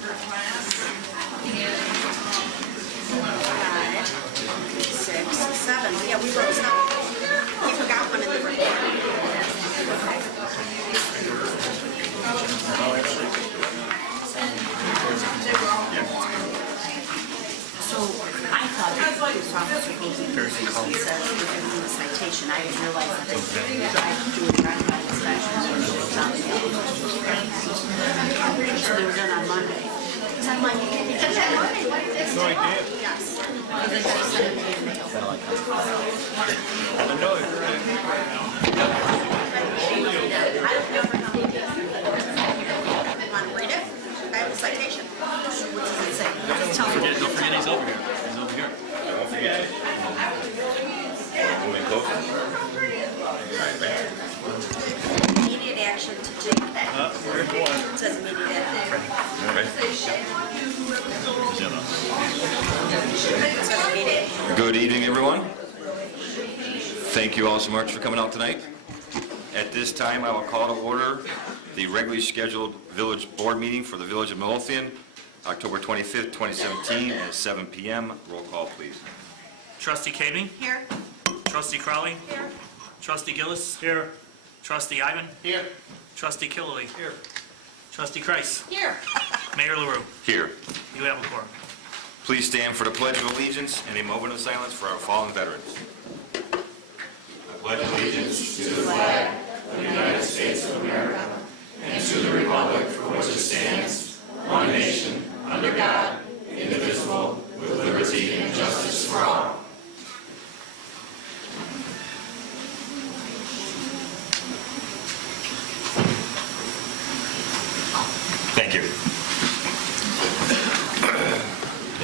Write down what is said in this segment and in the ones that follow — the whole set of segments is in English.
6, 7. Yeah, we wrote 7. We forgot one in the report. So I thought that this officer says we're going to need a citation. I didn't realize that they do a drive-by inspection. So they were done on Monday. It's on Monday. So I did. Yes. And then she sent it via mail. I know it. Want to read it? I have a citation. What does it say? Tell me. Don't forget he's over here. He's over here. Don't forget it. Moving closer. Right back. Immediate action to take. It says immediate action. Okay. It says immediate. Good evening, everyone. Thank you all so much for coming out tonight. At this time, I will call to order the regularly scheduled village board meeting for the village of Midlothian, October 25th, 2017, at 7 p.m. Roll call, please. Trustee Cabing? Here. Trustee Crowley? Here. Trustee Gillis? Here. Trustee Ivan? Here. Trustee Killily? Here. Trustee Kreis? Here. Mayor LaRue? Here. You have a quorum. Please stand for the Pledge of Allegiance and a moment of silence for our fallen veterans. I pledge allegiance to the flag of the United States of America and to the republic for which it stands, one nation, under God, indivisible, with liberty and justice for all. Thank you.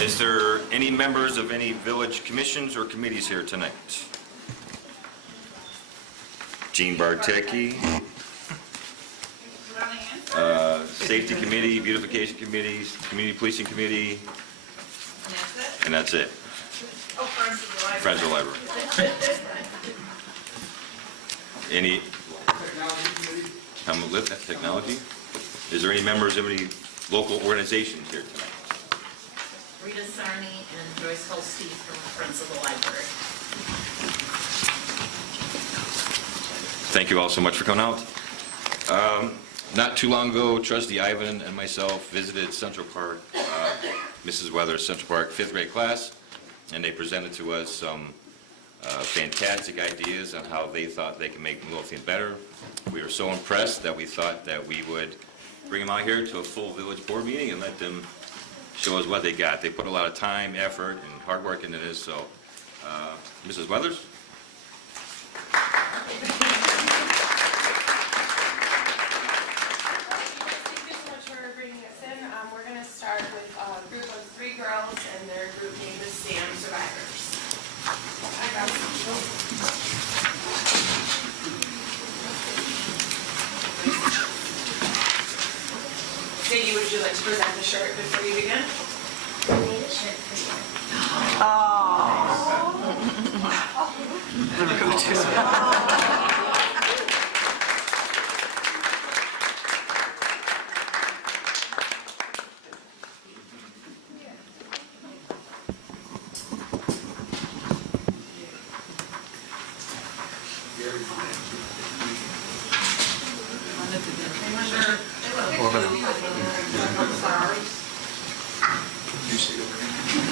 Is there any members of any village commissions or committees here tonight? Jean Bartecki, Safety Committee, Beautification Committees, Community Policing Committee, and that's it. Friends of the Library. Any? Technology? Is there any members of any local organizations here tonight? Rita Sarney and Joyce Holstein from Friends of the Library. Thank you all so much for coming out. Not too long ago, Trustee Ivan and myself visited Central Park, Mrs. Weather's Central Park 5th grade class, and they presented to us some fantastic ideas on how they thought they could make Midlothian better. We were so impressed that we thought that we would bring them out here to a full village board meeting and let them show us what they got. They put a lot of time, effort, and hard work into this, so Mrs. Weathers? Thank you so much for bringing us in. We're going to start with a group of 3 girls, and their group name is SAM Survivors. Sadie, would you like to present the shirt before you begin? Oh.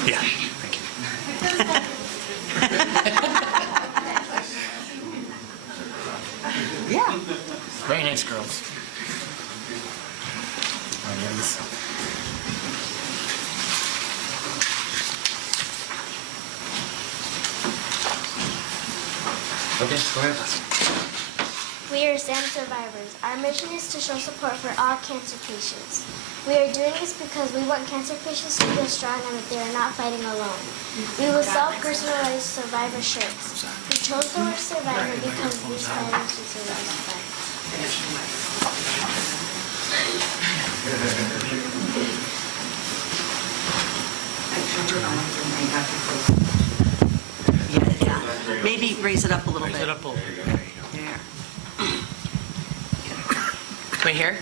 Yeah, thank you. Yeah. Very nice girls. Okay, go ahead. We are SAM survivors. Our mission is to show support for all cancer patients. We are doing this because we want cancer patients to feel strong and that they are not fighting alone. We will sell personalized survivor shirts. We chose the word survivor because we inspire us to survive. Yeah. Maybe raise it up a little bit. Raise it up a little. There. Right here?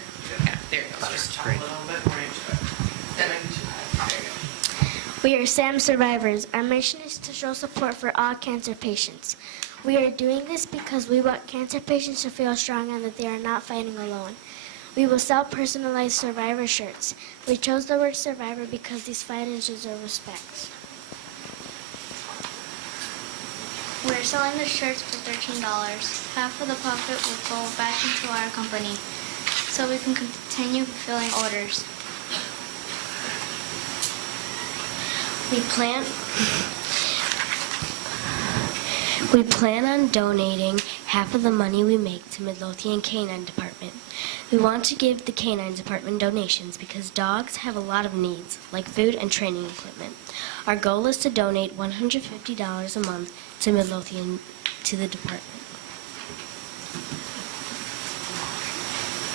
Yeah, there it goes. Just a little bit more into it. We are SAM survivors. Our mission is to show support for all cancer patients. We are doing this because we want cancer patients to feel strong and that they are not fighting alone. We will sell personalized survivor shirts. We chose the word survivor because these fighters deserve respect. We're selling the shirts for $13. Half of the profit will go back into our company so we can continue fulfilling orders. We plan on donating half of the money we make to Midlothian Canine Department. We want to give the Canine Department donations because dogs have a lot of needs, like food and training equipment. Our goal is to donate $150 a month to Midlothian to the department.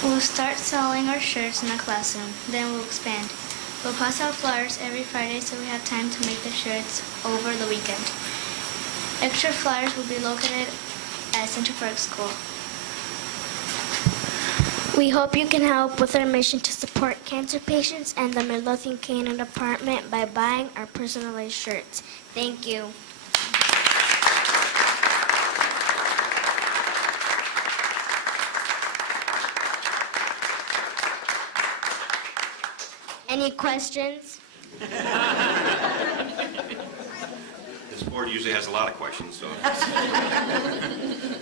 We'll start selling our shirts in the classroom, then we'll expand. We'll pass out flyers every Friday so we have time to make the shirts over the weekend. Extra flyers will be located at Central Park School. We hope you can help with our mission to support cancer patients and the Midlothian Canine Department by buying our personalized shirts. Thank you. Any questions? This board usually has a lot of questions, so.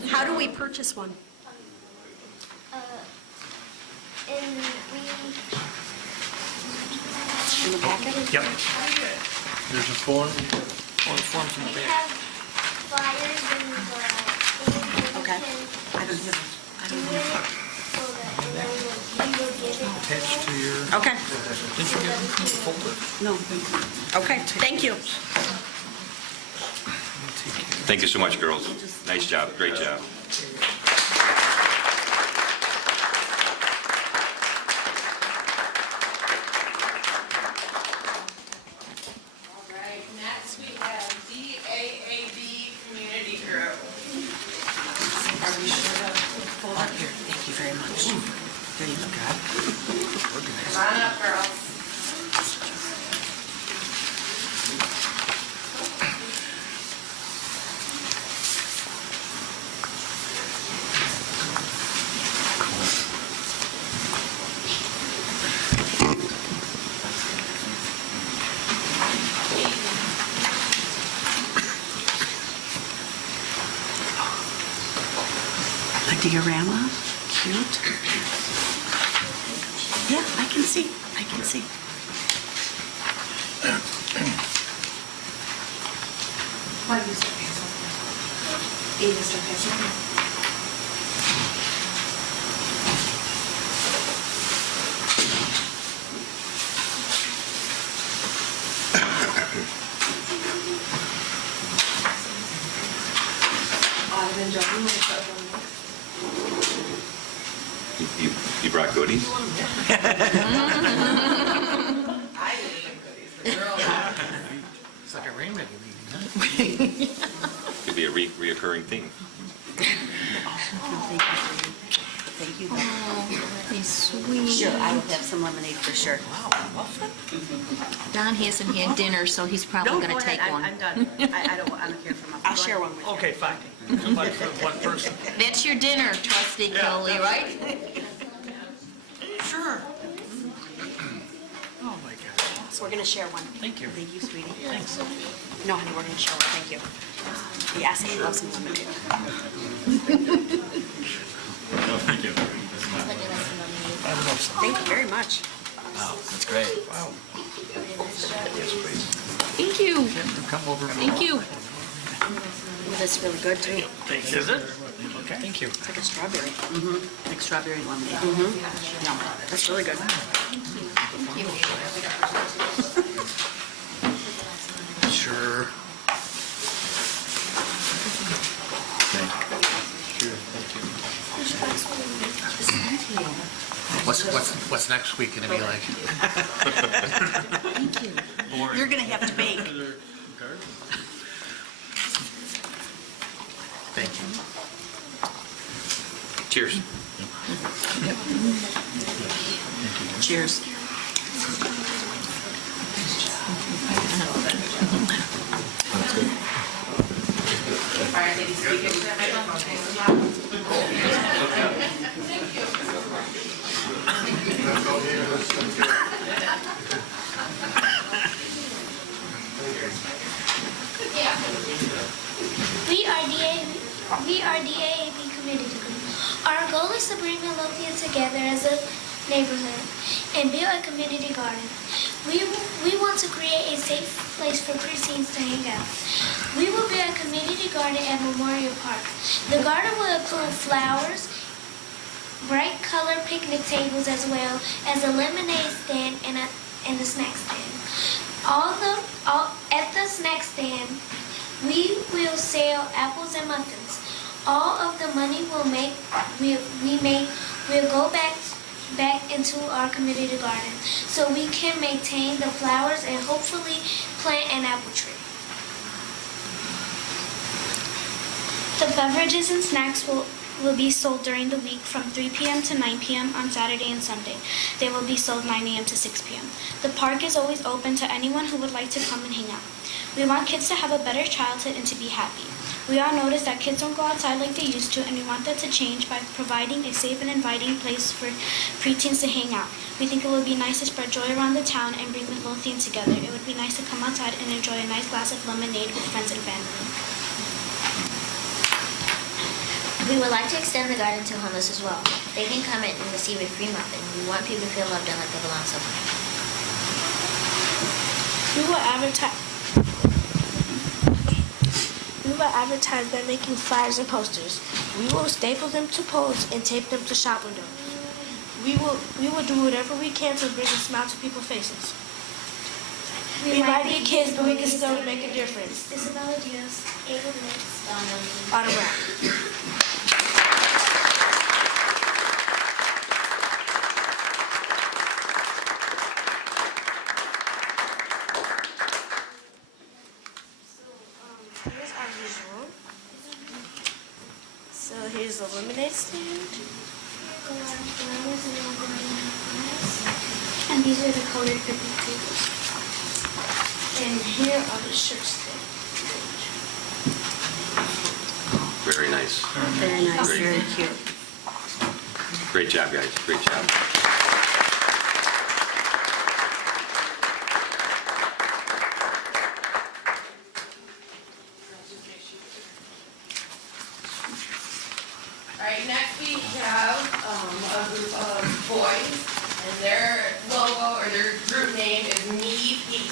How do we purchase one? In In the packet? Yep. There's a form. All the forms in the we back. have flyers in the Okay. I don't have so that we will give it. Attached to your, Okay, didn't you get the folder? no. Okay, thank you. Thank you so much, girls. Nice job, great job. All right, next we have DAAB Community Group. Are you sure to fold up here? Thank you very much. There you go. Come on up, girls. A diorama, cute. Yeah, I can see, I can see. Why use the pencil? Use the pencil. Autumn and Johnny, want to start one next? You brought goodies? I didn't eat goodies, the girls. It's like a rainbow meeting, huh? Could be a reoccurring theme. Thank you. He's sweet. Sure, I will have some lemonade for sure. Don hasn't had dinner, so he's probably No, gonna go take ahead. one. I'm done. I don't care for my. I'll share one with you. Okay, fine. Somebody for one person. That's your dinner, trustee Kelly, right? Sure. Oh, my God. So we're gonna share one. Thank you. Thank you, sweetie. Thanks. No, honey, we're gonna share one. Thank you. Yes, I love some lemonade. Thank you. Thank you very much. Wow, that's great. Wow. Thank you, Come over. thank you. Ooh, that's really good too. Is it? Okay. Thank you. It's like a strawberry. Like strawberry lemonade. Yum. That's really good. Sure. What's next week gonna be like? You're gonna have to bake. Thank you. Cheers. Cheers. our DAAB community group. Our goal is to bring Midlothian together as a neighborhood and build a community garden. We want to create a safe place for preteens to hang out. We will build a community garden at Memorial Park. The garden will include flowers, bright colored picnic tables, as well as a lemonade stand and a snack stand. At the snack stand, we will sell apples and muffins. All of the money will go back into our community garden so we can maintain the flowers and hopefully plant an apple tree. The beverages and snacks will be sold during the week from 3 p.m. to 9 p.m. on Saturday and Sunday. They will be sold 9 a.m. to 6 p.m. The park is always open to anyone who would like to come and hang out. We want kids to have a better childhood and to be happy. We all notice that kids don't go outside like they used to, and we want that to change by providing a safe and inviting place for preteens to hang out. We think it would be nice to spread joy around the town and bring Midlothian together. It would be nice to come outside and enjoy a nice glass of lemonade with friends and family. We would like to extend the garden to homeless as well. They can come in and receive a free muffin. We want people to feel loved and like they belong somewhere. We will advertise by making flyers and posters. We will staple them to poles and tape them to shop windows. We will do whatever we can to bring a smile to people's faces. We might be kids, but we can still make a difference. DeSimone, 8 minutes. On a wrap. Here's our visual. So here's the lemonade stand. And these are the colored picnic tables. And here are the shirt stands. Very nice. Very nice, Great. very cute. Great job, guys. Great job. All right, next we have a group of boys, and their logo or their group name is Me Pink.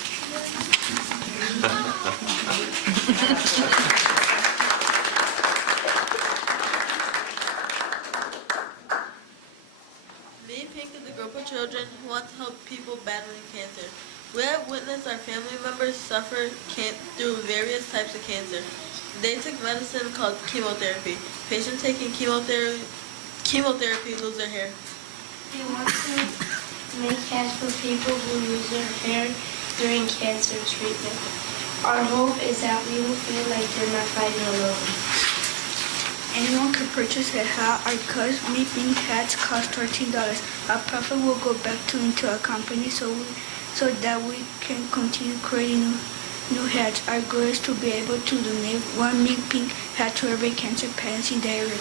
Me Pink is a group of children who want to help people battling cancer. We have witnessed our family members suffer through various types of cancer. They took medicine called chemotherapy. Patients taking chemotherapy lose their hair. We want to make hats for people who lose their hair during cancer treatment. Our hope is that we will feel like they're not fighting alone. Anyone can purchase a hat. Our cuz Me Pink hats cost $13. Our profit will go back into our company so that we can continue creating new hats. Our goal is to be able to donate one Me Pink hat to every cancer patient in the area.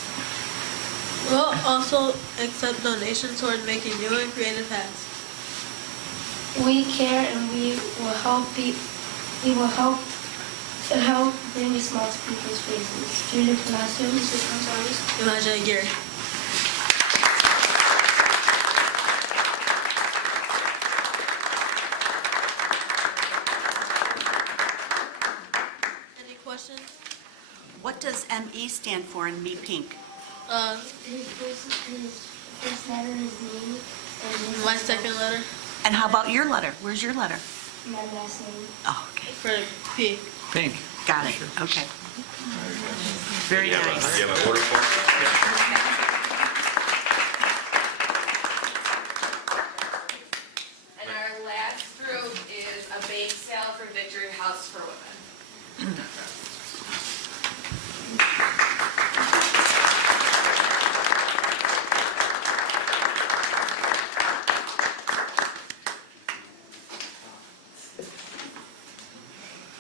We'll also accept donations toward making new and creative hats. We care and we will help bring a smile to people's faces. Student Palacio, Mrs. Gonzalez. Elijah Aguirre. Any questions? What does ME stand for in Me Pink? His first letter, his name, and My second letter And how about your letter? Where's your letter? my last name. Oh, okay. for P. Pink. Got it. Okay. Very You have nice. you have an order for it? And our last group is a bake sale for Victory House for Women.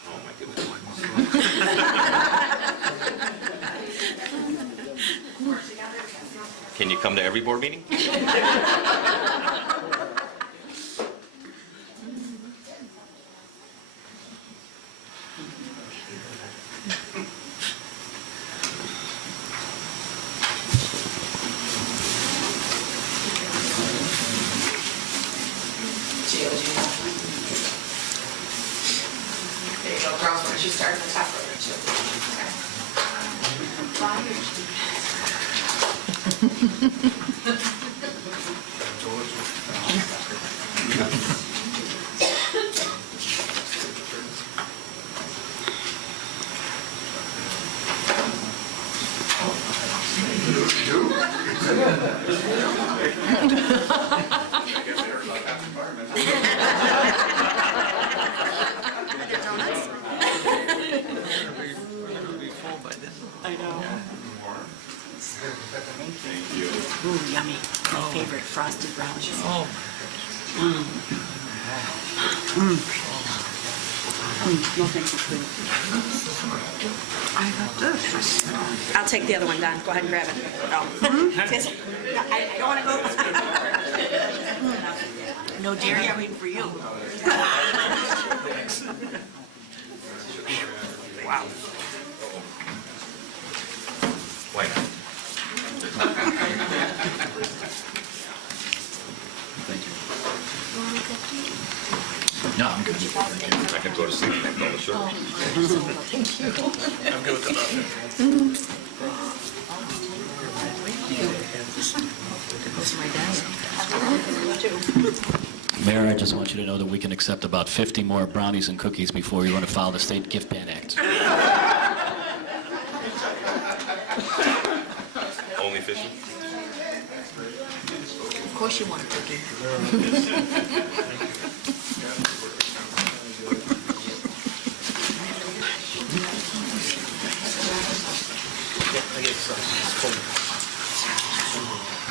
Oh, my goodness. Can you come to every board meeting? girls when she started the top roller too. I know. Ooh, yummy. My favorite frosted brownies. Oh, No, thank you, please. I got this. I'll take the other one, Don. Go ahead and grab it. No. I don't want to go. No dairy, I'm waiting for you. Wow. Why not? no, I'm good. I can go to sleep and call the show. I'm good with Mayor, I just want you to know that we can accept about 50 more brownies and cookies before we run afoul of the State Gift Ban Act. Only fishing? Of course you want a cookie.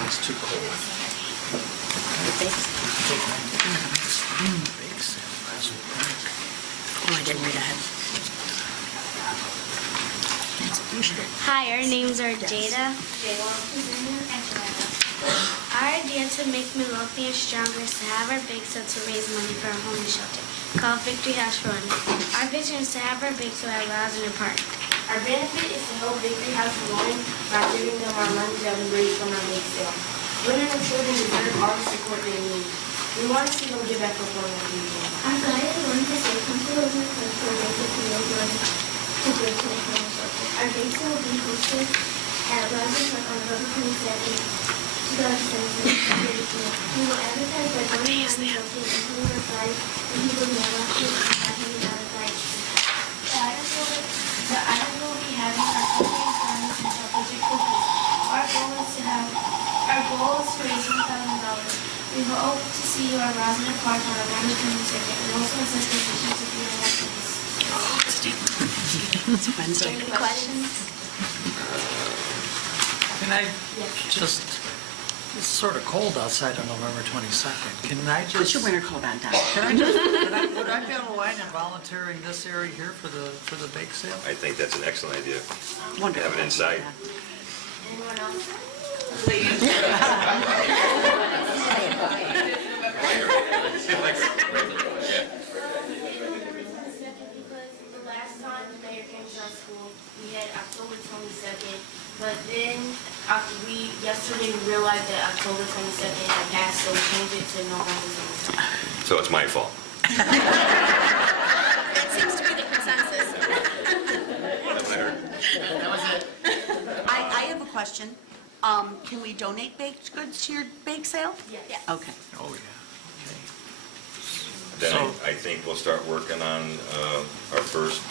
It's too cold. Oh, I didn't read ahead. Hi, our names are Jada, and Joanna. Our idea to make Midlothian stronger is to have our bake sale to raise money for a homeless shelter called Victory House Run. Our vision is to have our bake sale at Rosner Park. Our benefit is to help Victory House Run by giving them our money that we raise from our bake sale. Women and children deserve all the support they need. We want to see them get back up on their feet. I'm glad you wanted to say come to Rosner Park for a basic meal run to give to the homeless shelter. Our bake sale will be hosted at Rosner Park on November 22nd. 2017. We will advertise by going on the website and putting our flyers and people mailboxes and handing out a flyer. The items will be having our cookies, brownies, and chocolate chip cookies. Our goal is to raise $1,000. We hope to see you at Rosner Park on November 22nd and also accept donations if you have these. It's Wednesday. Any questions? Can I just, it's sort of cold outside on November 22nd. Can I Put just, your winter coat on, Don. can I just, would I be on the line and volunteer in this area here for the bake sale? I think that's an excellent idea. Wonderful. Have it inside. Anyone else? The last time the mayor came to our school, we had October 22nd, but then yesterday we realized that October 22nd had passed, so we changed it to November 22nd. So it's my fault. That seems to be the consensus. That's what I heard. I have a question. Can we donate baked goods to your bake sale? Yes. Okay. Oh, yeah. Then So- I think we'll start working on our first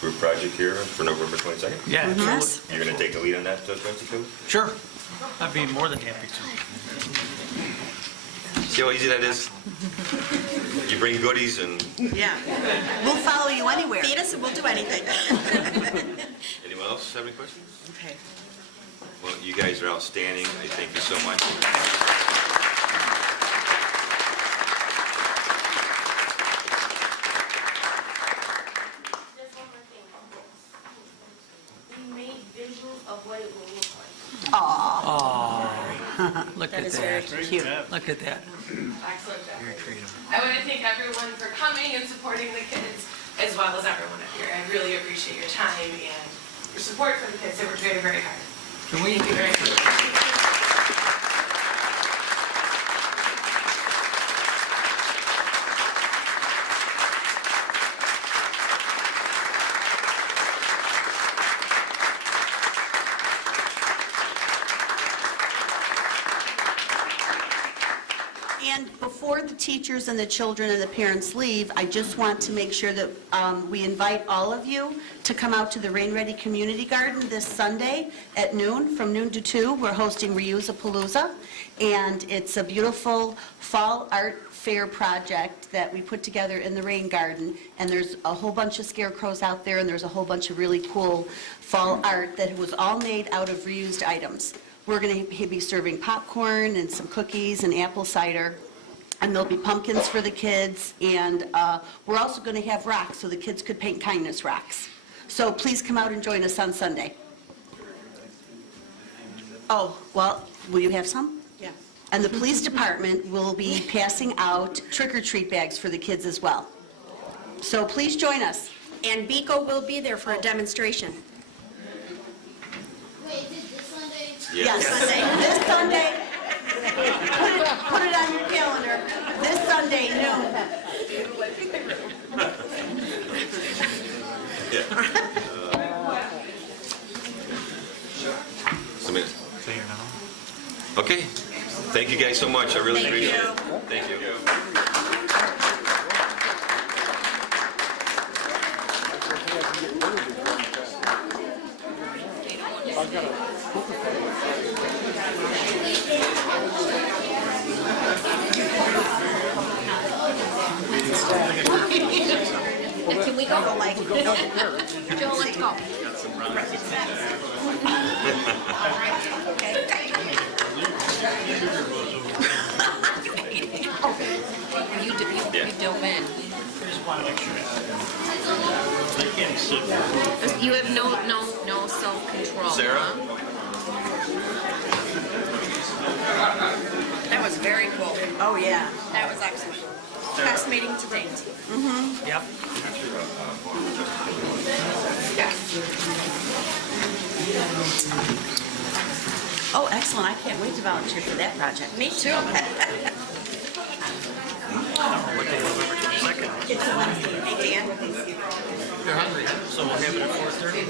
group project here for November 22nd. Yeah, Yes. absolutely. You're going to take the lead on that, Trustee Coe? Sure. I'd be more than happy to. See how easy that is? You bring goodies and Yeah. We'll follow you anywhere. Feed us and we'll do anything. anyone else have any questions? Okay. Well, you guys are outstanding. I thank you so much. Just one more thing. We made visuals of what it will look like. Aw, Oh, look that at is very that. cute. Look at that. Excellent job. Very creative. I want to thank everyone for coming and supporting the kids, as well as everyone up here. I really appreciate your time and your support for the kids. They worked very, very hard. Can we, Thank you very much. teachers and the children and the parents leave, I just want to make sure that we invite all of you to come out to the Rain Ready Community Garden this Sunday at noon, from noon to 2. We're hosting Resusapalooza, and it's a beautiful fall art fair project that we put together in the rain garden, and there's a whole bunch of scarecrows out there, and there's a whole bunch of really cool fall art that was all made out of reused items. We're going to be serving popcorn and some cookies and apple cider, and there'll be pumpkins for the kids, and we're also going to have rocks so the kids could paint kindness rocks. So please come out and join us on Sunday. Oh, well, will you have some? Yeah. And the police department will be passing out trick-or-treat bags for the kids as well. So please join us. And Biko will be there for a demonstration. Wait, is it this Sunday? Yes. This Sunday, put it on your calendar, this Sunday, noon. Okay, thank you guys so much, I really Thank appreciate you. it. Thank you. Can we go? Like, Joe, let's go. You don't win. You have no self-control. Sarah? Huh? That was very cool. Oh, yeah. That was excellent. Best meeting to date. Yep. Oh, excellent, I can't wait to volunteer for that project. Me too. What day, November 22nd? It's a Wednesday. Hey, Dan. You're hungry, so we'll have it at 4:30?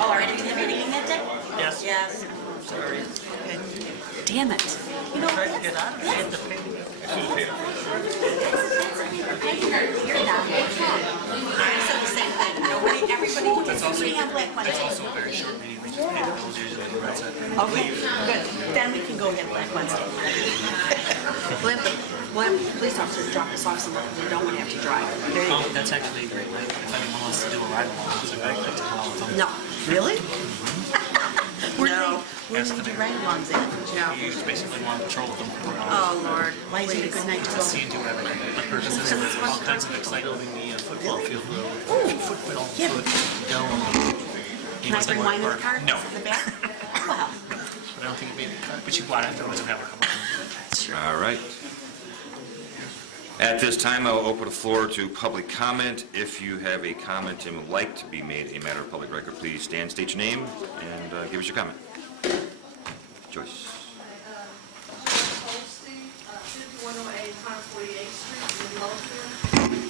Oh, are you meeting that day? Yes. Yes. Sorry. Okay. Damn it. You know, Try to get out of it. you're not. I said the same thing. Nobody, everybody, it's meeting on Black Wednesday. It's also a very short meeting, we just pay the bills usually, and that's it. Okay, good. Then we can go ahead Black Wednesday. We'll have the police officers drop us off somewhere because we don't want to have to drive. There you go. That's actually a great way, if anyone wants to do a ride-along, it's a great way to go out with them. No. Really? No. Where do they do ride-alongs at? You just basically want to patrol with them for Oh, Lord. Why is it a good night to go? see and do everything. The purposes of all kinds of exciting, building the football field, football, Yeah. dome. Can I bring wine in the car? No. In the back? Well. But I don't think it'd be in the car, but you go out afterwards and have a couple. All right. At this time, I'll open the floor to public comment. If you have a comment and would like to be made a matter of public record, please stand, state your name, and give us your comment. Joyce. 5108 148th Street, Midlothian.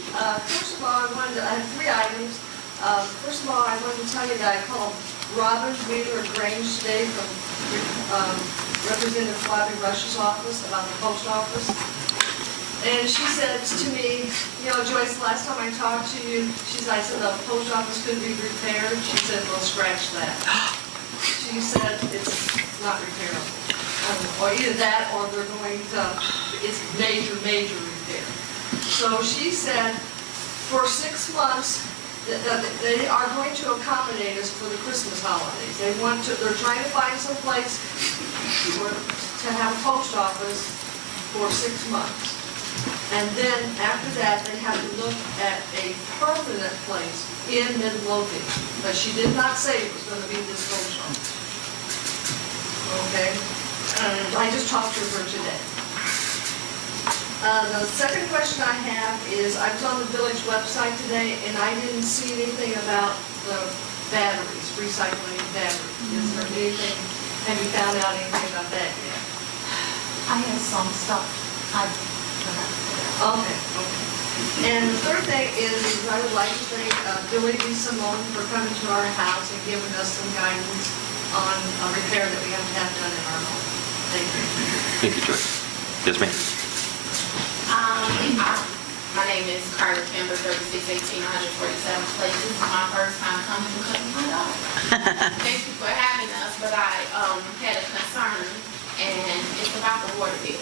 First of all, I have 3 items. First of all, I wanted to tell you that I called Robin Wheeler Grange today from Representative Bobby Rush's office about the post office. And she said to me, you know, Joyce, last time I talked to you, I said the post office couldn't be repaired. She said, well, scratch that. She said it's not repairable. Or either that or they're going to, it's major repair. So she said for 6 months, that they are going to accommodate us for the Christmas holidays. They're trying to find some place to have a post office for 6 months. And then after that, they have to look at a permanent place in Midlothian. But she did not say it was going to be this post office. Okay? I just talked to her today. The second question I have is, I was on the village website today, and I didn't see anything about the batteries, recycling batteries. Is there anything, have you found out anything about that yet? I have some stuff. Okay. And the third thing is I would like to thank Billy DeSimone for coming to our house and giving us some guidance on a repair that we have to have done in our home. Thank you. Thank you, Joyce. Yes, ma'am. My name is Carter Kimber, 3618 147th Place. This is my first time coming to cut my dog. Thank you for having us, but I had a concern, and it's about the water bill.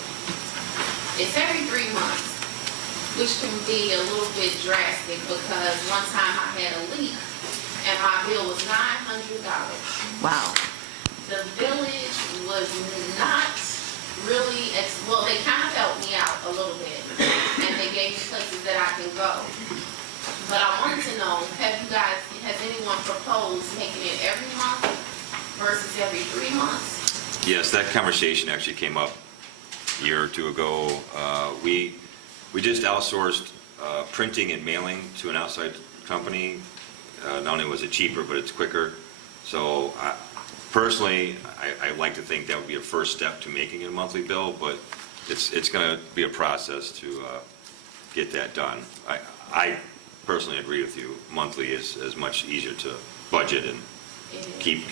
It's every 3 months, which can be a little bit drastic because one time I had a leak, and my bill was $900. Wow. The village was not really, well, they kind of helped me out a little bit, and they gave me places that I can go. But I wanted to know, has anyone proposed making it every month versus every 3 months? Yes, that conversation actually came up a year or two ago. We just outsourced printing and mailing to an outside company. Not only was it cheaper, but it's quicker. So personally, I like to think that would be a first step to making it a monthly bill, but it's going to be a process to get that done. I personally agree with you. Monthly is much easier to budget and keep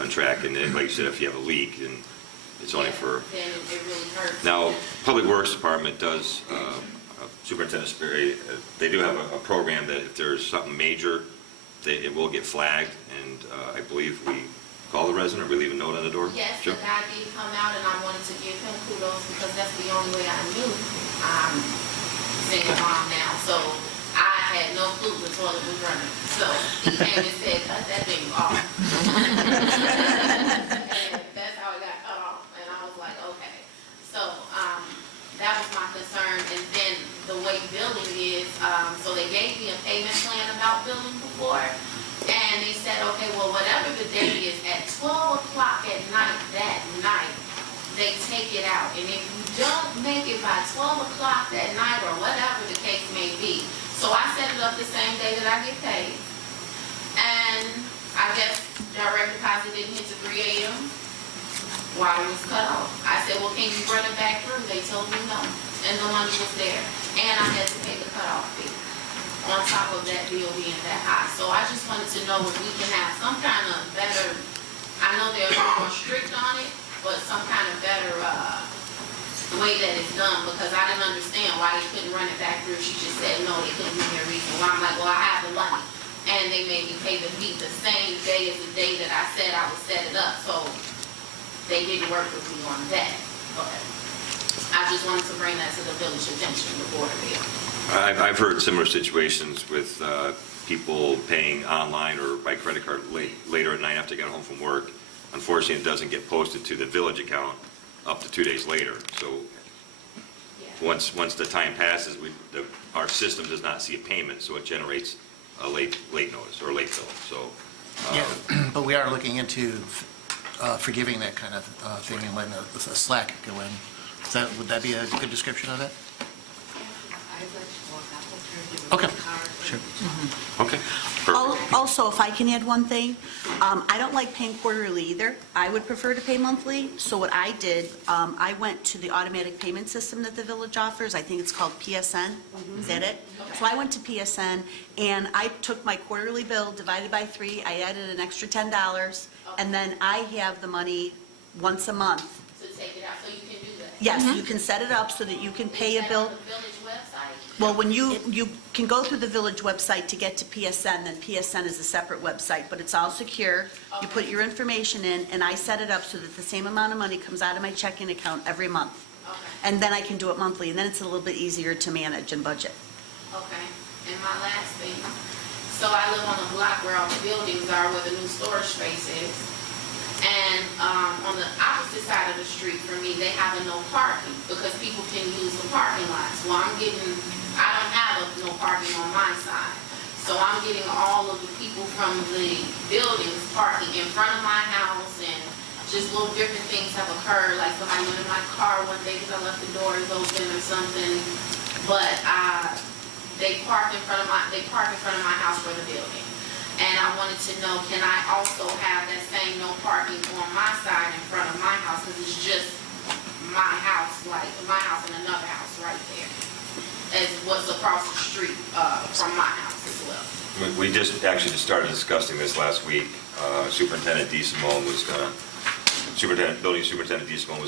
on track. And then, like you said, if you have a leak, and it's only for. Then it really hurts. Now, Public Works Department does, Superintendent Sperry, they do have a program that if there's something major, it will get flagged, and I believe we call the resident or we leave a note on the door? Yes, Joe? the guy did come out, and I wanted to give him kudos because that's the only way I knew I'm single mom now. So I had no clue the toilet was running. So he came and said, cut that thing off. And that's how it got cut off. And I was like, okay. So that was my concern. And then the way billing is, so they gave me a payment plan about billing before. And they said, okay, well, whatever the date is, at 12 o'clock at night, that night, they take it out. And if you don't make it by 12 o'clock that night, or whatever the case may be, so I set it up the same day that I get paid. And I guess direct deposit didn't hit to 3 a.m. Water was cut off. I said, well, can you run it back through? They told me no. And the money was there. And I had to pay the cutoff fee on top of that bill being that high. So I just wanted to know if we can have some kind of better, I know they're a little more strict on it, but some kind of better way that it's done, because I didn't understand why they couldn't run it back through. She just said, no, they couldn't give me a reason. Well, I'm like, well, I have the money. And they made me pay the fee the same day as the day that I said I would set it up. So they didn't work with me on that. But I just wanted to bring that to the village attention, the water bill. I've heard similar situations with people paying online or by credit card later at night after they get home from work. Unfortunately, it doesn't get posted to the village account up to 2 days later. So once the time passes, our system does not see a payment, so it generates a late notice or late bill. So Yeah, but we are looking into forgiving that kind of thing and letting a slack go in. Would that be a good description of that? Okay, sure. Okay, perfect. Also, if I can add one thing, I don't like paying quarterly either. I would prefer to pay monthly. So what I did, I went to the automatic payment system that the village offers. I think it's called PSN. Is that it? So I went to PSN, and I took my quarterly bill, divided by 3. I added an extra $10, and then I have the money once a month. To take it out, so you can do that? Yes, you can set it up so that you can pay a bill. Is that on the village website? Well, when you can go through the village website to get to PSN, then PSN is a separate website, but it's all secure. You put your information in, and I set it up so that the same amount of money comes out of my checking account every month. Okay. And then I can do it monthly, and then it's a little bit easier to manage and budget. Okay, and my last thing, so I live on a block where all the buildings are, where the new storage space is. And on the opposite side of the street from me, they have a no parking because people can use the parking lots. Well, I don't have no parking on my side. So I'm getting all of the people from the buildings parking in front of my house, and just little different things have occurred. Like somebody went in my car one day because I left the doors open or something. But they park in front of my house for the building. And I wanted to know, can I also have that same no parking on my side in front of my house? Because it's just my house, like my house and another house right there, as what's across the street from my house as well. We just actually started discussing this last week. Building Superintendent DeSimone was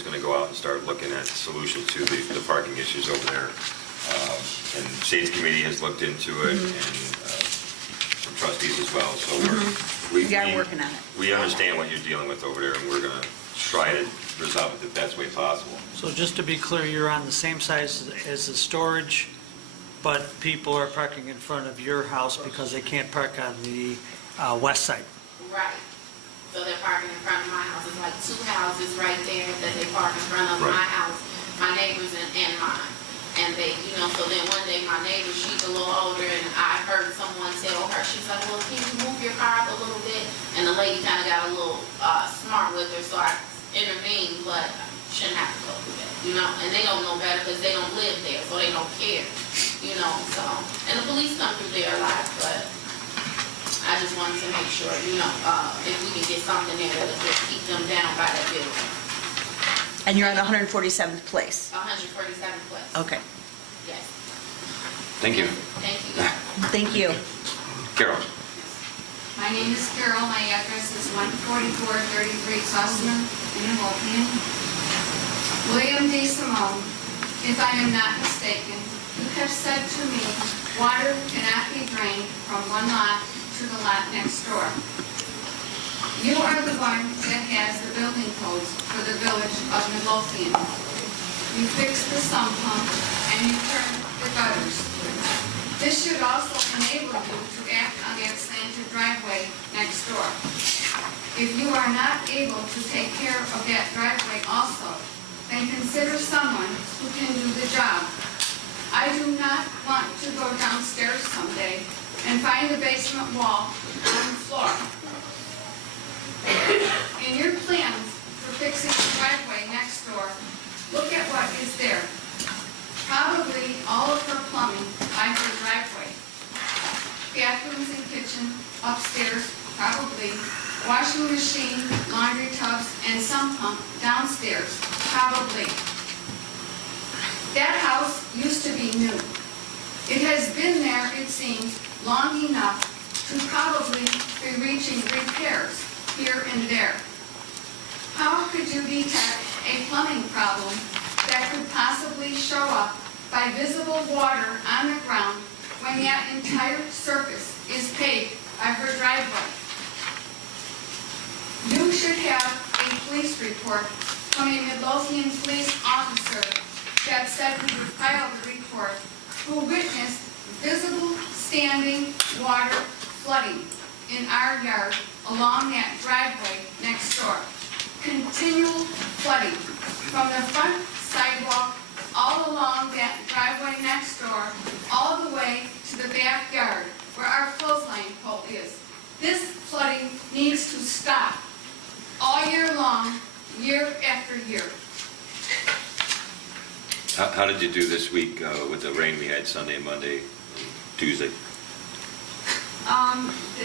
going to go out and start looking at solutions to the parking issues over there. And Shades Committee has looked into it, and some trustees as well, so we We are working on it. We understand what you're dealing with over there, and we're going to try to resolve it the best way possible. So just to be clear, you're on the same size as the storage, but people are parking in front of your house because they can't park on the west side. Right. So they're parking in front of my house. It's like two houses right there that they park in front of Right. my house, my neighbors and mine. And they, so then one day my neighbor, she's a little older, and I heard someone tell her, she's like, well, can you move your car up a little bit? And the lady kind of got a little smart with her, so I intervened, but shouldn't have to go through that, And they don't know better because they don't live there, so they don't care, so. And the police come through there a lot, but I just wanted to make sure, if we can get something there that'll just keep them down by that building. And you're on 147th place. 147th place. Okay. Yes. Thank you. Thank you. Thank you. Carol? My name is Carol. My address is 14433 Sussman in Midlothian. William DeSimone, if I am not mistaken, you have said to me, water cannot be drained from one lot to the lot next door. You are the one that has the building codes for the village of Midlothian. You fixed the sump pump and you turned the gutters. This should also enable you to act on that slanted driveway next door. If you are not able to take care of that driveway also, then consider someone who can do the job. I do not want to go downstairs someday and find the basement wall on the floor. In your plans for fixing the driveway next door, look at what is there. Probably all of her plumbing by her driveway. Bathrooms and kitchen upstairs, probably. Washing machine, laundry tubs, and sump pump downstairs, probably. That house used to be new. It has been there, it seems, long enough to probably be reaching repairs here and there. How could you detect a plumbing problem that could possibly show up by visible water on the ground when that entire surface is paved by her driveway? You should have a police report from a Midlothian police officer that said he would file the report, who witnessed visible standing water flooding in our yard along that driveway next door. Continual flooding from the front sidewalk all along that driveway next door, all the way to the backyard where our clothesline pole is. This flooding needs to stop all year long, year after year. How did you do this week with the rain we had Sunday, Monday, and Tuesday?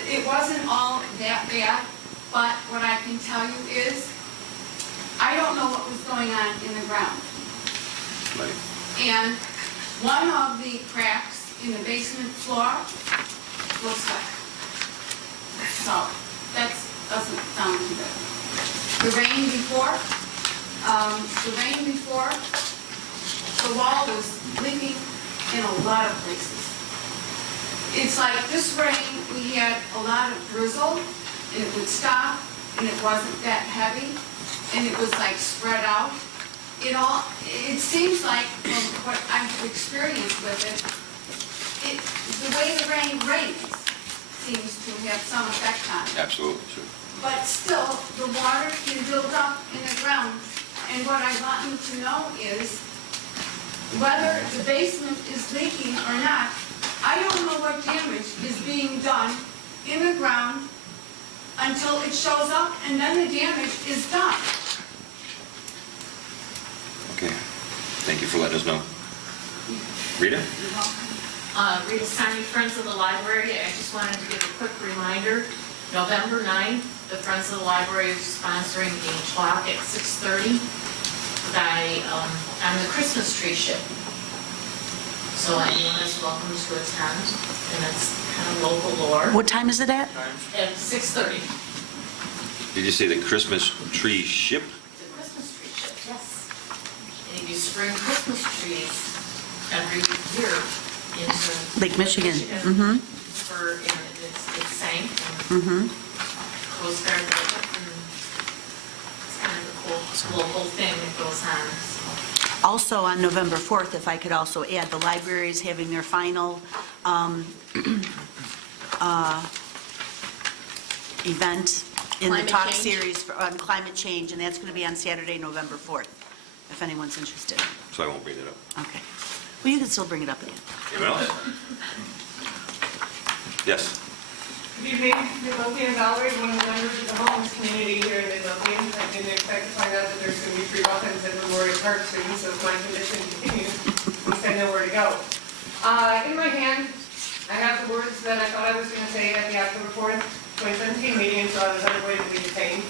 It wasn't all that bad, but what I can tell you is, I don't know what was going on in the ground. Right. And one of the cracks in the basement floor was stuck. So, that doesn't sound too good. The rain before, the wall was leaking in a lot of places. It's like this rain, we had a lot of drizzle, and it would stop, and it wasn't that heavy, and it was like spread out. It seems like, from what I've experienced with it, the way the rain rains seems to have some effect on it. Absolutely, sure. But still, the water can build up in the ground, and what I want you to know is, whether the basement is leaking or not, I don't know what damage is being done in the ground until it shows up, and then the damage is done. Okay. Thank you for letting us know. Rita? Rita Sarni, Friends of the Library. I just wanted to give a quick reminder. November 9th, the Friends of the Library is sponsoring a talk at 6:30 on the Christmas tree ship. So anyone is welcome to attend, and it's kind of local lore. What time is it at? At 6:30. Did you say the Christmas tree ship? It's a Christmas tree ship, yes. And if you spring Christmas trees every year into. Lake Michigan. And it sank, and Coast Guard did it, and it's kind of a cool local thing that goes on, so. Also, on November 4th, if I could also add, the library is having their final event in the Climate talk change. series on climate change, and that's going to be on Saturday, November 4th, if anyone's interested. So I won't bring it up. Okay. Well, you can still bring it up again. Anyone else? Yes. Good evening, Midlothian Valerie, one of the members of the homeless community here in Midlothian. I didn't expect to find out that there's going to be free muffins at Memorial Park soon, so if my condition continues, at least I know where to go. In my hand, I have the words that I thought I was going to say at the October 4th, 2017 meeting, so I was unavoidably detained.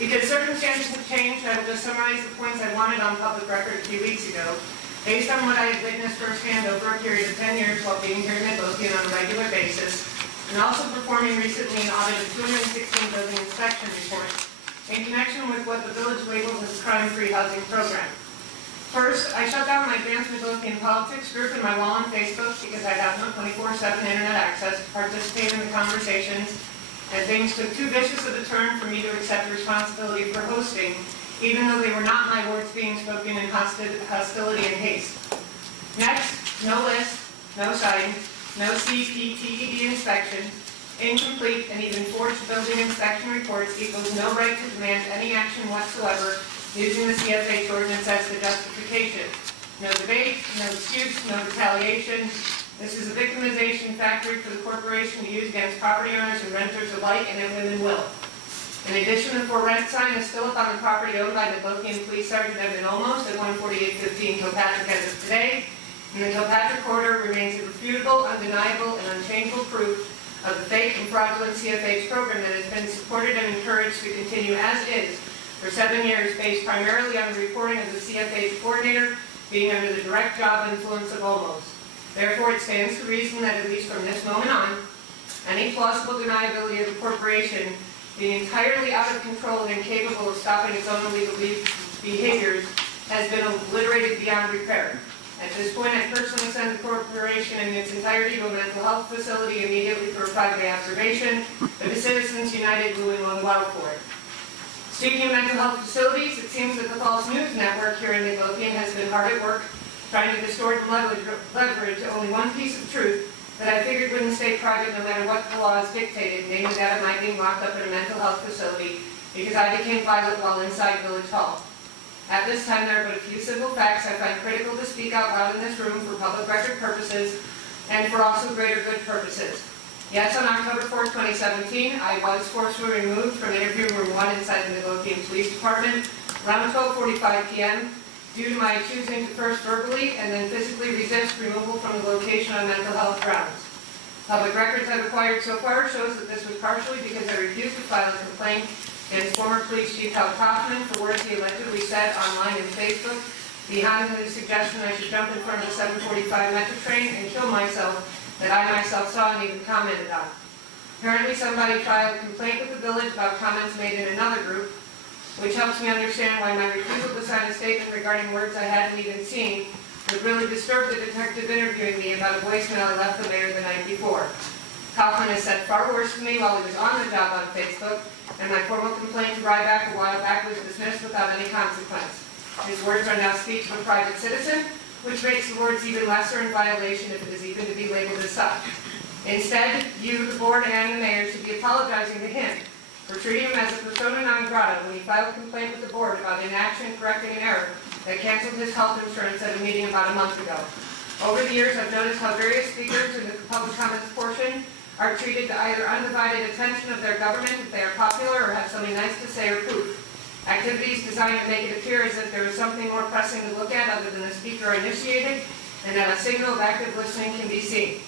Because circumstances have changed, I will just summarize the points I wanted on public record a few weeks ago, based on what I had witnessed firsthand over a period of 10 years while being here in Midlothian on a regular basis, and also performing recently an audit of 216 building inspection reports in connection with what the village labels as a crime-free housing program. First, I shut down my Advanced Midlothian Politics group and my wall on Facebook because I have no 24/7 internet access to participate in the conversations, and things took too vicious of a turn for me to accept responsibility for hosting, even though they were not my words being spoken in hostility and haste. Next, no list, no sign, no CPTED inspection, incomplete and even forged building inspection reports equals no right to demand any action whatsoever using the CFH ordinance as the justification. No debate, no excuse, no retaliation. This is a victimization factory for the corporation to use against property owners and renters alike, and it women will. In addition, the for rent sign is still up on the property owned by the Midlothian Police Sergeant Evan Olmos at 14815 Kilpatrick as of today, and the Kilpatrick corridor remains irrefutable, undeniable, and unchangeable proof of the fake and fraudulent CFH program that has been supported and encouraged to continue as is for 7 years, based primarily on the reporting of the CFH coordinator being under the direct job influence of Olmos. Therefore, it stands to reason that at least from this moment on, any plausible deniability of the corporation being entirely out of control and incapable of stopping its own illegal behaviors has been obliterated beyond repair. At this point, I personally send the corporation in its entirety to a mental health facility immediately for a 5-day observation, but the Citizens United will allow for it. Speaking of mental health facilities, it seems that the false news network here in Midlothian has been hard at work trying to distort and leverage only one piece of truth that I figured wouldn't stay private no matter what the laws dictated, namely that of my being locked up in a mental health facility because I became violent while inside Village Hall. At this time, there are but a few simple facts I find critical to speak out loud in this room for public record purposes and for also greater good purposes. Yes, on October 4, 2017, I was forcibly removed from interview room 1 inside the Midlothian Police Department around 12:45 p.m. due to my choosing to first verbally and then physically resist removal from the location on mental health grounds. Public records I've acquired so far shows that this was partially because I refused to file a complaint against former Police Chief Hal Kaufman for words he allegedly said online and Facebook behind his suggestion I should jump in front of the 745 Metro train and kill myself that I myself saw and even commented on. Apparently somebody filed a complaint with the village about comments made in another group, which helps me understand why my refusal to sign a statement regarding words I hadn't even seen would really disturb the detective interviewing me about a voicemail I left the mayor the night before. Kaufman has said far worse to me while he was on the job on Facebook, and my formal complaint to Ryback a while back was dismissed without any consequence. His words are now speech of a private citizen, which makes the words even lesser in violation if it is even to be labeled as such. Instead, you, the board, and the mayor should be apologizing to him for treating him as a persona non grata when he filed a complaint with the board about inaction correcting an error that canceled his health insurance at a meeting about a month ago. Over the years, I've noticed how various speakers in the public comments portion are treated to either undivided attention of their government if they are popular or have something nice to say or proof. Activities designed to make it appear as if there is something more pressing to look at other than the speaker initiated, and that a signal of active listening can be seen.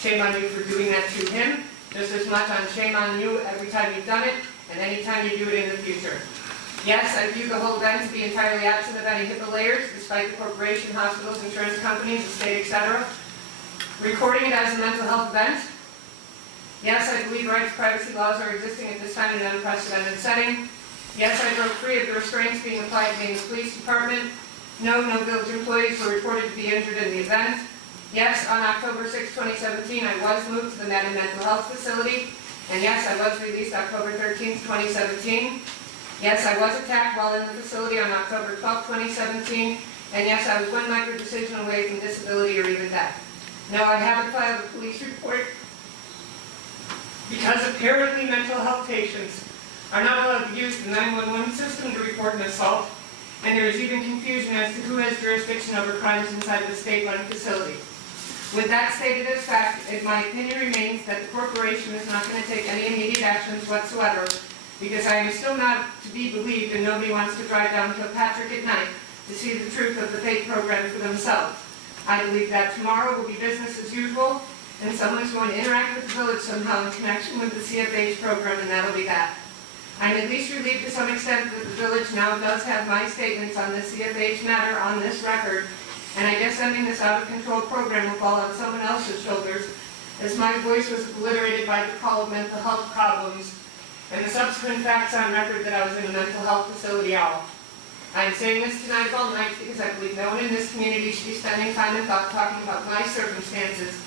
Shame on you for doing that to him, just as much on shame on you every time you've done it, and any time you do it in the future. Yes, I view the whole event to be entirely absent of any HIPAA layers, despite the corporation, hospitals, insurance companies, the state, etc. Recording it as a mental health event. Yes, I believe rights privacy laws are existing at this time in an unprecedented setting. Yes, I broke free of the restraints being applied against the police department. No village employees were reported to be injured in the event. Yes, on October 6, 2017, I was moved to the Madden Mental Health Facility. And yes, I was released October 13, 2017. Yes, I was attacked while in the facility on October 12, 2017. And yes, I was one micro-decision away from disability or even death. No, I haven't filed a police report because apparently mental health patients are not allowed to use the 911 system to report an assault, and there is even confusion as to who has jurisdiction over crimes inside the state-run facility. With that stated as fact, my opinion remains that the corporation is not going to take any immediate actions whatsoever, because I am still not to be believed and nobody wants to drive down Kilpatrick at night to see the truth of the fake program for themselves. I believe that tomorrow will be business as usual, and someone's going to interact with the village somehow in connection with the CFH program, and that'll be that. I'm at least relieved to some extent that the village now does have my statements on the CFH matter on this record, and I guess ending this out-of-control program will fall on someone else's shoulders, as my voice was obliterated by the call of mental health problems, and the subsequent facts on record that I was in a mental health facility all. I am saying this tonight of all nights because I believe no one in this community should be spending time and thought talking about my circumstances,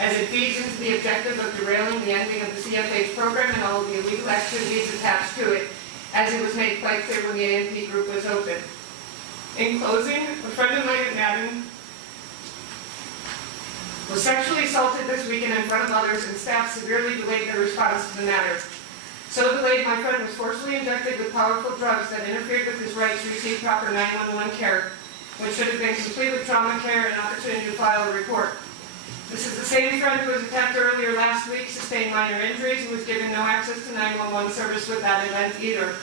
as it feeds into the objective of derailing the ending of the CFH program and all of the illegal activities attached to it, as it was made quite clear when the AMP group was open. In closing, a friend of mine at Madden was sexually assaulted this weekend in front of others, and staff severely delayed their response to the matter. So delayed, my friend was forcibly injected with powerful drugs that interfered with his right to receive proper 911 care, which should have been complete with trauma care and opportunity to file a report. This is the same friend who was attacked earlier last week, sustained minor injuries, and was given no access to 911 service with that event either.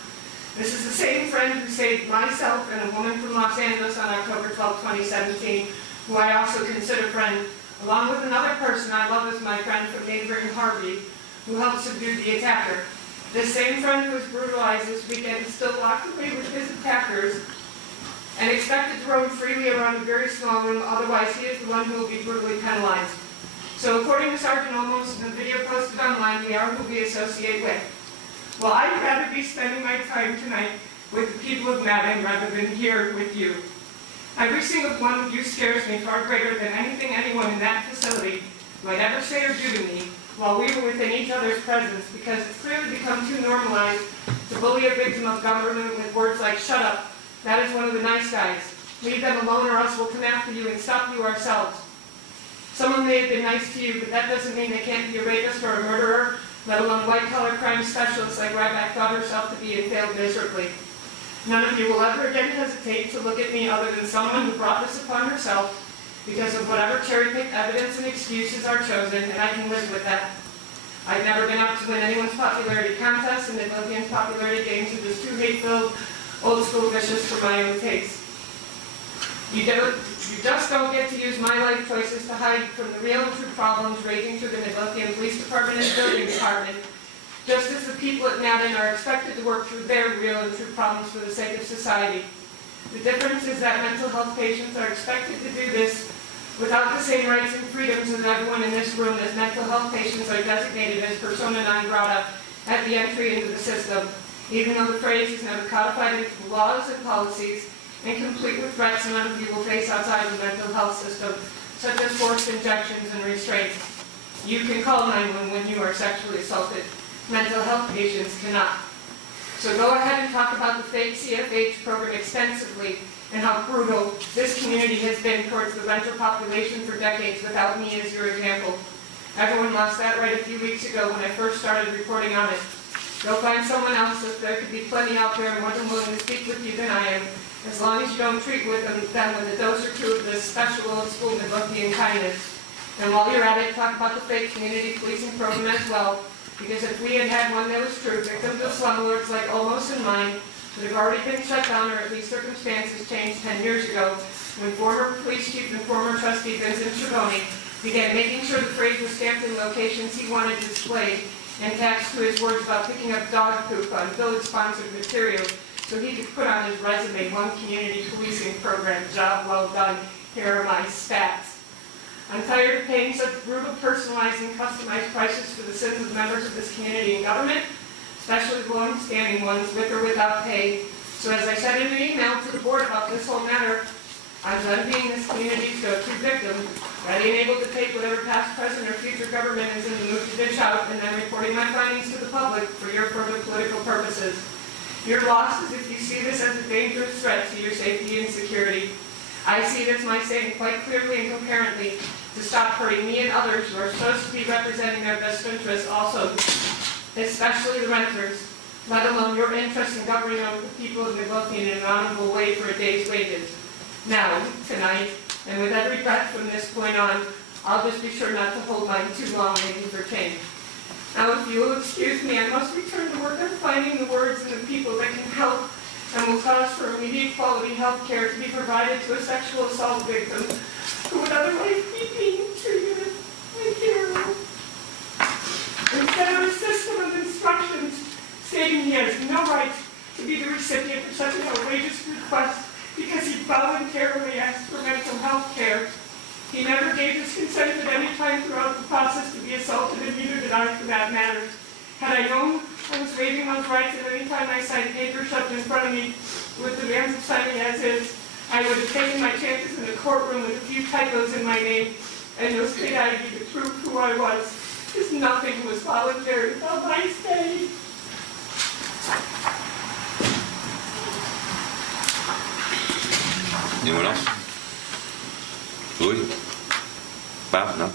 This is the same friend who saved myself and a woman from Los Angeles on October 12, 2017, who I also consider friend, along with another person I love as my friend from neighboring Harvey, who helped subdue the attacker. This same friend who was brutalized this weekend is still locked away with his attackers and expected to roam freely around a very small room, otherwise he is the one who will be brutally penalized. So according to Sergeant Olmos and the video posted online, we are who we associate with. Well, I'd rather be spending my time tonight with the people of Madden rather than here with you. Every single one of you scares me far greater than anything anyone in that facility might ever say or do to me while we were within each other's presence, because it's clearly become too normalized to bully a victim of government with words like, "Shut up, that is one of the nice guys. Leave them alone or else we'll come after you and stop you ourselves." Someone may have been nice to you, but that doesn't mean they can't be a rapist or a murderer, let alone white-collar crime specialists like Ryback thought herself to be and failed miserably. None of you will ever again hesitate to look at me other than someone who brought this upon herself because of whatever cherry-picked evidence and excuses are chosen, and I can live with that. I've never been out to win anyone's popularity contests, and Midlothian's popularity games are just too hate-filled, old-school vicious for my own taste. You just don't get to use my life choices to hide from the real and true problems raging through the Midlothian Police Department and Building Department, just as the people at Madden are expected to work through their real and true problems for the sake of society. The difference is that mental health patients are expected to do this without the same rights and freedoms as everyone in this room, as mental health patients are designated as persona non grata at the entry into the system, even though the phrase is never codified into laws and policies, and complete with threats none of you will face outside the mental health system, such as forced injections and restraints. You can call 911 when you are sexually assaulted. Mental health patients cannot. So go ahead and talk about the fake CFH program extensively and how brutal this community has been towards the renter population for decades without me as your example. Everyone lost that right a few weeks ago when I first started reporting on it. Go find someone else, as there could be plenty out there more than willing to speak with you than I am, as long as you don't treat them with a dose or two of this special old school Midlothian kindness. And while you're at it, talk about the fake community policing program as well, because if we had had one that was true, victims of slumlords like Olmos and mine would have already been shut down, or at least circumstances changed 10 years ago, when former police chief and former trustee Vincent Triboni began making sure the phrase was stamped in locations he wanted displayed and attached to his words about picking up dog poop on village-sponsored material, so he could put on his resume, "One community policing program, job well done, here are my stats." I'm tired of paying such brutal, personalized, and customized prices for the sins of members of this community and government, especially the long-standing ones, with or without pay. So as I said in an email to the board about this whole matter, I'm done being this community's go-to victim. by being able to take whatever past, present, or future government is in the mood to dish out and then reporting my findings to the public for your further political purposes. Your loss is if you see this as a dangerous threat to your safety and security. I see it as my saying quite clearly and coherently to stop hurting me and others who are supposed to be representing their best interests also, especially the renters, let alone your interest in governing over the people of Midlothian in an honorable way for a day's wages. Now, tonight, and with every breath from this point on, I'll just be sure not to hold mine too long waiting for change. Now, if you will excuse me, I must return to work on finding the words and the people that can help and will cause for immediate quality health care to be provided to a sexual assault victim who would otherwise be being treated as a hero. Instead of a system of instructions stating he has no right to be the recipient of such an outrageous request because he voluntarily asked for mental health care. He never gave his consent at any time throughout the process to be assaulted, and neither did I for that matter. Had I known I was waiving those rights at any time I signed papers shoved in front of me with demands of signing as is, I would have taken my chances in the courtroom with a few typos in my name, and no state ID to prove who I was, because nothing was voluntary without my stay. Anyone else? Louis? Bob? No?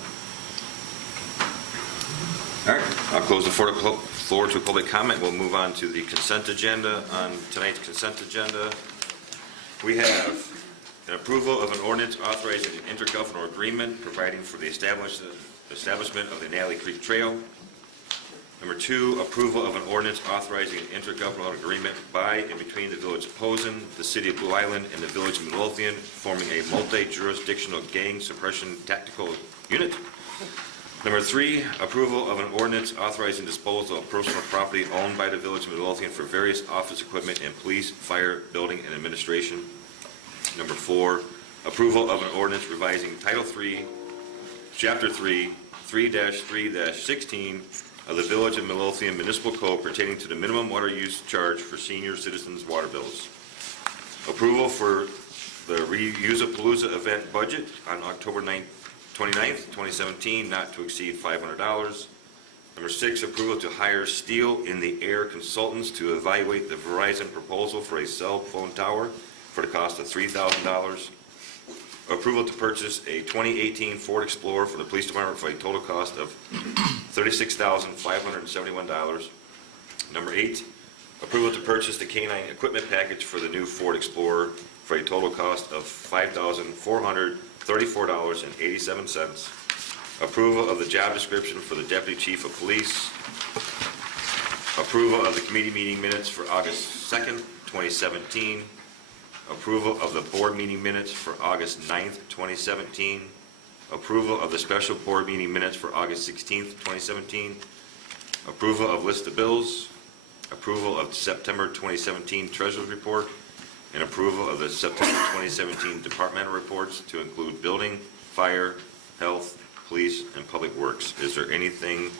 All right, I'll close the floor to public comment. We'll move on to the consent agenda. On tonight's consent agenda, we have an approval of an ordinance authorizing an intergovernmental agreement providing for the establishment of the Natalie Creek Trail. Number 2, approval of an ordinance authorizing an intergovernmental agreement by and between the Village of Posen, the City of Blue Island, and the Village of Midlothian, forming a multi-jurisdictional gang suppression tactical unit. Number 3, approval of an ordinance authorizing disposal of personal property owned by the Village of Midlothian for various office equipment and police, fire, building, and administration. Number 4, approval of an ordinance revising Title 3, Chapter 3, 3-3-16 of the Village of Midlothian Municipal Code pertaining to the minimum water use charge for senior citizens' water bills. Approval for the Resusapalooza event budget on October 29th, 2017, not to exceed $500. Number 6, approval to hire Steel in the Air Consultants to evaluate the Verizon proposal for a cell phone tower for the cost of $3,000. Approval to purchase a 2018 Ford Explorer for the police department for a total cost of $36,571. Number 8, approval to purchase the K-9 equipment package for the new Ford Explorer for a total cost of $5,434.87. Approval of the job description for the Deputy Chief of Police. Approval of the committee meeting minutes for August 2nd, 2017. Approval of the board meeting minutes for August 9th, 2017. Approval of the special board meeting minutes for August 16th, 2017. Approval of list of bills. Approval of September 2017 Treasurer's Report. And approval of the September 2017 departmental reports to include building, fire, health, police, and public works. Is there anything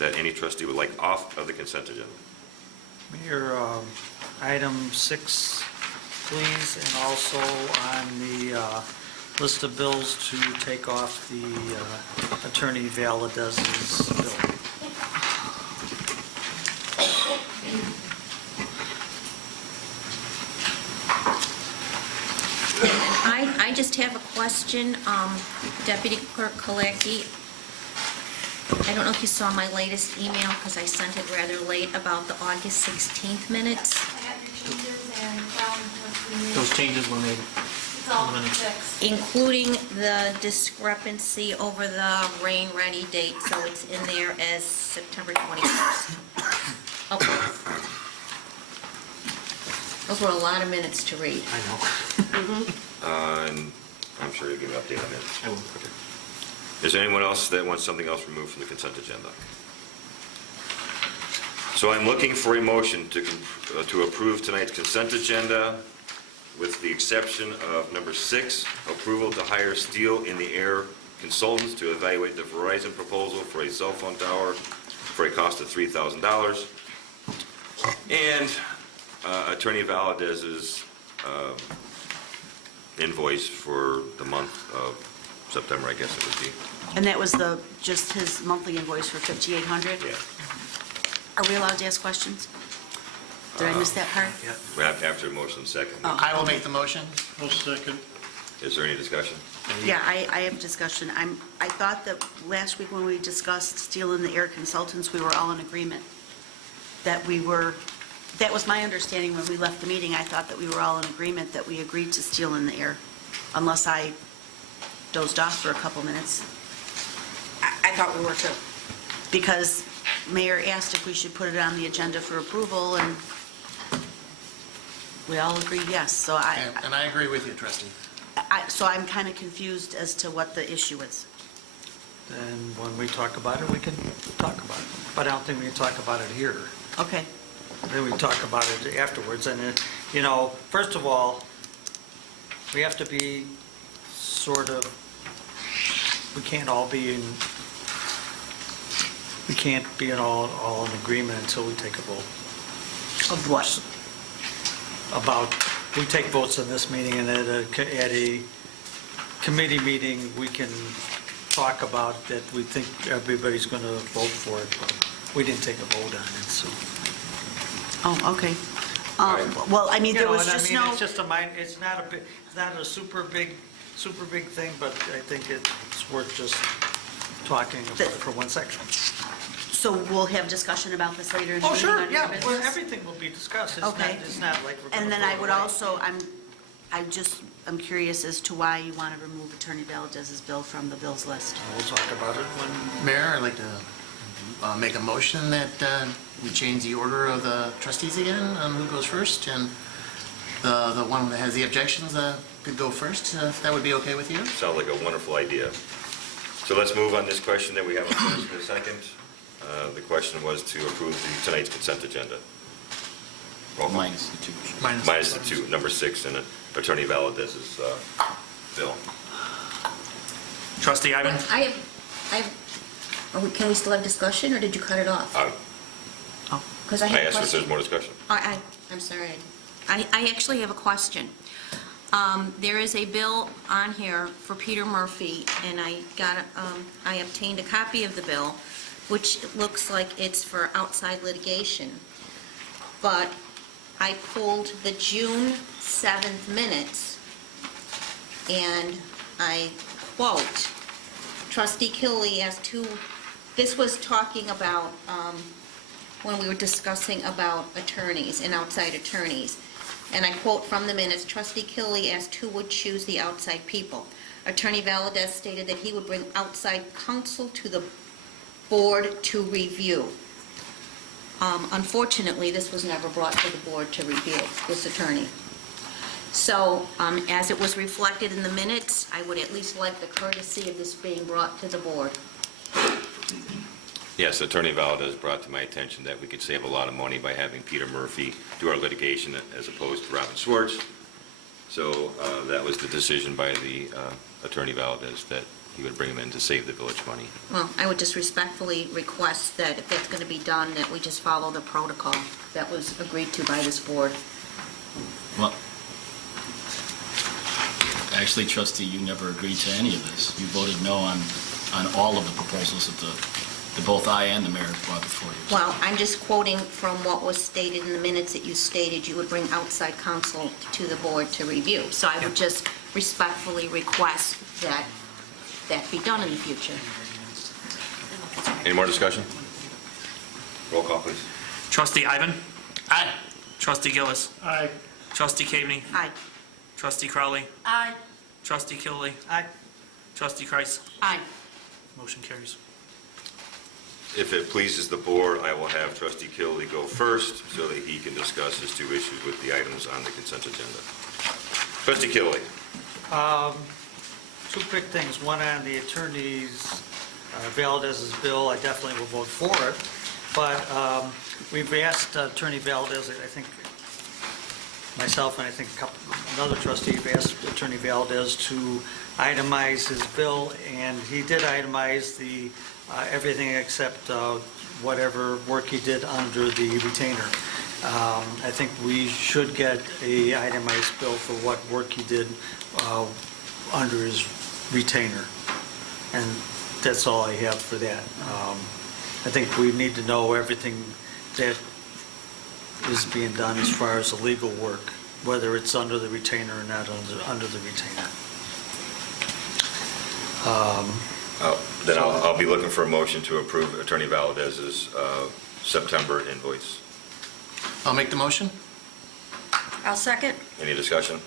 that any trustee would like off of the consent agenda? Mayor, item 6, please, and also on the list of bills to take off the Attorney Valadez's bill. I just have a question, Deputy Clerk Kolacki. I don't know if you saw my latest email, because I sent it rather late, about the August 16th minutes. I have your changes and found what we made. Those changes were made. It's all fixed. Including the discrepancy over the rain-ready date, so it's in there as September 21st. Okay. Those were a lot of minutes to read. I know. And I'm sure you'll give an update on that. I will. Okay. Is there anyone else that wants something else removed from the consent agenda? So I'm looking for a motion to approve tonight's consent agenda with the exception of number 6, approval to hire Steel in the Air Consultants to evaluate the Verizon proposal for a cell phone tower for a cost of $3,000. And Attorney Valadez's invoice for the month of September, I guess it would be. And that was just his monthly invoice for $5,800? Yeah. Are we allowed to ask questions? Did I miss that part? We have after motion second. I will make the motion. I'll second. Is there any discussion? Yeah, I have discussion. I thought that last week when we discussed Steel in the Air Consultants, we were all in agreement. That was my understanding when we left the meeting. I thought that we were all in agreement that we agreed to Steel in the Air, unless I dozed off for a couple minutes. I thought we were too. Because Mayor asked if we should put it on the agenda for approval, and we all agreed yes. So And I agree with you, trustee. so I'm kind of confused as to what the issue is. And when we talk about it, we can talk about it. But I don't think we can talk about it here. Okay. Then we can talk about it afterwards. And, first of all, we have to be we can't be all in agreement until we take a vote. Of what? We take votes in this meeting, and at a committee meeting, we can talk about that we think everybody's going to vote for it, but we didn't take a vote on it, so. Oh, okay. Well, I mean, there was just no... It's just it's not a super big thing, but I think it's worth just talking about it for 1 second. So we'll have discussion about this later in the Oh, meeting? sure, under yeah, new business? everything will be discussed. Okay. It's not like we're going to... And then I would also, I'm curious as to why you want to remove Attorney Valadez's bill from the bills list. We'll talk about it when... Mayor, I'd like to make a motion that we change the order of the trustees again on who goes first, and the one that has the objections could go first, if that would be okay with you? Sounds like a wonderful idea. So let's move on this question that we have a first and a second. The question was to approve tonight's consent agenda. Roll call. Minus the two. Minus the two, number 6, and Attorney Valadez's bill. Trustee Ivan? Can we still have discussion, or did you cut it off? Because I I have a asked if question. there's more discussion. I'm sorry. I actually have a question. There is a bill on here for Peter Murphy, and I obtained a copy of the bill, which looks like it's for outside litigation. But I pulled the June 7th minutes, and I quote, Trustee Killey asked this was talking about when we were discussing about attorneys and outside attorneys. And I quote from the minutes, Trustee Killey asked who would choose the outside people. Attorney Valadez stated that he would bring outside counsel to the board to review. Unfortunately, this was never brought to the board to review, this attorney. So, as it was reflected in the minutes, I would at least like the courtesy of this being brought to the board. Yes, Attorney Valadez brought to my attention that we could save a lot of money by having Peter Murphy do our litigation as opposed to Robin Schwartz. So that was the decision by the Attorney Valadez, that he would bring him in to save the village money. Well, I would just respectfully request that if that's going to be done, that we just follow the protocol that was agreed to by this board. Well, actually, trustee, you never agreed to any of this. You voted no on all of the proposals that both I and the mayor brought before you. Well, I'm just quoting from what was stated in the minutes that you stated you would bring outside counsel to the board to review. So I would just respectfully request that that be done in the future. Any more discussion? Roll call, please. Trustee Ivan? Aye. Trustee Gillis? Aye. Trustee Caveney? Aye. Trustee Crowley? Aye. Trustee Killey? Aye. Trustee Kreis? Aye. Motion carries. If it pleases the board, I will have Trustee Killey go first so that he can discuss his two issues with the items on the consent agenda. Trustee Killey. Two quick things. One on the attorney's Valadez's bill, I definitely will vote for it. But we've asked Attorney Valadez, I think myself and I think another trustee have asked Attorney Valadez to itemize his bill, and he did itemize the everything except whatever work he did under the retainer. I think we should get a itemized bill for what work he did under his retainer. And that's all I have for that. I think we need to know everything that is being done as far as the legal work, whether it's under the retainer or not under the retainer. Then I'll be looking for a motion to approve Attorney Valdez's September invoice. I'll make the motion. I'll second. Any discussion?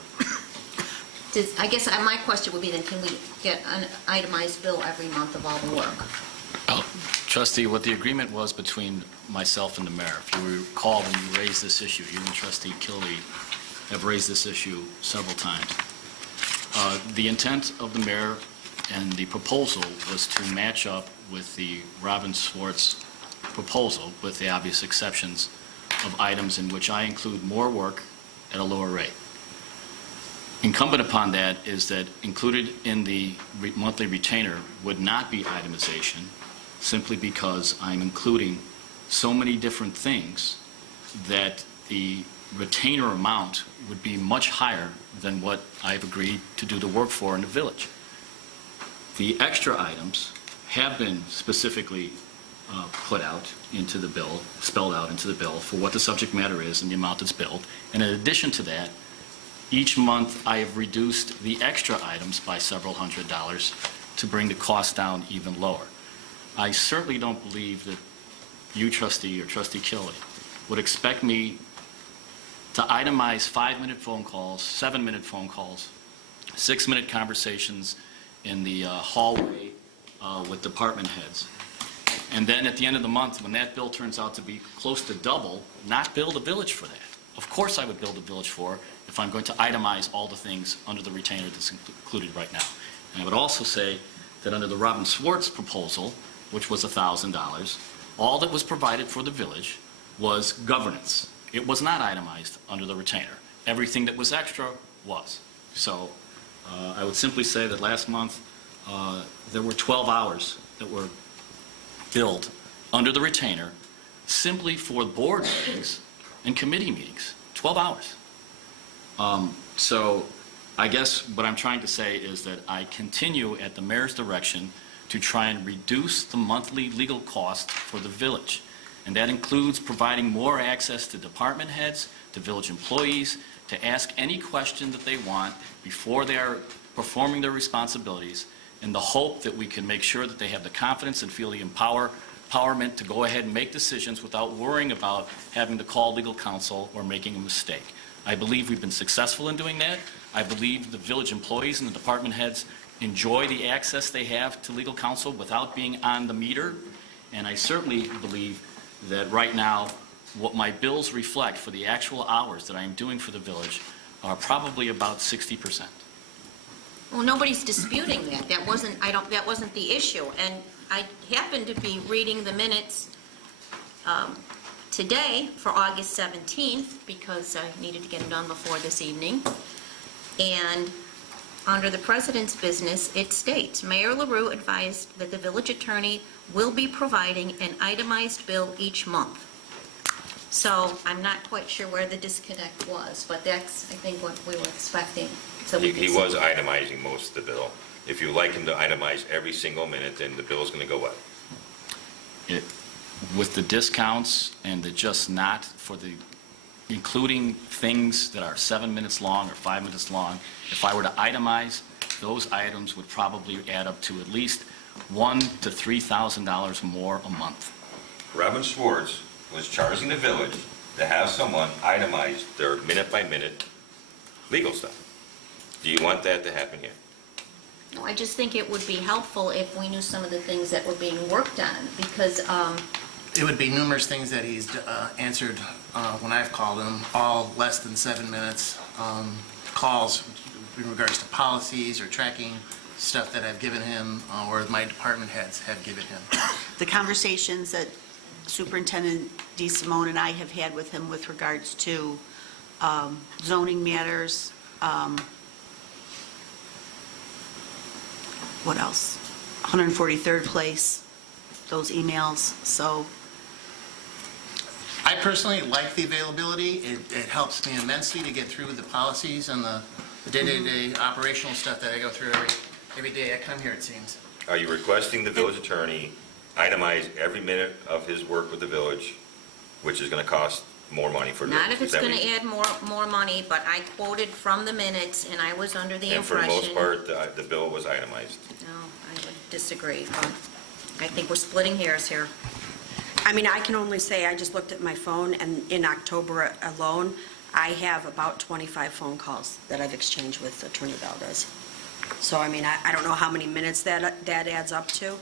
I guess my question would be then, can we get an itemized bill every month of all the work? Trustee, what the agreement was between myself and the mayor, if you recall when you raised this issue, you and Trustee Kilby have raised this issue several times. The intent of the mayor and the proposal was to match up with the Robin Swartz proposal, with the obvious exceptions of items in which I include more work at a lower rate. Incumbent upon that is that included in the monthly retainer would not be itemization, simply because I'm including so many different things that the retainer amount would be much higher than what I've agreed to do the work for in the village. The extra items have been specifically put out into the bill, spelled out into the bill for what the subject matter is and the amount that's billed. And in addition to that, each month I have reduced the extra items by several $100s to bring the cost down even lower. I certainly don't believe that you, Trustee, or Trustee Kilby, would expect me to itemize 5-minute phone calls, 7-minute phone calls, 6-minute conversations in the hallway with department heads. And then at the end of the month, when that bill turns out to be close to double, not bill the village for that. Of course I would bill the village for if I'm going to itemize all the things under the retainer that's included right now. And I would also say that under the Robin Swartz proposal, which was $1,000, all that was provided for the village was governance. It was not itemized under the retainer. Everything that was extra was. So I would simply say that last month there were 12 hours that were billed under the retainer simply for board meetings and committee meetings. 12 hours. So I guess what I'm trying to say is that I continue at the mayor's direction to try and reduce the monthly legal cost for the village. And that includes providing more access to department heads, to village employees, to ask any question that they want before they are performing their responsibilities, in the hope that we can make sure that they have the confidence and feel the empowerment to go ahead and make decisions without worrying about having to call legal counsel or making a mistake. I believe we've been successful in doing that. I believe the village employees and the department heads enjoy the access they have to legal counsel without being on the meter. And I certainly believe that right now, what my bills reflect for the actual hours that I am doing for the village are probably about 60%. Well, nobody's disputing that. That wasn't the issue. And I happened to be reading the minutes today for August 17th because I needed to get them done before this evening. And under the president's business, it states, Mayor LaRue advised that the village attorney will be providing an itemized bill each month. So I'm not quite sure where the disconnect was, but that's, I think, what we were expecting. So He was itemizing most of the bill. If you like him to itemize every single minute, then the bill's going to go up. With the discounts and the just not for the, including things that are 7 minutes long or 5 minutes long, if I were to itemize, those items would probably add up to at least $1,000 to $3,000 more a month. Robin Swartz was charging the village to have someone itemize their minute-by-minute legal stuff. Do you want that to happen here? No, I just think it would be helpful if we knew some of the things that were being worked on, because It would be numerous things that he's answered when I've called him, all less than 7 minutes. Calls in regards to policies or tracking stuff that I've given him or my department heads have given him. The conversations that Superintendent DeSimone and I have had with him with regards to zoning matters, what else? 143rd Place, those emails, so. I personally like the availability. It helps me immensely to get through the policies and the day-to-day operational stuff that I go through every day I come here, it seems. Are you requesting the village attorney itemize every minute of his work with the village, which is going to cost more money for the village? Not if Is it's that going what to you- add more money, but I quoted from the minutes, and I was under the And for the impression... most part, the bill was itemized. No, I would disagree, but I think we're splitting hairs here. I mean, I can only say, I just looked at my phone, and in October alone, I have about 25 phone calls that I've exchanged with Attorney Valdez. So, I mean, I don't know how many minutes that adds up to.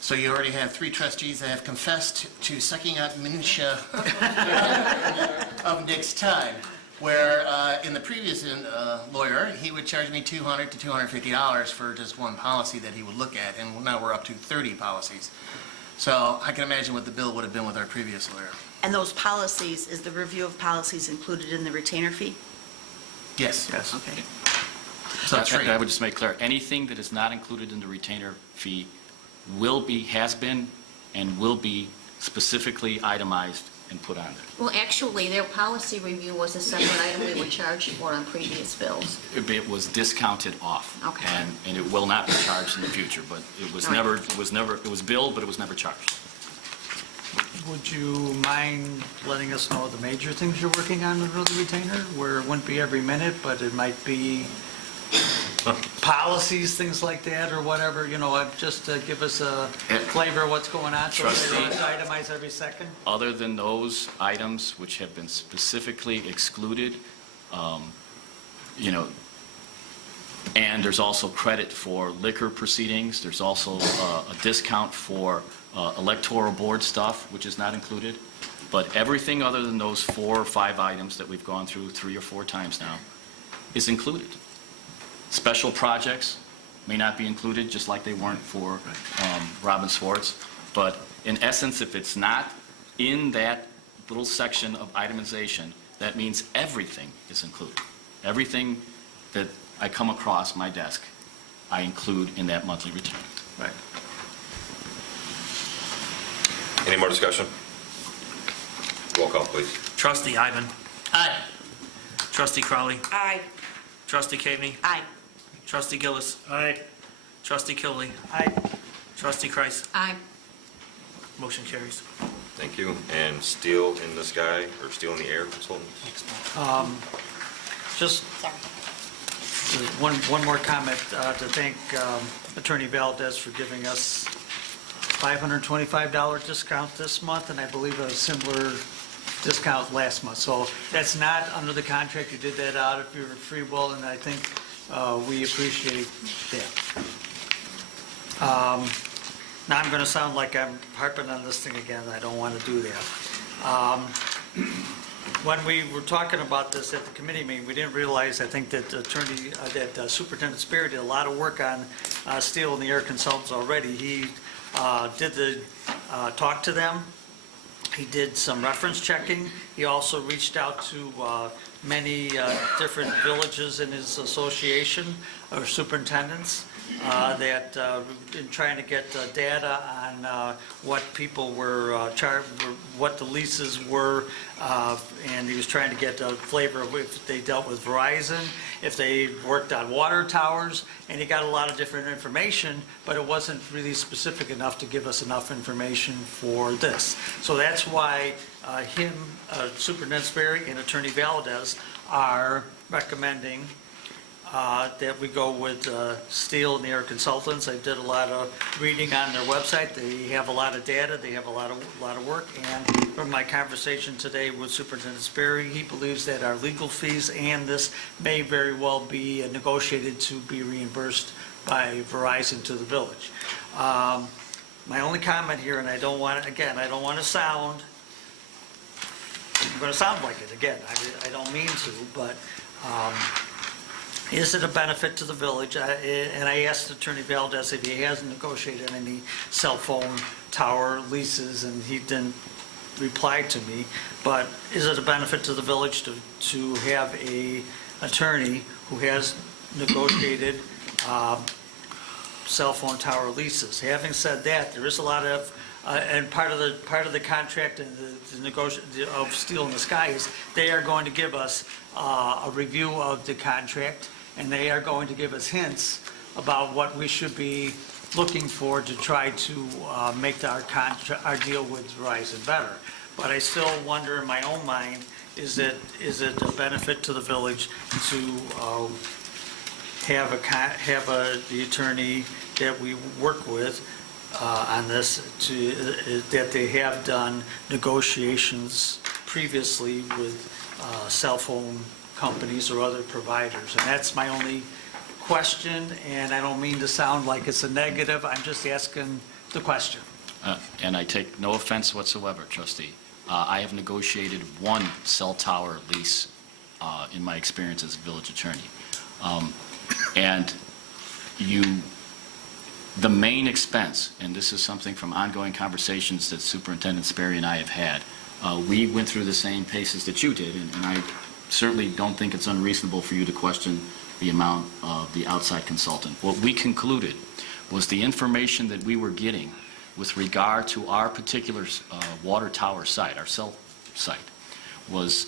So you already have 3 trustees that have confessed to sucking up minutia of Nick's time, where in the previous lawyer, he would charge me $200 to $250 for just one policy that he would look at, and now we're up to 30 policies. So I can imagine what the bill would have been with our previous lawyer. And those policies, is the review of policies included in the retainer fee? Yes. Yes. Okay. So it's free. I would just make clear, anything that is not included in the retainer fee has been, and will be specifically itemized and put on there. Well, actually, their policy review was a separate item we were charged for on previous bills. It was discounted off. Okay. And it will not be charged in the future, but it was All right. it was billed, but it was never charged. Would you mind letting us know the major things you're working on under the retainer, where it wouldn't be every minute, but it might be policies, things like that, or whatever, just to give us a flavor of what's going on, so we don't itemize every second? Other than those items which have been specifically excluded, and there's also credit for liquor proceedings, there's also a discount for electoral board stuff, which is not included, but everything other than those 4 or 5 items that we've gone through 3 or 4 times now is included. Special projects may not be included, just like they weren't for Robin Swartz, but in essence, if it's not in that little section of itemization, that means everything is included. Everything that I come across my desk, I include in that monthly return. Right. Any more discussion? Roll call, please. Trustee Ivan. Aye. Trustee Crowley. Aye. Trustee Kaveny. Aye. Trustee Gillis. Aye. Trustee Kiley. Aye. Trustee Kreis. Aye. Motion carries. Thank you. And Steel in the Sky, or Steel in the Air consultants? Just one more comment to thank Attorney Valdez for giving us $525 discount this month, and I believe a similar discount last month. So that's not under the contract. You did that out of your free will, and I think we appreciate that. Now I'm going to sound like I'm harping on this thing again. I don't want to do that. When we were talking about this at the committee meeting, we didn't realize, I think, that Superintendent Sperry did a lot of work on Steel in the Air consultants already. He did talk to them. He did some reference checking. He also reached out to many different villages in his association, or superintendents, that in trying to get data on what people were charged, what the leases were, and he was trying to get a flavor of if they dealt with Verizon, if they worked on water towers, and he got a lot of different information, but it wasn't really specific enough to give us enough information for this. So that's why Superintendent Sperry and Attorney Valdez are recommending that we go with Steel and the Air Consultants. I did a lot of reading on their website. They have a lot of data. They have a lot of work. And from my conversation today with Superintendent Sperry, he believes that our legal fees and this may very well be negotiated to be reimbursed by Verizon to the village. My only comment here, and I don't want to sound, I'm going to sound like it again. I don't mean to, but is it a benefit to the village? And I asked Attorney Valdez if he has negotiated any cell phone tower leases, and he didn't reply to me. But is it a benefit to the village to have a attorney who has negotiated cell phone tower leases? Having said that, there is a lot of and part of the contract and the negotiation of Steel in the Sky is they are going to give us a review of the contract, and they are going to give us hints about what we should be looking for to try to make our deal with Verizon better. But I still wonder in my own mind, is it a benefit to the village to have the attorney that we work with on this, that they have done negotiations previously with cell phone companies or other providers? And that's my only question, and I don't mean to sound like it's a negative, I'm just asking the question. And I take no offense whatsoever, trustee. I have negotiated one cell tower lease in my experience as a village attorney. And the main expense, and this is something from ongoing conversations that Superintendent Sperry and I have had, we went through the same paces that you did, and I certainly don't think it's unreasonable for you to question the amount of the outside consultant. What we concluded was the information that we were getting with regard to our particular water tower site, our cell site, was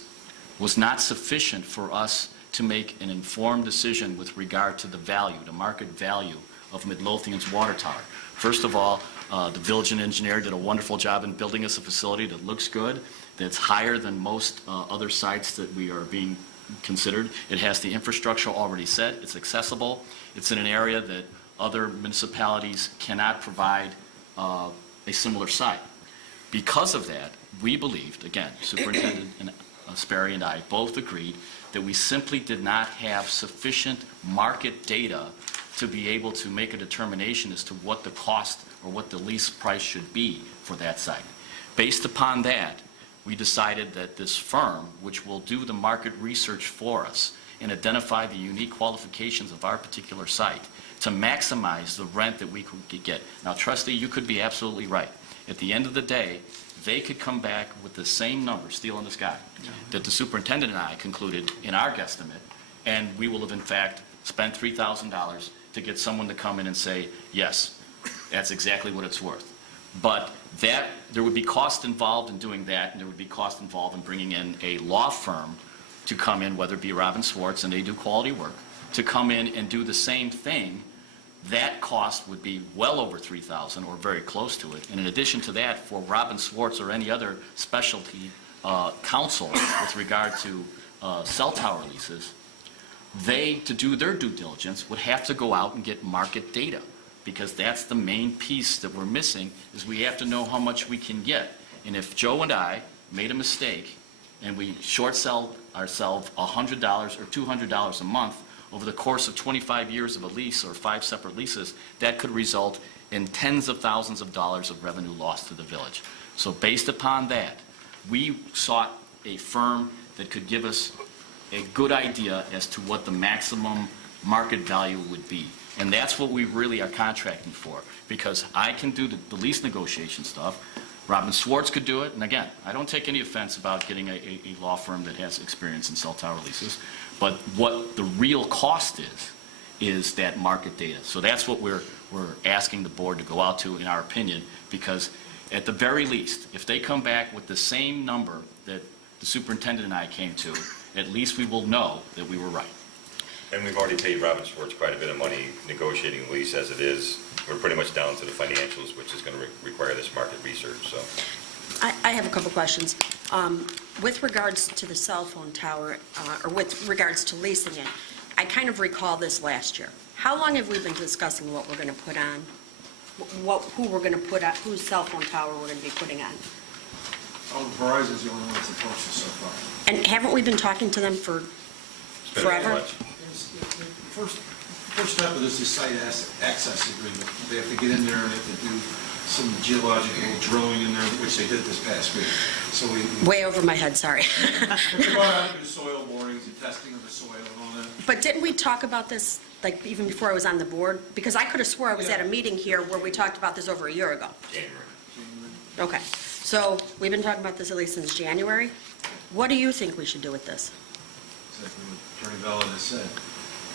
not sufficient for us to make an informed decision with regard to the value, the market value of Midlothian's water tower. First of all, the village engineer did a wonderful job in building us a facility that looks good, that's higher than most other sites that we are being considered. It has the infrastructure already set, it's accessible, it's in an area that other municipalities cannot provide a similar site. Because of that, we believed, again, Superintendent Sperry and I both agreed that we simply did not have sufficient market data to be able to make a determination as to what the cost or what the lease price should be for that site. Based upon that, we decided that this firm, which will do the market research for us and identify the unique qualifications of our particular site, to maximize the rent that we could get. Now, trustee, you could be absolutely right. At the end of the day, they could come back with the same number, steel in the sky, that the superintendent and I concluded in our guesstimate, and we will have in fact spent $3,000 to get someone to come in and say, yes, that's exactly what it's worth. But there would be cost involved in doing that, and there would be cost involved in bringing in a law firm to come in, whether it be Robin Swartz, and they do quality work, to come in and do the same thing. That cost would be well over $3,000 or very close to it. And in addition to that, for Robin Swartz or any other specialty counsel with regard to cell tower leases, they, to do their due diligence, would have to go out and get market data, because that's the main piece that we're missing, is we have to know how much we can get. And if Joe and I made a mistake and we short sell ourselves $100 or $200 a month over the course of 25 years of a lease or 5 separate leases, that could result in tens of thousands of dollars of revenue lost to the village. So based upon that, we sought a firm that could give us a good idea as to what the maximum market value would be. And that's what we really are contracting for, because I can do the lease negotiation stuff. Robin Swartz could do it, and again, I don't take any offense about getting a law firm that has experience in cell tower leases, but what the real cost is that market data. So that's what we're asking the board to go out to, in our opinion, because at the very least, if they come back with the same number that the superintendent and I came to, at least we will know that we were right. And we've already paid Robin Swartz quite a bit of money negotiating the lease as it is. We're pretty much down to the financials, which is going to require this market research, so. I have a couple questions. With regards to the cell phone tower, or with regards to leasing it, I kind of recall this last year. How long have we been discussing what we're going to put on? Who we're going to put on, whose cell phone tower we're going to be putting on? Verizon's the only one that's approached us so far. And haven't we been talking to them for forever? The first step of this is site access agreement. They have to get in there and they have to do some geological drilling in there, which they did this past week. So we Way over my head, sorry. we brought out the soil borings and testing of the soil and all that. But didn't we talk about this, like, even before I was on the board? Because I could have swore I was at a meeting here where we talked about this over a year ago. January. Okay, so we've been talking about this at least since January. What do you think we should do with this? Exactly what Attorney Valerie has said.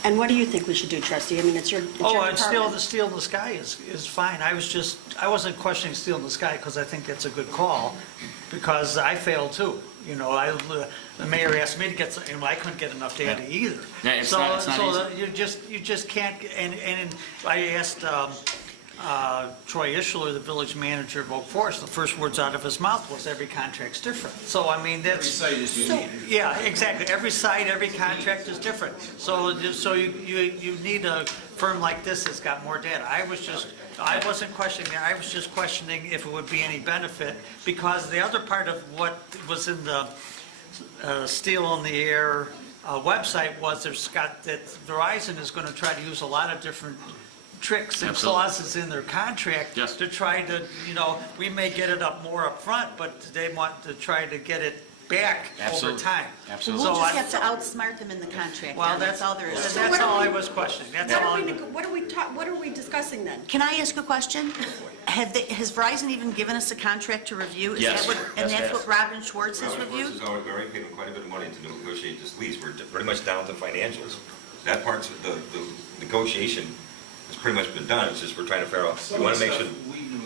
And what do you think we should do, trustee? I mean, it's your And department. steel in the sky is fine. I wasn't questioning steel in the sky because I think that's a good call, because I failed too. You know, the mayor asked me to get some, and I couldn't get enough data either. Yeah, it's So, not so easy. you just can't, and I asked Troy Ishler, the village manager of Oak Forest, the first words out of his mouth was, every contract's different. So, I mean, that's. Every site is unique. Yeah, exactly. Every site, every contract is different. So you need a firm like this that's got more data. I wasn't questioning that. I was just questioning if it would be any benefit, because the other part of what was in the Steel in the Air website was that Verizon is going to try to use a lot of different tricks and Absolutely. clauses in their contract Yes. to try to, we may get it up more up front, but they want to try to get it back over Absolutely. time. Absolutely. We'll So just I- have to outsmart them in the contract, Well, then. That's all there is. So That's what are all I we- was questioning. That's What all. are we discussing then? Can I ask a question? Has Verizon even given us a contract to review? Is Yes. that what- And Yes, that's yes. what Robin Schwartz has Robert reviewed? Schwartz has already paid him quite a bit of money to negotiate this lease. We're pretty much down to financials. That part's, the negotiation has pretty much been done. It's just we're trying to figure out, we Some want of to the make sure. stuff we knew,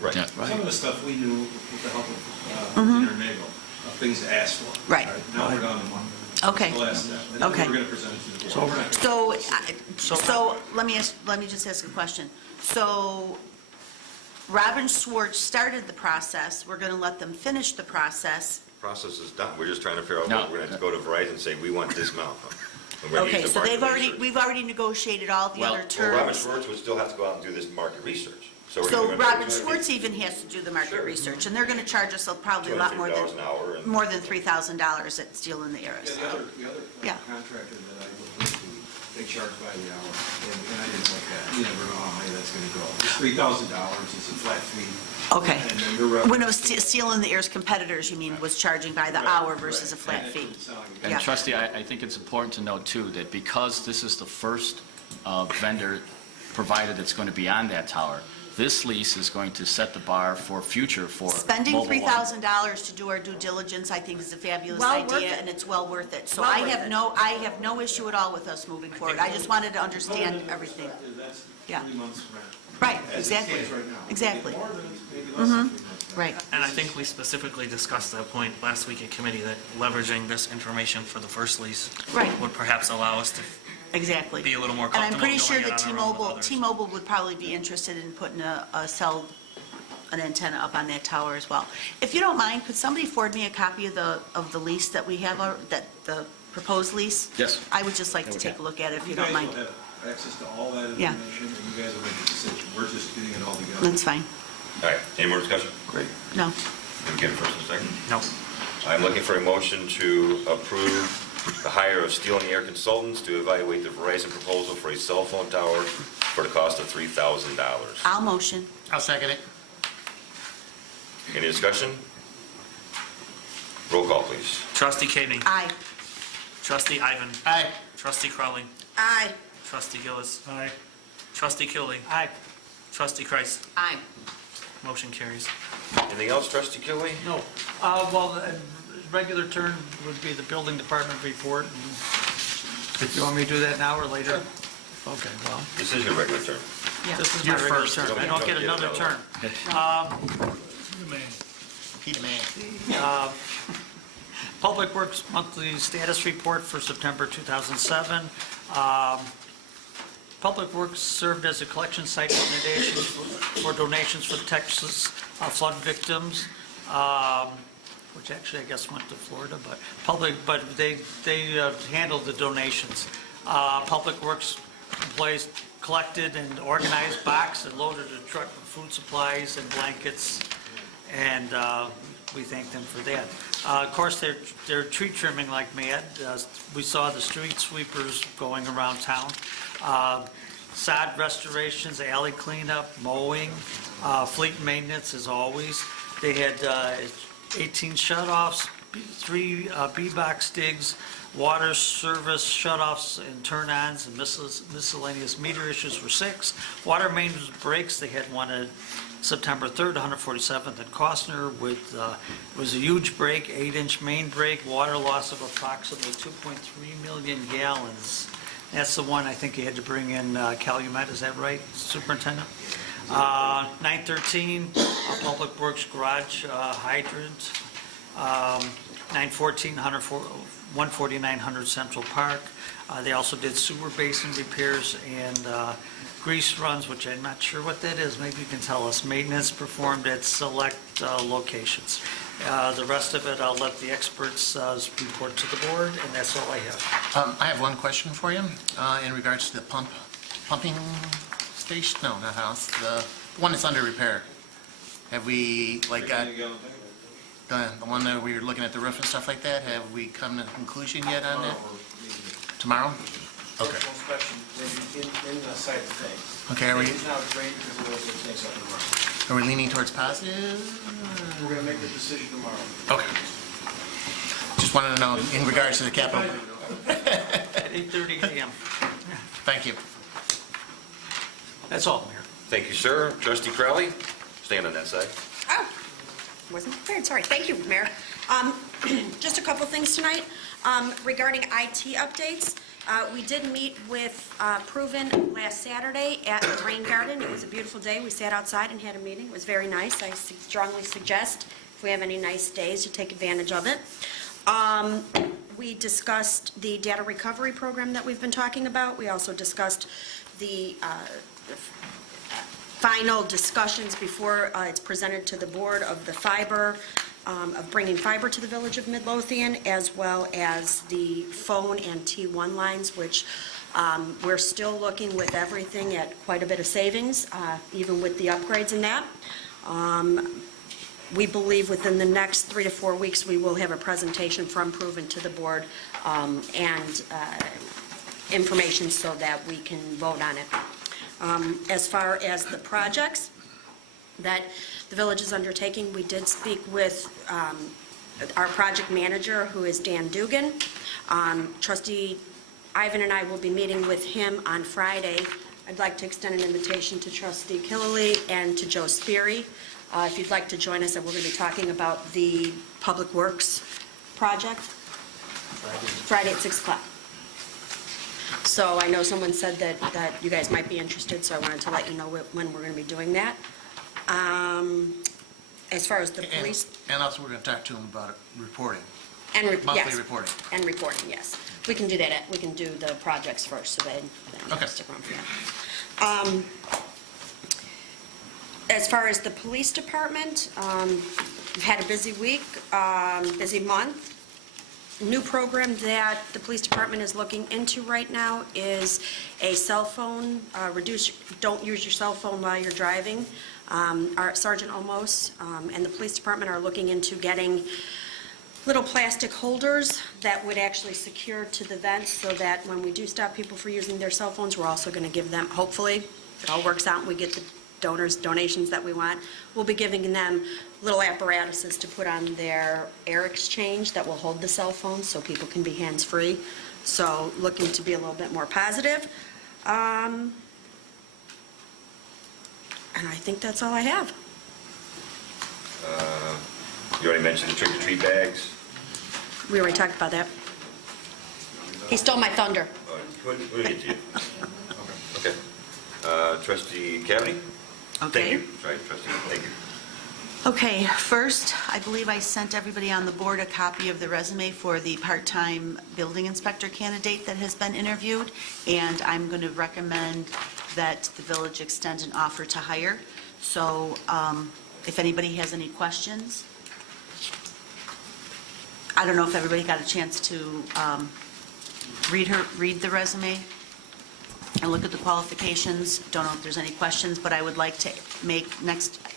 Right. Yeah. some of the stuff we knew with the help of Internego, of things to ask for. Right. Now we're down to one. Okay. The last step. And then Okay. we're going to present it to the board. We're not gonna- So let me just ask a question. So Robin Schwartz started the process. We're going to let them finish the process. Process is done. We're just trying to figure out, No. we're going to have to go to Verizon and say, we want this amount. And we're gonna Okay, use the so market research. we've already negotiated all the Well, other Well, Robin terms. Schwartz would still have to go out and do this market research. we're So gonna- Robin Schwartz even has to do the market research, and they're going to charge us probably a lot more $250 an hour than, and- more than $3,000 at Steel in the Air. Yeah, the other Yeah. contractor that I looked into, they charge by the hour, and I didn't like that. You never know how high that's going to go. It's $3,000, it's a flat fee. Okay. And then your revenue- When it was Steel in the Air's competitors, you mean, was charging by the hour versus a flat Right. fee? And it didn't sound like- And Yeah. trustee, I think it's important to note too, that because this is the first vendor provided that's going to be on that tower, this lease is going to set the bar for future for Spending mobile line. $3,000 to do our due diligence, I think, is a fabulous Well worth idea, it. and it's well worth it. So Well I worth have it. no issue at all with us moving forward. I just wanted to understand everything. That's Yeah. 3 months rent. Right, As it exactly. stands right now. Exactly. Maybe more than, maybe less than 3 months. Right. And I think we specifically discussed that point last week at committee, that leveraging this information for the first lease Right. would perhaps allow us to Exactly. be a little more And I'm comfortable pretty sure going that it on our own with others. T-Mobile would probably be interested in putting an antenna up on that tower as well. If you don't mind, could somebody forward me a copy of the lease that we have, the proposed lease? Yes. I would just like to Okay. take a look at it, if you You don't guys mind. will have access to all that Yeah. information, and you guys will make a decision. We're just getting it all together. That's fine. All right, any more discussion? Great. No. Can we get a first and second? No. I'm looking for a motion to approve the hire of Steel in the Air consultants to evaluate the Verizon proposal for a cell phone tower for the cost of $3,000. I'll motion. I'll second it. Any discussion? Roll call, please. Trustee Koenig. Aye. Trustee Ivan. Aye. Trustee Crowley. Aye. Trustee Gillis. Aye. Trustee Killy. Aye. Trustee Kreis. Aye. Motion carries. Anything else, Trustee Kilby? No. Well, the regular turn would be the building department report. And you want me to do that now or later? Okay, well, This is your regular term. this is my Your regular first. turn. I don't get another turn. Peter Man. Public Works Monthly Status Report for September 2007. Public Works served as a collection site for donations for Texas flood victims, which actually I guess went to Florida, but they handled the donations. Public Works employees collected and organized, boxed and loaded a truck with food supplies and blankets, and we thank them for that. Of course, they're tree trimming like mad. We saw the street sweepers going around town. Sod restorations, alley cleanup, mowing, fleet maintenance as always. They had 18 shutoffs, 3 B-box digs, water service shutoffs and turn-ons, and miscellaneous meter issues were 6. Water main breaks, they had one at September 3rd, 147th at Costner with, was a huge break, 8-inch main break, water loss of approximately 2.3 million gallons That's the one I think you had to bring in Calumet, is that right, Superintendent? 913, Public Works Garage hydrant. 914, 14900 Central Park. They also did sewer basin repairs and grease runs, which I'm not sure what that is. Maybe you can tell us. Maintenance performed at select locations. The rest of it, I'll let the experts report to the board, and that's all I have. I have one question for you in regards to the pumping station, no, not house, the one that's under repair. Have we, like, got, the one that we were looking at the roof and stuff like that, have we come to a conclusion yet on that? Tomorrow? Okay. Inspection, maybe in the site of things. Okay, are we, It's not great because of those things up and running. are we leaning towards positive? We're gonna make the decision tomorrow. Okay. Just wanted to know in regards to the capital. At 8:30 a.m. Thank you. That's all, Mayor. Thank you, sir. Trustee Crowley, stand on that side. Oh, wasn't prepared, sorry. Thank you, Mayor. Just a couple things tonight. Regarding IT updates, we did meet with Proven last Saturday at the Rain Garden. It was a beautiful day. We sat outside and had a meeting. It was very nice. I strongly suggest, if we have any nice days, to take advantage of it. We discussed the data recovery program that we've been talking about. We also discussed the final discussions before it's presented to the board of the fiber, of bringing fiber to the village of Midlothian, as well as the phone and T1 lines, which we're still looking with everything at quite a bit of savings, even with the upgrades in that. We believe within the next 3 to 4 weeks, we will have a presentation from Proven to the board and information so that we can vote on it. As far as the projects that the village is undertaking, we did speak with our project manager, who is Dan Dugan. Trustee Ivan and I will be meeting with him on Friday. I'd like to extend an invitation to Trustee Killily and to Joe Sperry. If you'd like to join us, and we're going to be talking about the Public Works project. Friday at 6 o'clock. So I know someone said that you guys might be interested, so I wanted to let you know when we're going to be doing that. As far as the police... And also, we're going to talk to them about reporting. Yes. Monthly reporting. And reporting, yes. We can do that. We can do the projects first, so they Okay. stick around for that. As far as the police department, we've had a busy week, busy month. New program that the police department is looking into right now is a cell phone, don't use your cell phone while you're driving. Our Sergeant Olmos and the police department are looking into getting little plastic holders that would actually secure to the vents, so that when we do stop people for using their cell phones, we're also going to give them, hopefully, if it all works out and we get the donations that we want, we'll be giving them little apparatuses to put on their air exchange that will hold the cell phones so people can be hands-free. So looking to be a little bit more positive. And I think that's all I have. You already mentioned the trick-or-treat bags. We already talked about that. He stole my thunder. We'll get to you. Okay. Trustee Cavity? Okay. Thank you. Sorry, trustee, thank you. Okay, first, I believe I sent everybody on the board a copy of the resume for the part-time building inspector candidate that has been interviewed, and I'm going to recommend that the village extend an offer to hire. So if anybody has any questions, I don't know if everybody got a chance to read the resume and look at the qualifications. Don't know if there's any questions, but I would like to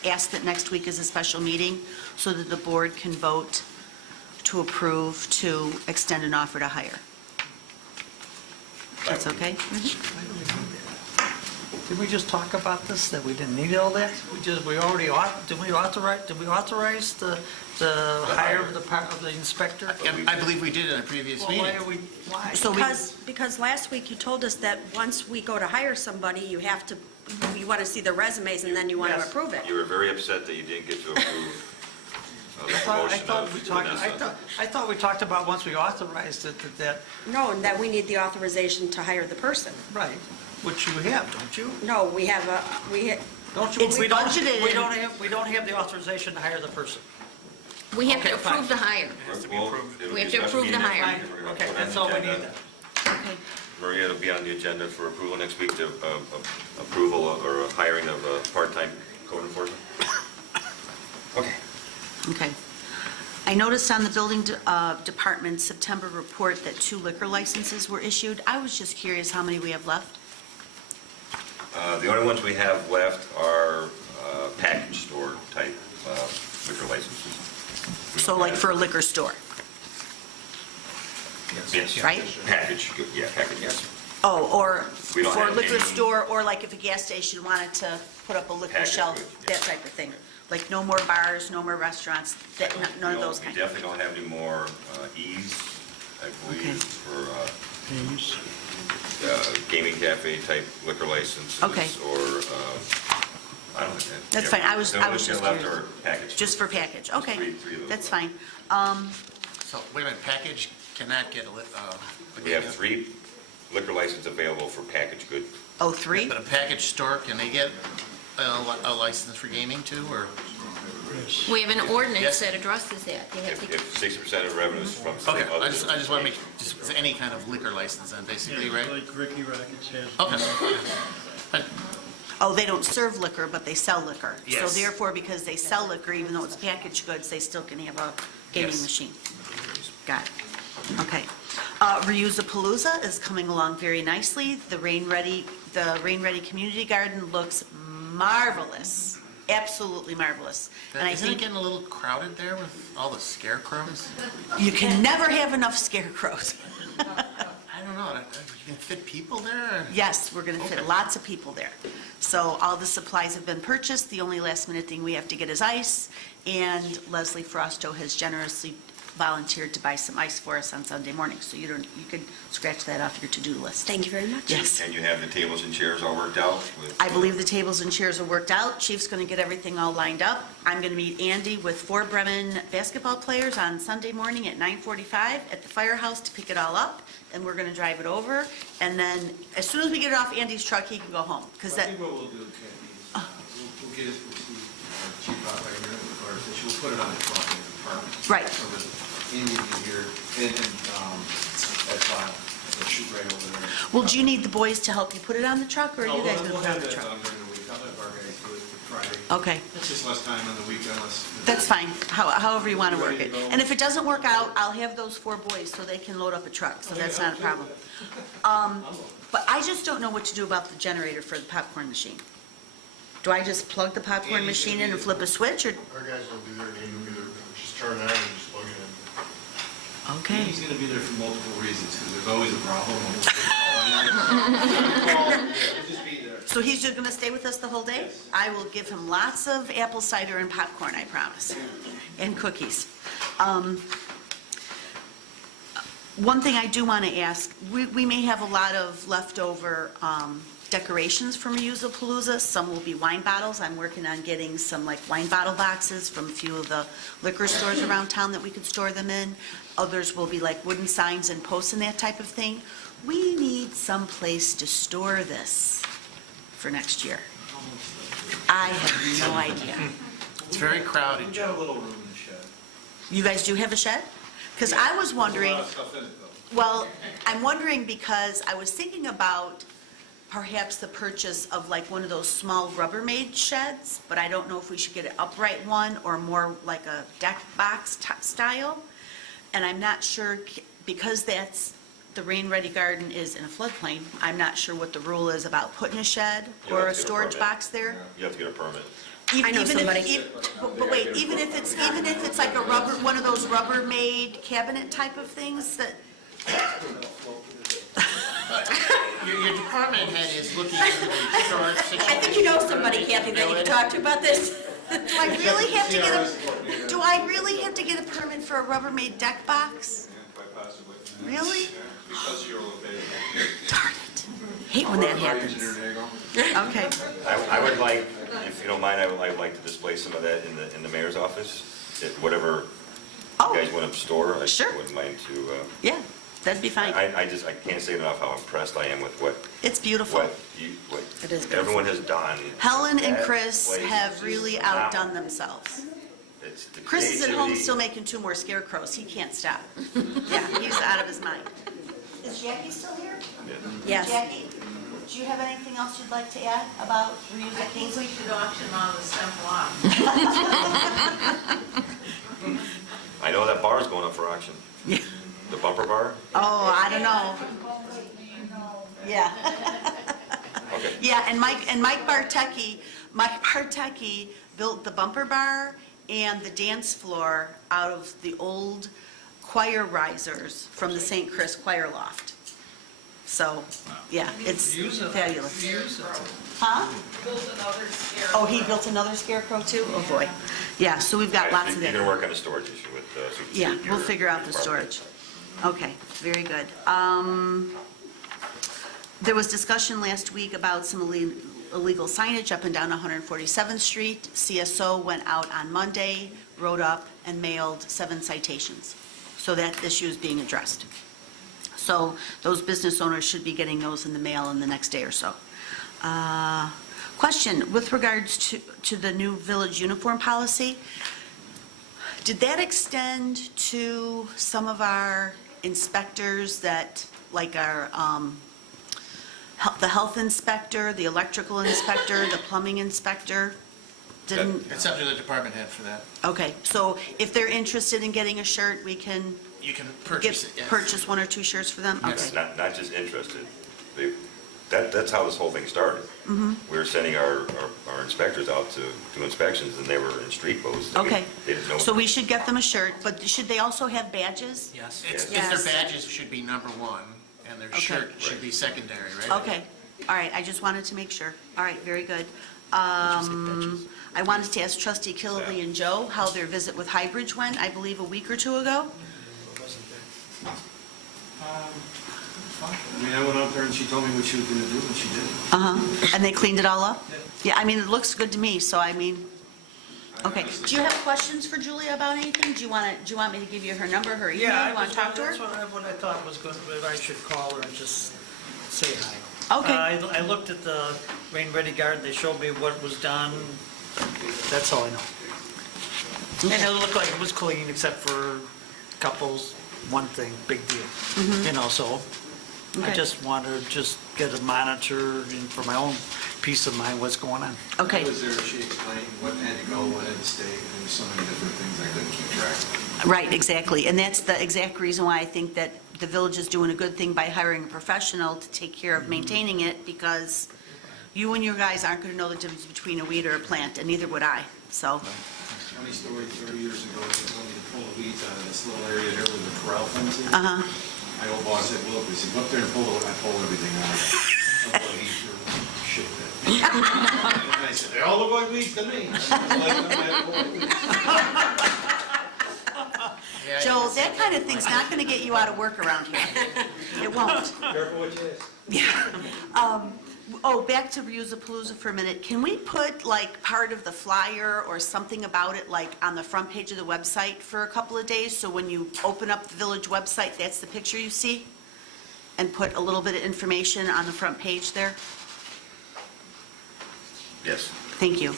ask that next week is a special meeting so that the board can vote to approve to extend an offer to hire. That's okay? Did we just talk about this, that we didn't need all that? Did we authorize the hire of the inspector? I believe we did in a previous Well, meeting. why? Because last week you told us that once we go to hire somebody, you want to see the resumes and then you want to Yes. approve it. You were very upset that you didn't get to approve make a I motion thought of we talked, Vanessa. I thought we talked about once we authorized it, that, No, and that we need the authorization to hire the person. right, which you have, don't you? No, we have Don't you? It's We don't- budgeted We in- don't have the authorization to hire the person. We have to Okay, fine. approve the hire. Well, it'll We have be to a special approve the meeting next hire. week. We're gonna Okay, put it on that's the all we agenda. need then. Okay. Maria, it'll be on the agenda for approval next week, the approval or hiring of a part-time code enforcement. Okay. Okay. I noticed on the building department September report that 2 liquor licenses were issued. I was just curious how many we have left? The only ones we have left are package store type liquor licenses. So like for a liquor store? Yes. Right? Package, yeah, package, yes. Oh, or We don't for a have liquor any- store, or like if a gas station wanted to put up a liquor Package shelf, goods, that type of thing? Like no more bars, no more restaurants, that, none of those We kinds? definitely don't have any more E's, I believe, for gaming cafe type liquor licenses. Okay. Or, I don't know. That's fine, I was The only just ones we have left curious. are package. Just for package, okay, Three of those that's left. fine. So, wait a minute, package cannot get a We have 3 liquor licenses available for package good. Oh, 3? But a package store, can they get a license for gaming too, or? We have an ordinance Yes. that addresses that. They have to If 60% of revenues from Okay, other. I just want to make, just any kind of liquor license then, basically, right? Like Ricky Rackets has. Okay. Oh, they don't serve liquor, but they sell liquor. So Yes. therefore, because they sell liquor, even though it's packaged goods, they still can have a gaming Yes. machine. Got it. Okay. Reusapalooza is coming along very nicely. The Rain Ready Community Garden looks marvelous, absolutely marvelous. And I Isn't it think getting a little crowded there with all the scarecrows? you can never have enough scarecrows. I don't know, you can fit people there? or- Yes, we're going to fit Okay. lots of people there. So all the supplies have been purchased. The only last minute thing we have to get is ice. And Leslie Frosto has generously volunteered to buy some ice for us on Sunday morning. So you could scratch that off your to-do list. Thank you very much. Yes. And you have the tables and chairs all worked out with? I believe the tables and chairs are worked out. Chief's going to get everything all lined up. I'm going to meet Andy with 4 Bremen basketball players on Sunday morning at 9:45 at the firehouse to pick it all up, and we're going to drive it over. And then as soon as we get it off Andy's truck, he can go home. Because I that, think what we'll do, Kathy, is we'll get it, we'll see our chief operator, or we'll put it on the truck in the department. Right. So that Andy can hear, and that file, we'll shoot right over there. well, do you need the boys to help you put it on the truck, or are you guys going to We'll put it on have the that truck? done during the week, I'll have our guys do it for Friday. Okay. It's just less time on the weekend, less. That's fine, however you want to work it. And if it doesn't work out, I'll have those 4 boys so they can load up a truck, so that's not a problem. But I just don't know what to do about the generator for the popcorn machine. Do I just plug the popcorn machine in and flip a switch, or? Our guys will be there, and you'll be there, just turn it on and just plug it in. Okay. He's gonna be there for multiple reasons, because there's always a problem. We'll just be there. So he's just going to stay with us the whole day? I will give him lots of apple cider and popcorn, I promise, and cookies. One thing I do want to ask, we may have a lot of leftover decorations from Reusapalooza. Some will be wine bottles. I'm working on getting some like wine bottle boxes from a few of the liquor stores around town that we could store them in. Others will be like wooden signs and posts and that type of thing. We need some place to store this for next year. I have no idea. It's very crowded, We've got a little room in the shed. You guys do have a shed? Because I was wondering, There's a lot of stuff in it, though. well, I'm wondering because I was thinking about perhaps the purchase of like one of those small Rubbermaid sheds, but I don't know if we should get an upright one or more like a deck box style. And I'm not sure, because the Rain Ready Garden is in a floodplain, I'm not sure what the rule is about putting a shed You'll or have a to get a storage permit. box there. You have to get a permit. Even- I know even if- somebody. But wait, even if it's like a rubber, one of those Rubbermaid cabinet type of things that, Your department head is looking into the storage situation. I think you know somebody, Kathy, that you can talk to about this. do I really have to get a permit for a Rubbermaid deck box? Really? Because you're located. Darn it. Hate when that happens. Engineer Nagel. Okay. I would like if you don't mind, I would like to display some of that in the mayor's office. Whatever you guys want to store, I Sure. wouldn't mind to. Yeah, that'd be fine. I can't say enough how impressed I am with what It's beautiful. what It is beautiful. everyone has done. Helen and That Chris place have is really phenomenal. outdone themselves. It's the Chris is at home creativity. still making 2 more scarecrows. He can't stop. Yeah, he's out of his mind. Is Jackie still here? Yes. Jackie, do you have anything else you'd like to add about reusing I think things? we should auction all the stuff off. I know that bar is going up for auction. Yeah. The bumper bar? Oh, I don't know. Yeah. Okay. Yeah, and Mike Bartecki built the bumper bar and the dance floor out of the old choir risers from the St. Chris Choir Loft. So, yeah, it's fabulous. Huh? Oh, he built another scarecrow too? Oh, boy. Yeah, so we've got lots of You're that. going to work on a storage issue with Yeah, we'll your figure out the department. storage. Okay, very good. There was discussion last week about some illegal signage up and down 147th Street. CSO went out on Monday, wrote up and mailed 7 citations. So that issue is being addressed. So those business owners should be getting those in the mail in the next day or so. Question, with regards to the new village uniform policy, did that extend to some of our inspectors that, like our, the health inspector, the electrical inspector, the plumbing inspector? Didn't, It's up to the department head for that. okay, so if they're interested in getting a shirt, we can You can purchase it, yes. purchase 1 or 2 shirts for them? It's Okay. not just interested. That's how this whole thing started. Mhm. We were sending our inspectors out to do inspections, and they were in street clothes. Okay, They didn't know. so we should get them a shirt, but should they also have badges? Yes. Yes. Their badges should be number 1, and their Okay. shirt should be secondary, right? Okay, all right, I just wanted to make sure. All right, very good. I wanted to ask trustee Killeby and Joe how their visit with Highbridge went, I believe a week or 2 ago. I mean, I went out there and she told me what she was gonna do, and she did. And they cleaned it all up? Yeah, I mean, it looks good to me, so I mean, okay. Do you have questions for Julia about anything? Do you want me to give you her number, her email? Yeah, You want to talk to her? that's what I thought was good, but I should call her and just say hi. Okay. I looked at the rain ready garden, they showed me what was done, that's all I know. And it looked like it was clean, except for couples, one thing, big deal. You know, so I Okay. just want to just get a monitor and for my own peace of mind, what's going on. Okay. I was there, she explained what had to go, what had to stay, and there were so many different things I couldn't keep track of. Right, exactly. And that's the exact reason why I think that the village is doing a good thing by hiring a professional to take care of maintaining it, because you and your guys aren't going to know the difference between a weed or a plant, and neither would I, so. Funny story, 30 years ago, they told me to pull the weeds out of this little area here with the corral fences. Uh-huh. My old boss said, look, he said, go up there and pull it. I pulled everything out. I'm like, "He threw shit there." And I said, they all look like weeds to me. I was like, "I'm not Joel, that kind of thing's not going to get you out of work around here. It won't. Careful what you ask. Yeah. Back to Resusapalooza for a minute. Can we put like part of the flyer or something about it like on the front page of the website for a couple of days? So when you open up the village website, that's the picture you see? And put a little bit of information on the front page there? Yes. Thank you.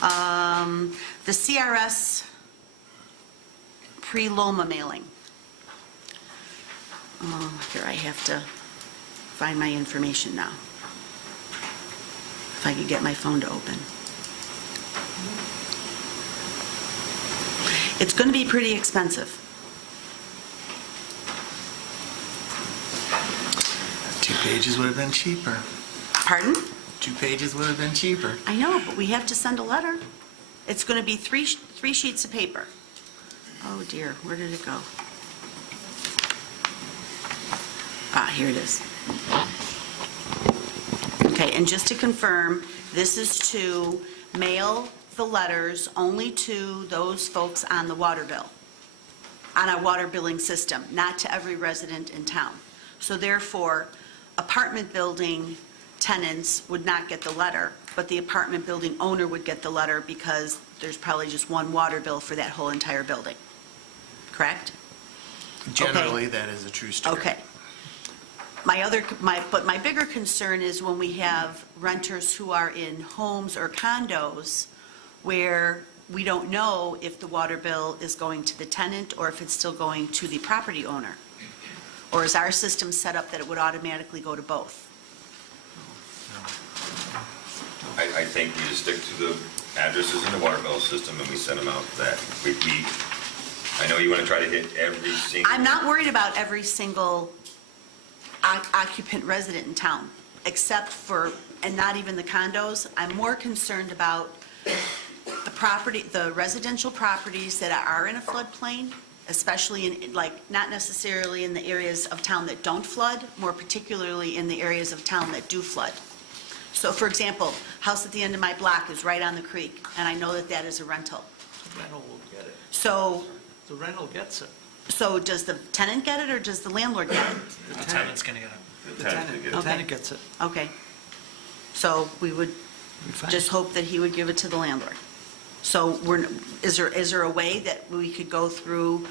The CRS pre-Loma mailing. Here, I have to find my information now. If I could get my phone to open. It's going to be pretty expensive. 2 pages would have been cheaper. Pardon? 2 pages would have been cheaper. I know, but we have to send a letter. It's going to be three sheets of paper. Oh dear, where did it go? Here it is. Okay, and just to confirm, this is to mail the letters only to those folks on the water bill, on our water billing system, not to every resident in town. So therefore, apartment building tenants would not get the letter. but the apartment building owner would get the letter because there's probably just one water bill for that whole entire building. Correct? Generally, that is a true story. Okay. But my bigger concern is when we have renters who are in homes or condos where we don't know if the water bill is going to the tenant or if it's still going to the property owner. Or is our system set up that it would automatically go to both? I think we just stick to the addresses in the water bill system and we send them out that I know you want to try to hit every single. I'm not worried about every single occupant resident in town, except for, and not even the condos. I'm more concerned about the residential properties that are in a floodplain, especially in, like, not necessarily in the areas of town that don't flood, more particularly in the areas of town that do flood. So, for example, house at the end of my block is right on the creek, and I know that that is a rental. The rental will get it. So, The rental gets it. so does the tenant get it, or does the landlord get it? The tenant's going to get it. The Okay. tenant gets it. Okay. So we would Be fine. just hope that he would give it to the landlord. So is there a way that we could go through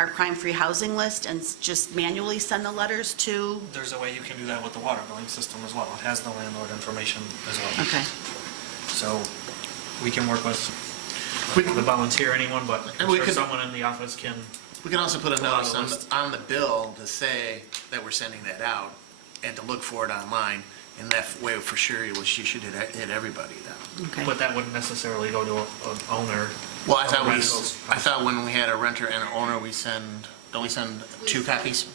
our crime-free housing list and just manually send the letters to? There's a way you can do that with the water billing system as well. It has the landlord information as well. Okay. So we can work with the volunteer, anyone, but And I'm we sure could- someone in the office can. We can also put a Pull out notice a on list. on the bill to say that we're sending that out and to look for it online. And that way, for sure, she should hit everybody then. Okay. But that wouldn't necessarily go to an owner. Well, I Rentals. thought when we had a renter and an owner, don't we send 2 copies?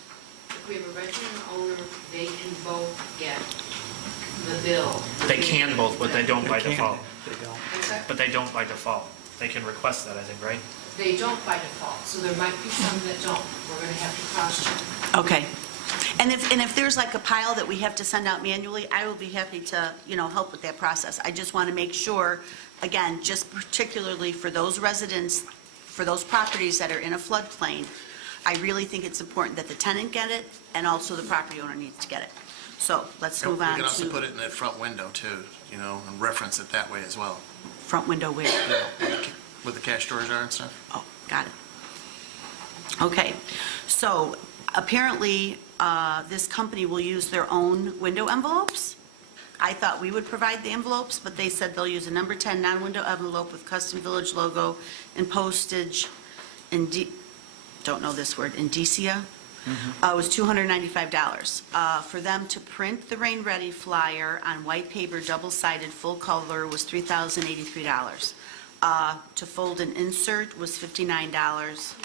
If we have a renter and an owner, they can both get the bill. They can both, but they don't by They can. default. They don't. Except But they don't by default. They can request that, I think, right? they don't by default, so there might be some that don't. We're gonna have to cross-check. Okay. And if there's like a pile that we have to send out manually, I will be happy to, help with that process. I just want to make sure, again, just particularly for those residents, for those properties that are in a floodplain, I really think it's important that the tenant get it and also the property owner needs to get it. So let's move on We can also put to it in that front window too, and reference it that way as well. front window where? Where the cash drawers are and stuff. Oh, got it. Okay, so apparently, this company will use their own window envelopes. I thought we would provide the envelopes, but they said they'll use a number 10 non-window envelope with custom village logo and postage don't know this word, indicia. It was $295. For them to print the Rain Ready flyer on white paper, double-sided, full color was $3,083. To fold and insert was $59.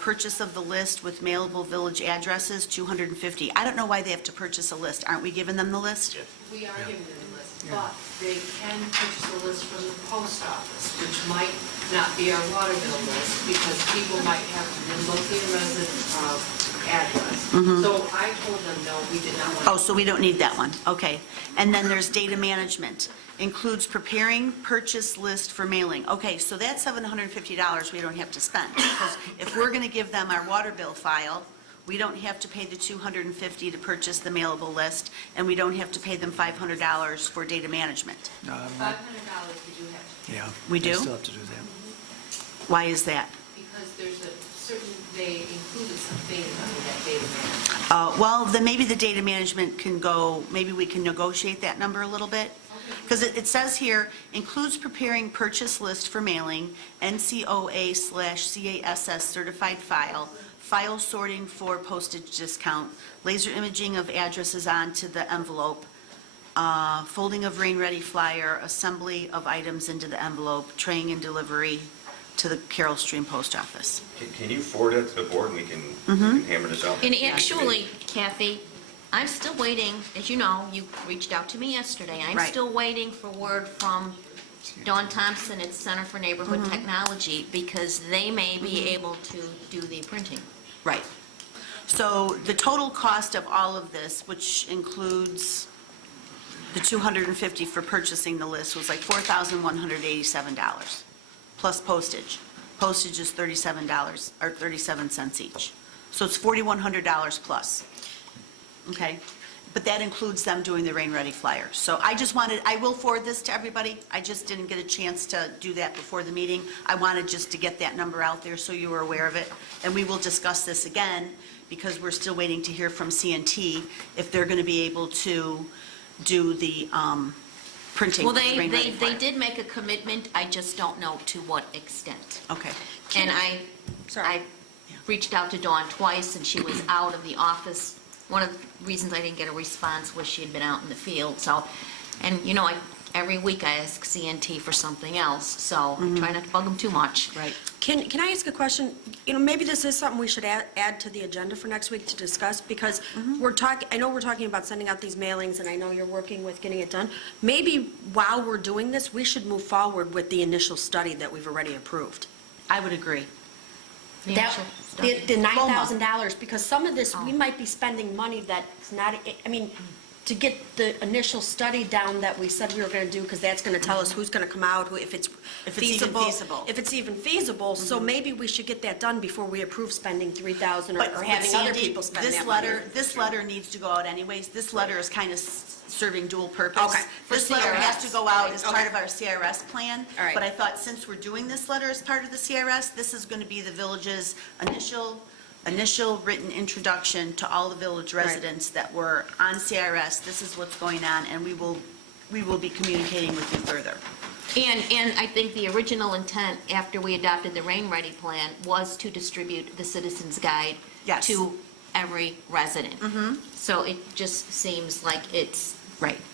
Purchase of the list with mailable village addresses, $250. I don't know why they have to purchase a list. Aren't we giving them the list? We are giving them the list, but they can purchase the list from the post office, which might not be our water bill list, because people might have Midlothian resident address. So I told them, no, we did not want. Oh, so we don't need that one. Okay. And then there's data management. Includes preparing purchase list for mailing. Okay, so that's $750 we don't have to spend. Because if we're going to give them our water bill file, we don't have to pay the $250 to purchase the mailable list, and we don't have to pay them $500 for data management. $500 we do have to, Yeah. We do? Still have to do that. Why is that? because there's a certain, they included some things under that data management. Well, then maybe the data management can go, maybe we can negotiate that number a little bit. Because it says here, includes preparing purchase list for mailing, NCOA/CASS certified file sorting for postage discount, laser imaging of addresses onto the envelope, folding of rain-ready flyer, assembly of items into the envelope, traying and delivery to the Carroll Stream Post Office. Can you forward that to the board and we can hammer this out? And actually, Kathy, I'm still waiting, as you know, you reached out to me yesterday. I'm Right. still waiting for word from Dawn Thompson at Center for Neighborhood Technology, because they may be able to do the printing. Right. So the total cost of all of this, which includes the $250 for purchasing the list, was like $4,187, plus postage. Postage is $37, or 37 cents each. So it's $4,100 plus. Okay? but that includes them doing the Rain Ready flyer. So I will forward this to everybody. I just didn't get a chance to do that before the meeting. I wanted just to get that number out there so you were aware of it. And we will discuss this again because we're still waiting to hear from CNT if they're going to be able to do the printing. Well, of the Rain Ready they flyer. did make a commitment, I just don't know to what extent. Okay. And I reached out to Dawn twice, and she was out of the office. One of the reasons I didn't get a response was she had been out in the field, so, and, you know, every week I ask CNT for something else, so try not to bug them too much. Right. Can I ask a question? You know, maybe this is something we should add to the agenda for next week to discuss, because I know we're talking about sending out these mailings, and I know you're working with getting it done. Maybe while we're doing this, we should move forward with the initial study that we've already approved. I would agree. The $9,000, because some of this, we might be spending money that's not, I mean, to get the initial study down that we said we were going to do, because that's going to tell us who's going to come out, if it's feasible. If it's even feasible, so maybe we should get that done before we approve spending $3,000 or having other Sandy, people spend that money. This letter needs to go out anyways. This letter is kind of serving dual purpose. Okay. This letter has to go out as part of our CRS plan. All right. But I thought since we're doing this letter as part of the CRS, this is going to be the village's initial written introduction to all the village residents that were on CRS. This is what's going on, and we will be communicating with you further. And I think the original intent, after we adopted the Rain Ready plan, was to distribute the Citizens Guide to every resident. So it just seems like it's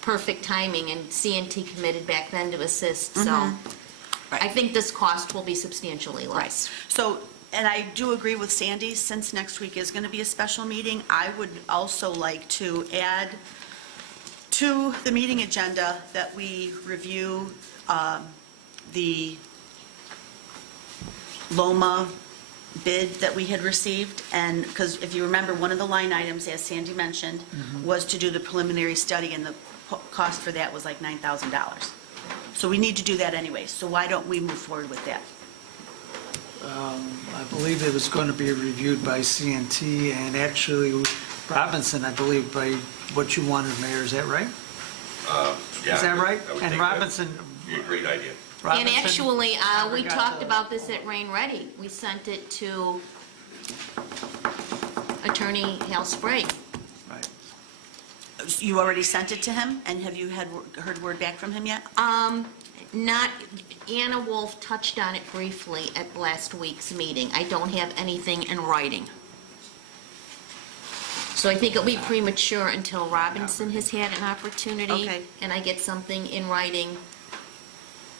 perfect timing, and CNT committed back then to assist, so I think this cost will be substantially less. So, and I do agree with Sandy, since next week is going to be a special meeting, I would also like to add to the meeting agenda that we review the Loma bid that we had received, and, because if you remember, one of the line items, as Sandy mentioned, was to do the preliminary study, and the cost for that was like $9,000. So we need to do that anyway, so why don't we move forward with that? I believe it was going to be reviewed by CNT, and actually Robinson, I believe, by what you wanted, Mayor, is that right? Yeah, Is that right? I would And think Robinson, that'd be a great idea. And actually, we got talked the- about this at Rain Ready. We sent it to Attorney Hal Sprague. Right. You already sent it to him, and have you heard word back from him yet? Not, Anna Wolf touched on it briefly at last week's meeting. I don't have anything in writing. So I think it'll be premature until Robinson has had an opportunity. Okay. And I get something in writing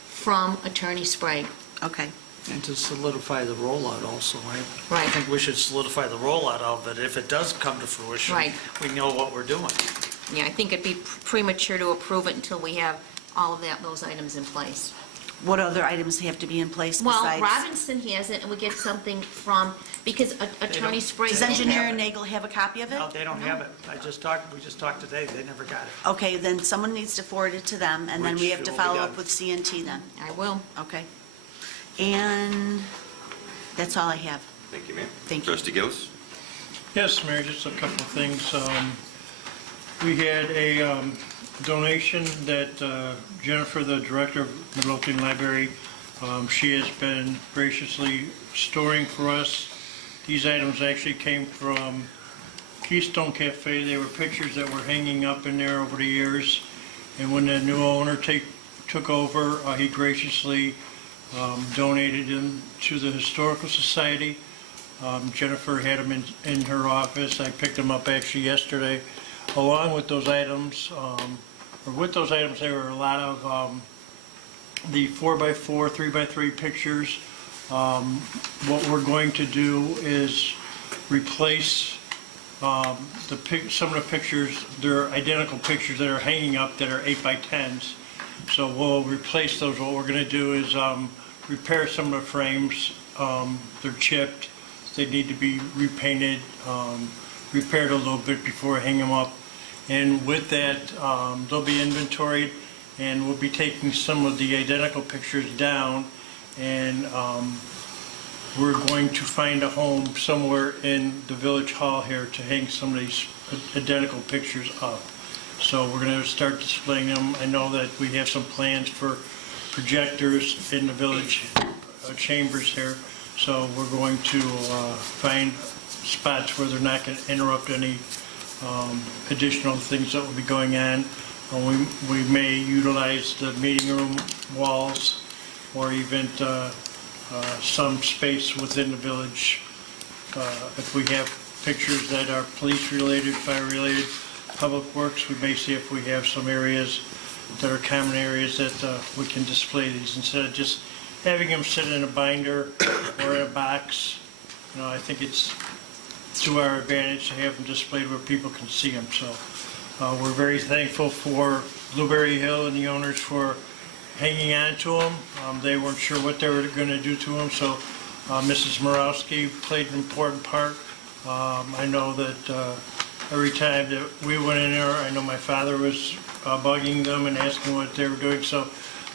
from Attorney Sprague. Okay. and to solidify the rollout also, right? Right. I think we should solidify the rollout of it. If it does come to fruition, Right. we know what we're doing. Yeah, I think it'd be premature to approve it until we have all of those items in place. What other items have to be in place Well, besides? Robinson has it, and we get something from, because Attorney Sprague. Does Engineer Nagel have a copy of it? No, they don't have it. We just talked today, they never got it. Okay, then someone needs to forward it to them, and then we Which have to will be follow done. up with CNT then. I will. Okay. And that's all I have. Thank you, ma'am. Thank you. Trustee Gillis? Yes, Mayor, just a couple of things. We had a donation that Jennifer, the director of Midlothian Library, she has been graciously storing for us. These items actually came from Keystone Cafe. They were pictures that were hanging up in there over the years. And when the new owner took over, he graciously donated them to the Historical Society. Jennifer had them in her office. I picked them up actually yesterday. Along with those items, there were a lot of the 4x4, 3x3 pictures. What we're going to do is replace some of the pictures. They're identical pictures that are hanging up that are 8x10s. So we'll replace those. What we're going to do is repair some of the frames. They're chipped. They need to be repainted, repaired a little bit before I hang them up. And with that, they'll be inventoried, and we'll be taking some of the identical pictures down, and we're going to find a home somewhere in the village hall here to hang some of these identical pictures up. So we're going to start displaying them. I know that we have some plans for projectors in the village chambers here. So we're going to find spots where they're not going to interrupt any additional things that will be going on. We may utilize the meeting room walls or even some space within the village. If we have pictures that are police-related, fire-related, public works, we may see if we have some areas that are common areas that we can display these instead of just having them sit in a binder or in a box. I think it's to our advantage to have them displayed where people can see them. So we're very thankful for Blueberry Hill and the owners for hanging on to them. They weren't sure what they were going to do to them, so Mrs. Morowski played an important part. I know that every time that we went in there, I know my father was bugging them and asking what they were doing, so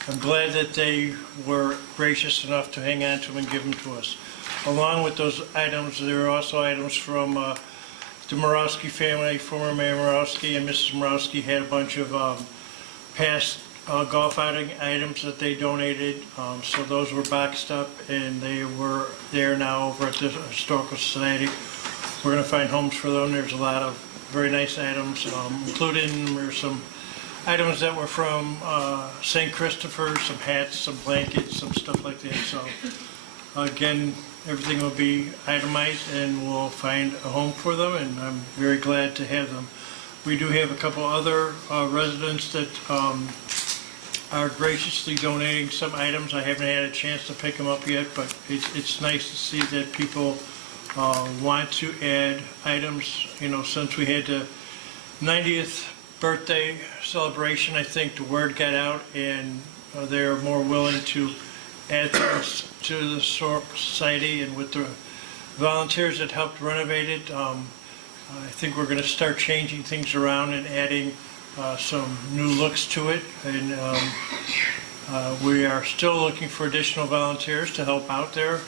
I'm glad that they were gracious enough to hang on to them and give them to us. Along with those items, there are also items from the Morowski family. Former Mayor Morowski and Mrs. Morowski had a bunch of past golf outing items that they donated, so those were boxed up and they are now over at the Historical Society. We're going to find homes for them. There's a lot of very nice items, including there's some items that were from St. Christopher, some hats, some blankets, some stuff like that. So again, everything will be itemized and we'll find a home for them, and I'm very glad to have them. We do have a couple other residents that are graciously donating some items. I haven't had a chance to pick them up yet, but it's nice to see that people want to add items. Since we had the 90th birthday celebration, I think the word got out and they're more willing to add things to the Historical Society, and with the volunteers that helped renovate it, I think we're going to start changing things around and adding some new looks to it, and we are still looking for additional volunteers to help out there.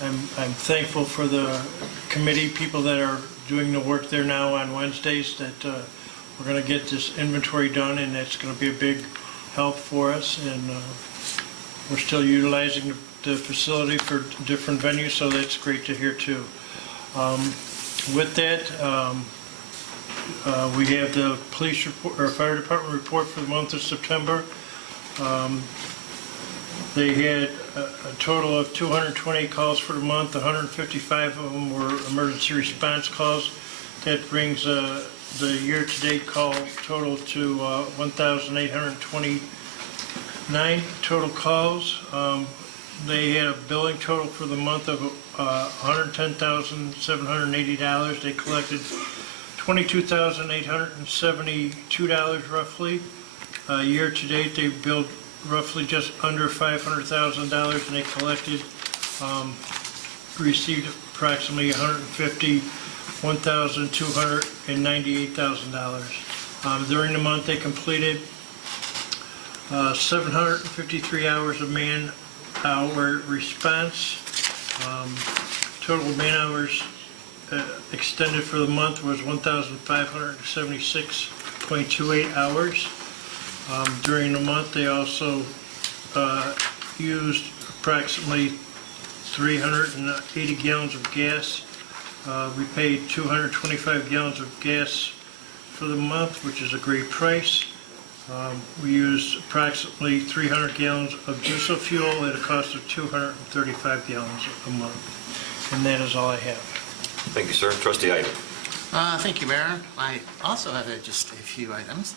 I'm thankful for the committee people that are doing the work there now on Wednesdays, that we're going to get this inventory done, and that's going to be a big help for us, and we're still utilizing the facility for different venues, so that's great to hear too. With that, we have the police report, or fire department report for the month of September. They had a total of 220 calls for the month. 155 of them were emergency response calls. That brings the year-to-date call total to 1,829 total calls. They had a billing total for the month of $110,780. They collected $22,872 roughly. Year-to-date, they billed roughly just under $500,000, and they collected, received approximately $151,298,000. During the month, they completed 753 hours of man-hour response. Total man-hours extended for the month was 1,576.28 hours. During the month, they also used approximately 380 gallons of gas. We paid 225 gallons of gas for the month, which is a great price. We used approximately 300 gallons of diesel fuel at a cost of 235 gallons a month. And that is all I have. Thank you, sir. Trustee Iden. Thank you, Mayor. I also have just a few items.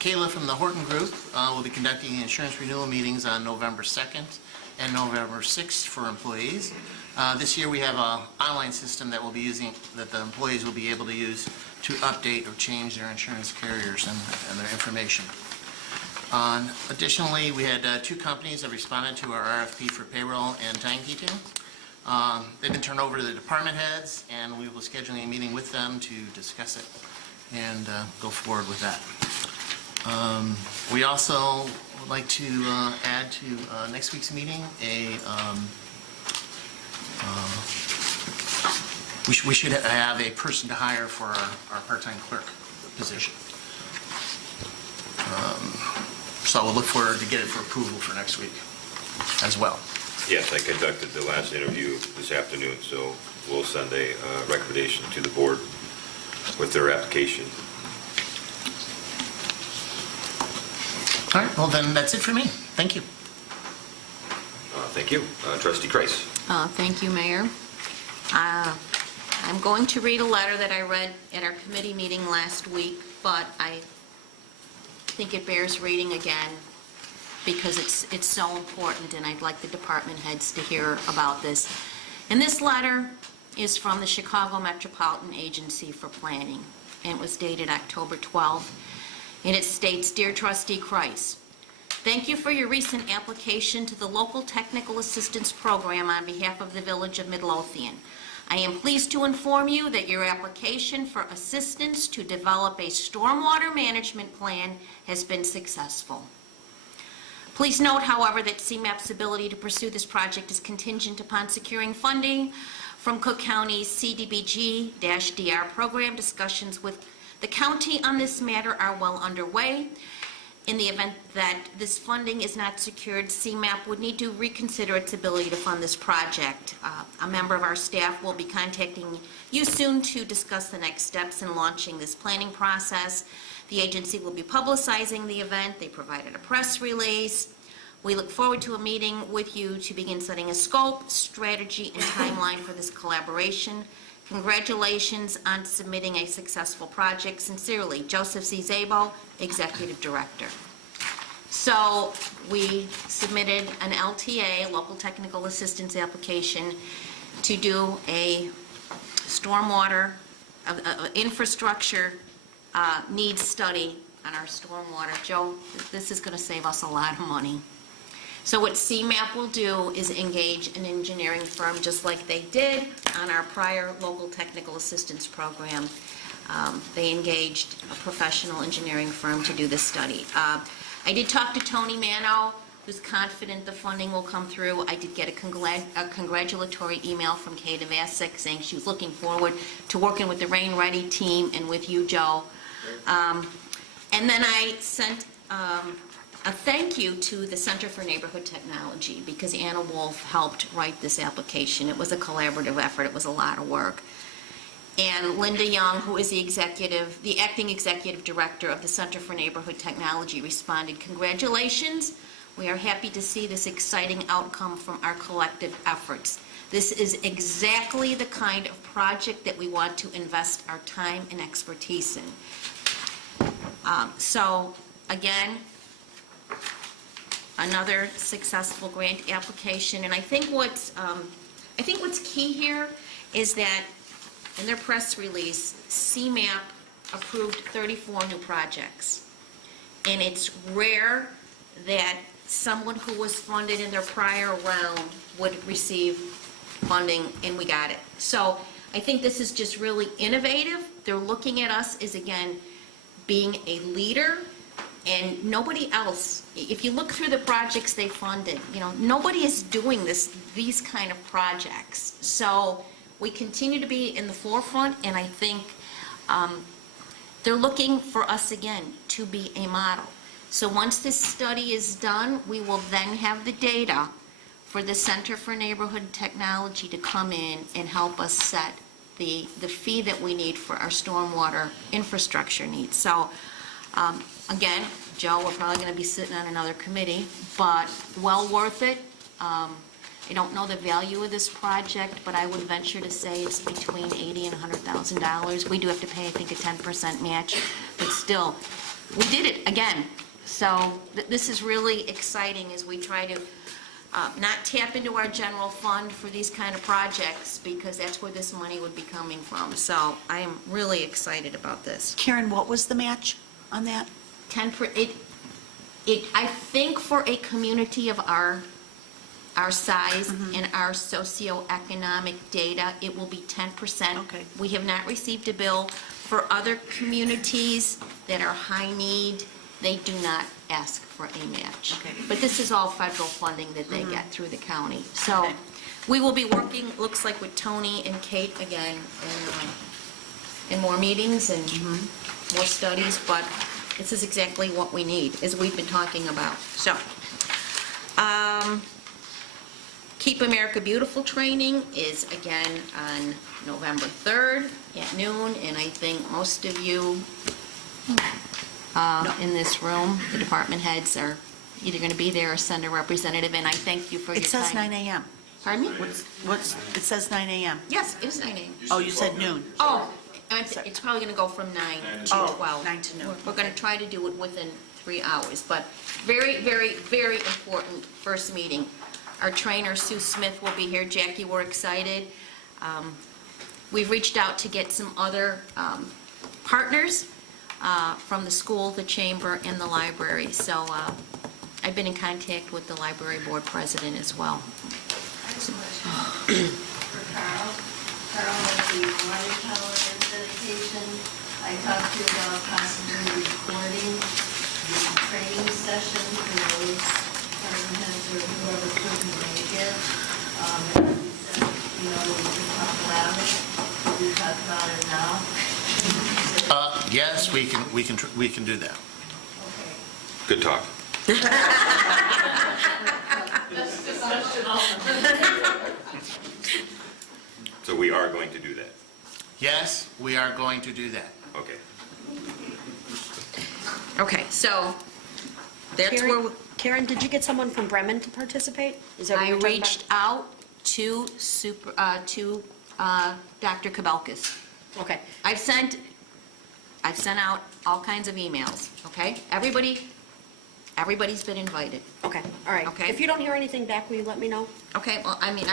Kayla from the Horton Group will be conducting insurance renewal meetings on November 2nd and November 6th for employees. This year we have an online system that we'll be using, that the employees will be able to use to update or change their insurance carriers and their information. Additionally, we had two companies that responded to our RFP for payroll and timekeeping. They've been turned over to the department heads, and we will schedule a meeting with them to discuss it and go forward with that. We also would like to add to next week's meeting a we should have a person to hire for our part-time clerk position. So we'll look forward to get it for approval for next week as well. Yes, I conducted the last interview this afternoon, so we'll send a recommendation to the board with their application. All right, well then, that's it for me. Thank you. Thank you. Trustee Kreis. Thank you, Mayor. I'm going to read a letter that I read at our committee meeting last week, but I think it bears reading again because it's so important, and I'd like the department heads to hear about this. And this letter is from the Chicago Metropolitan Agency for Planning, and it was dated October 12th. And it states, "Dear Trustee Kreis, thank you for your recent application to the Local Technical Assistance Program on behalf of the Village of Midlothian. I am pleased to inform you that your application for assistance to develop a stormwater management plan has been successful. Please note, however, that CMAP's ability to pursue this project is contingent upon securing funding from Cook County's CDBG-DR program. Discussions with the county on this matter are well underway. In the event that this funding is not secured, CMAP would need to reconsider its ability to fund this project. A member of our staff will be contacting you soon to discuss the next steps in launching this planning process. The agency will be publicizing the event. They provided a press release. We look forward to a meeting with you to begin setting a scope, strategy, and timeline for this collaboration. Congratulations on submitting a successful project. Sincerely, Joseph C. Zabo, Executive Director." So we submitted an LTA, Local Technical Assistance application, to do a stormwater infrastructure needs study on our stormwater. Joe, this is going to save us a lot of money. So what CMAP will do is engage an engineering firm, just like they did on our prior local technical assistance program. They engaged a professional engineering firm to do this study. I did talk to Tony Mano, who's confident the funding will come through. I did get a congratulatory email from Kate Vasic saying she was looking forward to working with the Rain Ready team and with you, Joe. And then I sent a thank you to the Center for Neighborhood Technology because Anna Wolf helped write this application. It was a collaborative effort. It was a lot of work. And Linda Young, who is the acting executive director of the Center for Neighborhood Technology, responded, "Congratulations. We are happy to see this exciting outcome from our collective efforts. This is exactly the kind of project that we want to invest our time and expertise in." So, again, another successful grant application, and I think what's key here is that in their press release, CMAP approved 34 new projects, and it's rare that someone who was funded in their prior round would receive funding, and we got it. So I think this is just really innovative. They're looking at us as, again, being a leader. And nobody else, if you look through the projects they funded, nobody is doing these kind of projects. So we continue to be in the forefront, and I think they're looking for us, again, to be a model. So once this study is done, we will then have the data for the Center for Neighborhood Technology to come in and help us set the fee that we need for our stormwater infrastructure needs. So again, Joe, we're probably going to be sitting on another committee, but well worth it. I don't know the value of this project, but I would venture to say it's between $80,000 and $100,000. We do have to pay, I think, a 10% match, but still, we did it again. So this is really exciting as we try to not tap into our general fund for these kind of projects, because that's where this money would be coming from. So I am really excited about this. Karen, what was the match on that? I think for a community of our size and our socioeconomic data, it will be 10%. Okay. We have not received a bill. For other communities that are high need, they do not ask for a match. Okay. But this is all federal funding that they get through the county. So We will be working, looks like, with Tony and Kate again in more meetings and more studies, but this is exactly what we need, as we've been talking about. So, Keep America Beautiful training is again on November 3rd at noon, and I think most of you in this room, the department heads, are either going to be there or send a representative, and I thank you for your It time. says 9 a.m. Pardon me? It says 9 a.m. Yes, it is 9 a.m. Oh, you said noon. Oh, it's probably going to go from 9 to 12. 9 to noon. We're going to try to do it within 3 hours, but very, very, very important first meeting. Our trainer, Sue Smith, will be here. Jackie, we're excited. We've reached out to get some other partners from the school, the chamber, and the library. So I've been in contact with the library board president as well. For Carl. Carl has the water tower dedication. I talked to you about possibly recording the training session for those department heads or whoever couldn't make it. You know, we can talk about it. We talk about it now. Yes, we can do that. Good talk. So we are going to do that? Yes, we are going to do that. Okay. Okay, so that's where... Karen, did you get someone from Bremen to participate? Is that what I you're talking reached out to Dr. Kabelkis. Okay. I've sent out all kinds of emails, okay? Everybody's been invited. Okay, all right. Okay. If you don't hear anything back, will you let me know? Okay, well, I mean,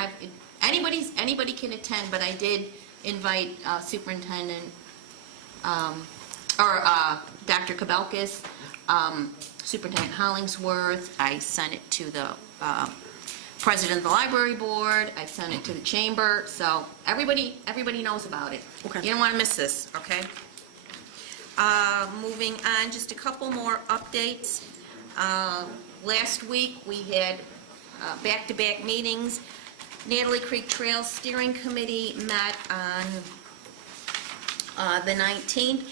anybody can attend, but I did invite Superintendent, Dr. Kabelkis, Superintendent Hollingsworth. I sent it to the president of the library board. I sent it to the chamber, so everybody knows about it. Okay. You don't want to miss this, okay? Moving on, just a couple more updates. Last week, we had back-to-back meetings. Natalie Creek Trail Steering Committee met on the 19th,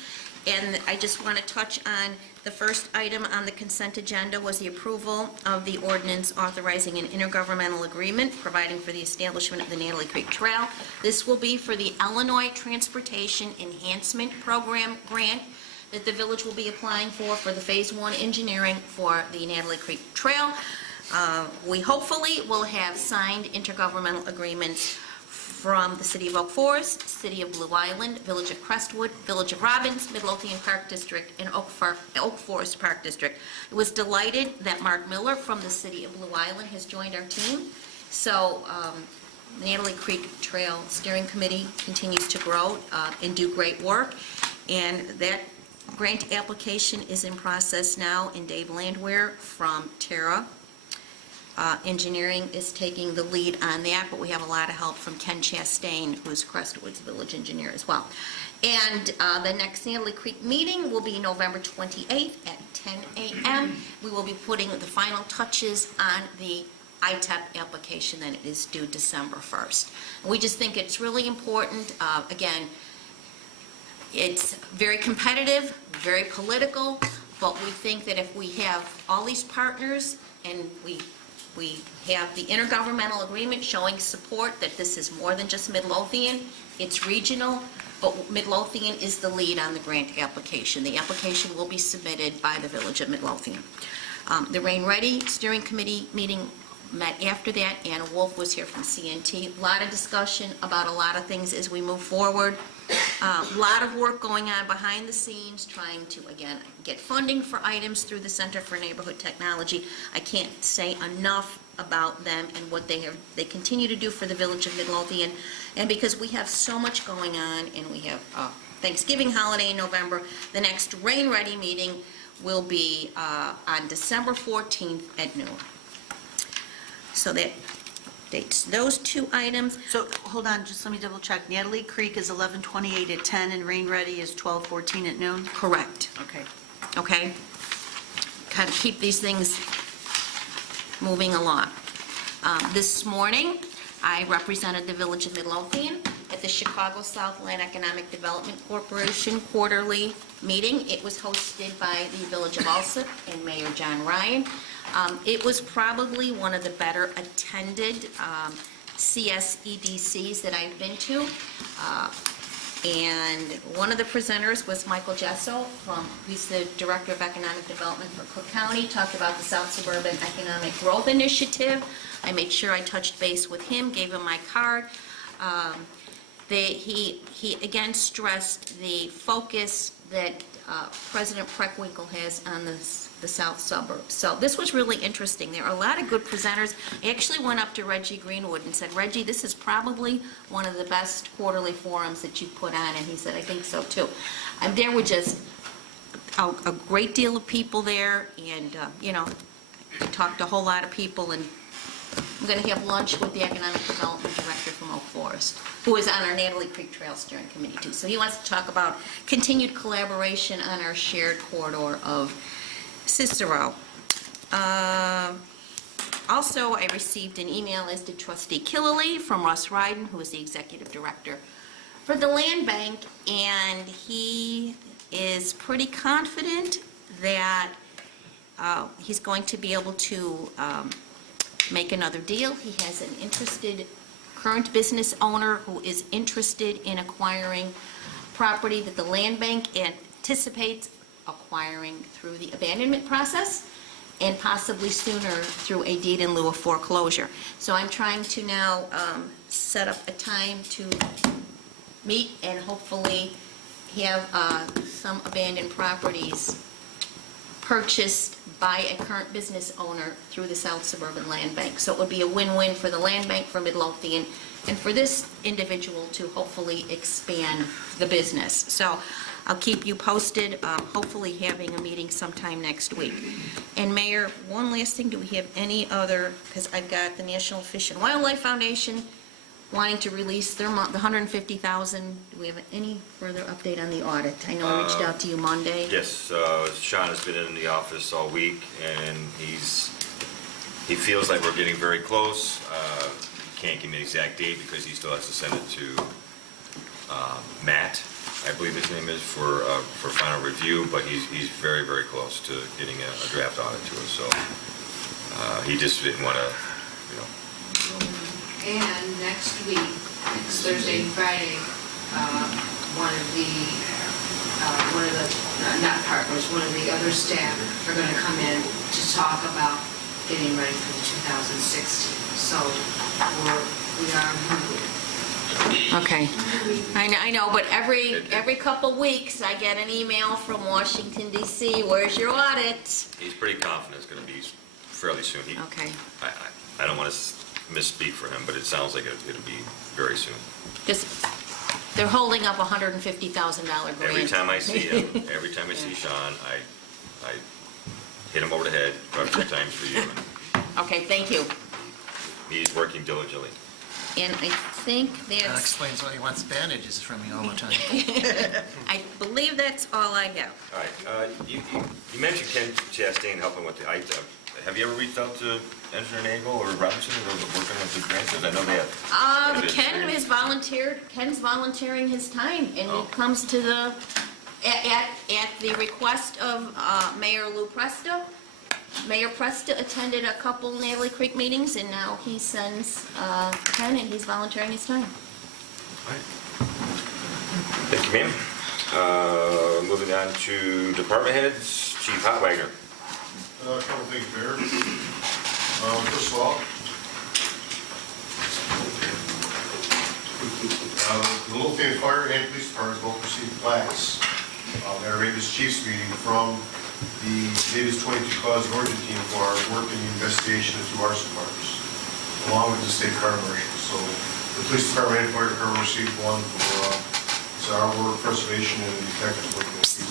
and I just want to touch on the first item on the consent agenda was the approval of the ordinance authorizing an intergovernmental agreement providing for the establishment of the Natalie Creek Trail. This will be for the Illinois Transportation Enhancement Program grant that the village will be applying for the Phase 1 engineering for the Natalie Creek Trail. We hopefully will have signed intergovernmental agreements from the City of Oak Forest, City of Blue Island, Village of Crestwood, Village of Robbins, Midlothian Park District, and Oak Forest Park District. I was delighted that Mark Miller from the City of Blue Island has joined our team. So Natalie Creek Trail Steering Committee continues to grow and do great work. And that grant application is in process now, and Dave Landwehr from Terra Engineering is taking the lead on that, but we have a lot of help from Ken Chastain, who's Crestwood's village engineer as well. And the next Natalie Creek meeting will be November 28th at 10 a.m. We will be putting the final touches on the ITEP application, and it is due December 1st. We just think it's really important. Again, it's very competitive, very political, but we think that if we have all these partners and we have the intergovernmental agreement showing support that this is more than just Midlothian, it's regional, but Midlothian is the lead on the grant application. The application will be submitted by the Village of Midlothian. The Rain Ready Steering Committee meeting met after that. Anna Wolf was here from CNT. A lot of discussion about a lot of things as we move forward. A lot of work going on behind the scenes, trying to, again, get funding for items through the Center for Neighborhood Technology. I can't say enough about them and what they continue to do for the Village of Midlothian. And because we have so much going on, and we have Thanksgiving holiday in November, the next Rain Ready meeting will be on December 14th at noon. So that dates those two items. So, hold on, just let me double check. Natalie Creek is 11:28 at 10, and Rain Ready is 12:14 at noon? Correct. Okay. Okay? Kind of keep these things moving along. This morning, I represented the Village of Midlothian at the Chicago Southland Economic Development Corporation quarterly meeting. It was hosted by the Village of Alsip and Mayor John Ryan. It was probably one of the better attended CSEDCs that I've been to. And one of the presenters was Michael Jesso, he's the Director of Economic Development for Cook County, talked about the South Suburban Economic Growth Initiative. I made sure I touched base with him, gave him my card. He again stressed the focus that President Preckwinkle has on the south suburbs. So this was really interesting. There are a lot of good presenters. I actually went up to Reggie Greenwood and said, Reggie, this is probably one of the best quarterly forums that you put on, and he said, I think so too. And there were just a great deal of people there, and I talked to a whole lot of people, and I'm going to have lunch with the Economic Development Director from Oak Forest, who is on our Natalie Creek Trail Steering Committee too. So he wants to talk about continued collaboration on our shared corridor of Cicero. Also, I received an email, as did Trustee Killily, from Russ Ryden, who is the Executive Director for the Land Bank, and he is pretty confident that he's going to be able to make another deal. He has an interested current business owner who is interested in acquiring property that the Land Bank anticipates acquiring through the abandonment process, and possibly sooner through a deed in lieu of foreclosure. So I'm trying to now set up a time to meet and hopefully have some abandoned properties purchased by a current business owner through the South Suburban Land Bank. So it would be a win-win for the Land Bank, for Midlothian, and for this individual to hopefully expand the business. So I'll keep you posted, hopefully having a meeting sometime next week. And Mayor, one last thing, do we have any other, because I've got the National Fish and Wildlife Foundation wanting to release their the $150,000. Do we have any further update on the audit? I know I reached out to you Monday. Yes, Sean has been in the office all week, and he feels like we're getting very close. He can't give me an exact date because he still has to send it to Matt, I believe his name is, for final review, but he's very, very close to getting a draft audit to us, so he just didn't want to, And next week, next Thursday and Friday, one of the, not partners, one of the other staff are going to come in to talk about getting ready for the 2016. So we are hungry. Okay. I know, but every couple weeks, I get an email from Washington DC, where's your audit? he's pretty confident it's going to be fairly soon. Okay. I don't want to misspeak for him, but it sounds like it'll be very soon. They're holding up a $150,000 grant. Every time I see him, every time I see Sean, I hit him over the head a couple of times for you. Okay, thank you. He's working diligently. And I think That that's, explains why he wants bandages from me all the time. I believe that's all I have. All right, you mentioned Ken Chastain helping with the ITA. Have you ever reached out to Engineer Nagel or Robinson or working with the grants? I know they have. Ken's volunteering his time, and he comes to at the request of Mayor Lou Presta. Mayor Presta attended a couple Natalie Creek meetings, and now he sends Ken, and he's volunteering his time. Thank you, ma'am. Moving on to department heads, Chief Hotwagner. A couple things, Mayor. First of all, the Midlothian Fire and Police Departments both received plaques at our Ravens Chiefs meeting from the Davis 22 Cause of Origin team for our work in the investigation of 2 arson fires, along with the state fire marshal. So the police department and fire department received one for our work preservation and detectives working with pieces.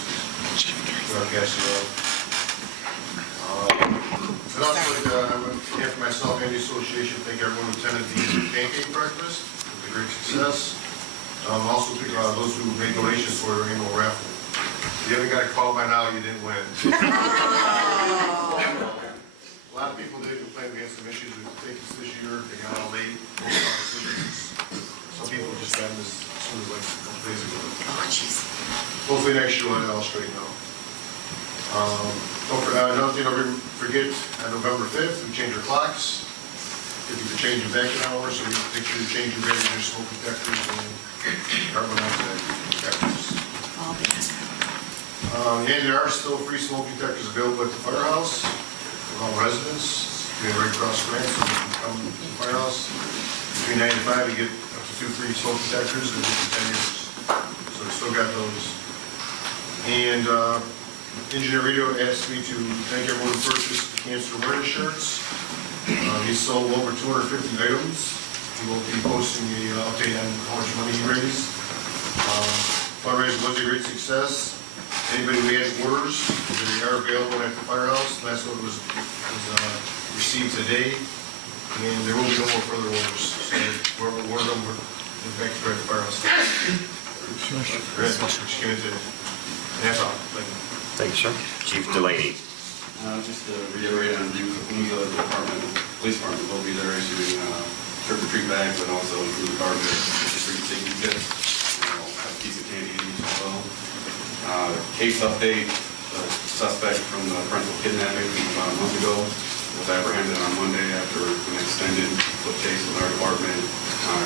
I'd also like to, I would, for myself and the association, thank everyone who attended the pancake breakfast. It was a great success. Also, those who made donations for our annual raffle. If you haven't got a call by now, you didn't win. A lot of people did complain we had some issues with the tickets this year, they got out late. Some people just got them as soon as like a couple days ago. Oh, jeez. Hopefully next year we'll have it all straightened out. Another thing, don't forget, on November 5th, we change our clocks. If you could change it back an hour, so we make sure you change your regular smoke detectors and carbon monoxide detectors. And there are still free smoke detectors available at the firehouse for all residents. They're right across France, so you can come to the firehouse. Between 9 and 5, you get up to 2 free smoke detectors and 10 years. So we still got those. And Engineer Radio asked me to thank everyone who purchased the cancer awareness shirts. He sold over 250 items. He will be posting the update on how much money he raised. Fundraiser was a great success. Anybody who had orders, they are available at the firehouse. Last one was received today, and there will be no more further orders. So whoever ordered them, we're back to the firehouse. That's all. Thank you, sir. Chief Delaney. Just to reiterate on Resusapalooza, the police department will be there issuing trick-or-treat bags and also include garbage, street safety kits, have a piece of candy in each as well. Case update, the suspect from the parental kidnapping from about a month ago was apprehended on Monday after an extended foot chase with our department,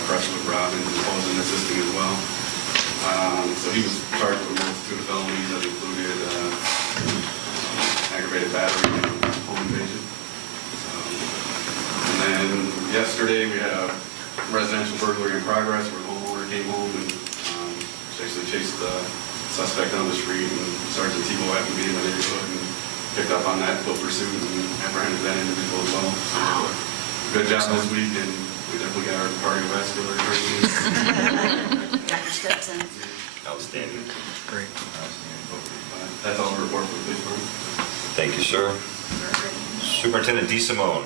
crushed with Robin and Posen assisting as well. So he was charged with a multitude of felonies that included aggravated battery and home invasion. And then yesterday we had a residential burglary in progress where the homeowner came home and basically chased the suspect on the street, and Sergeant Tebow happened to be in the neighborhood and picked up on that foot pursuit and apprehended that individual as well. So good job this week, and we definitely got our cardiovascular training. Dr. Stetson. Outstanding. Great. That's all the report for the police department. Thank you, sir. Superintendent DeSimone.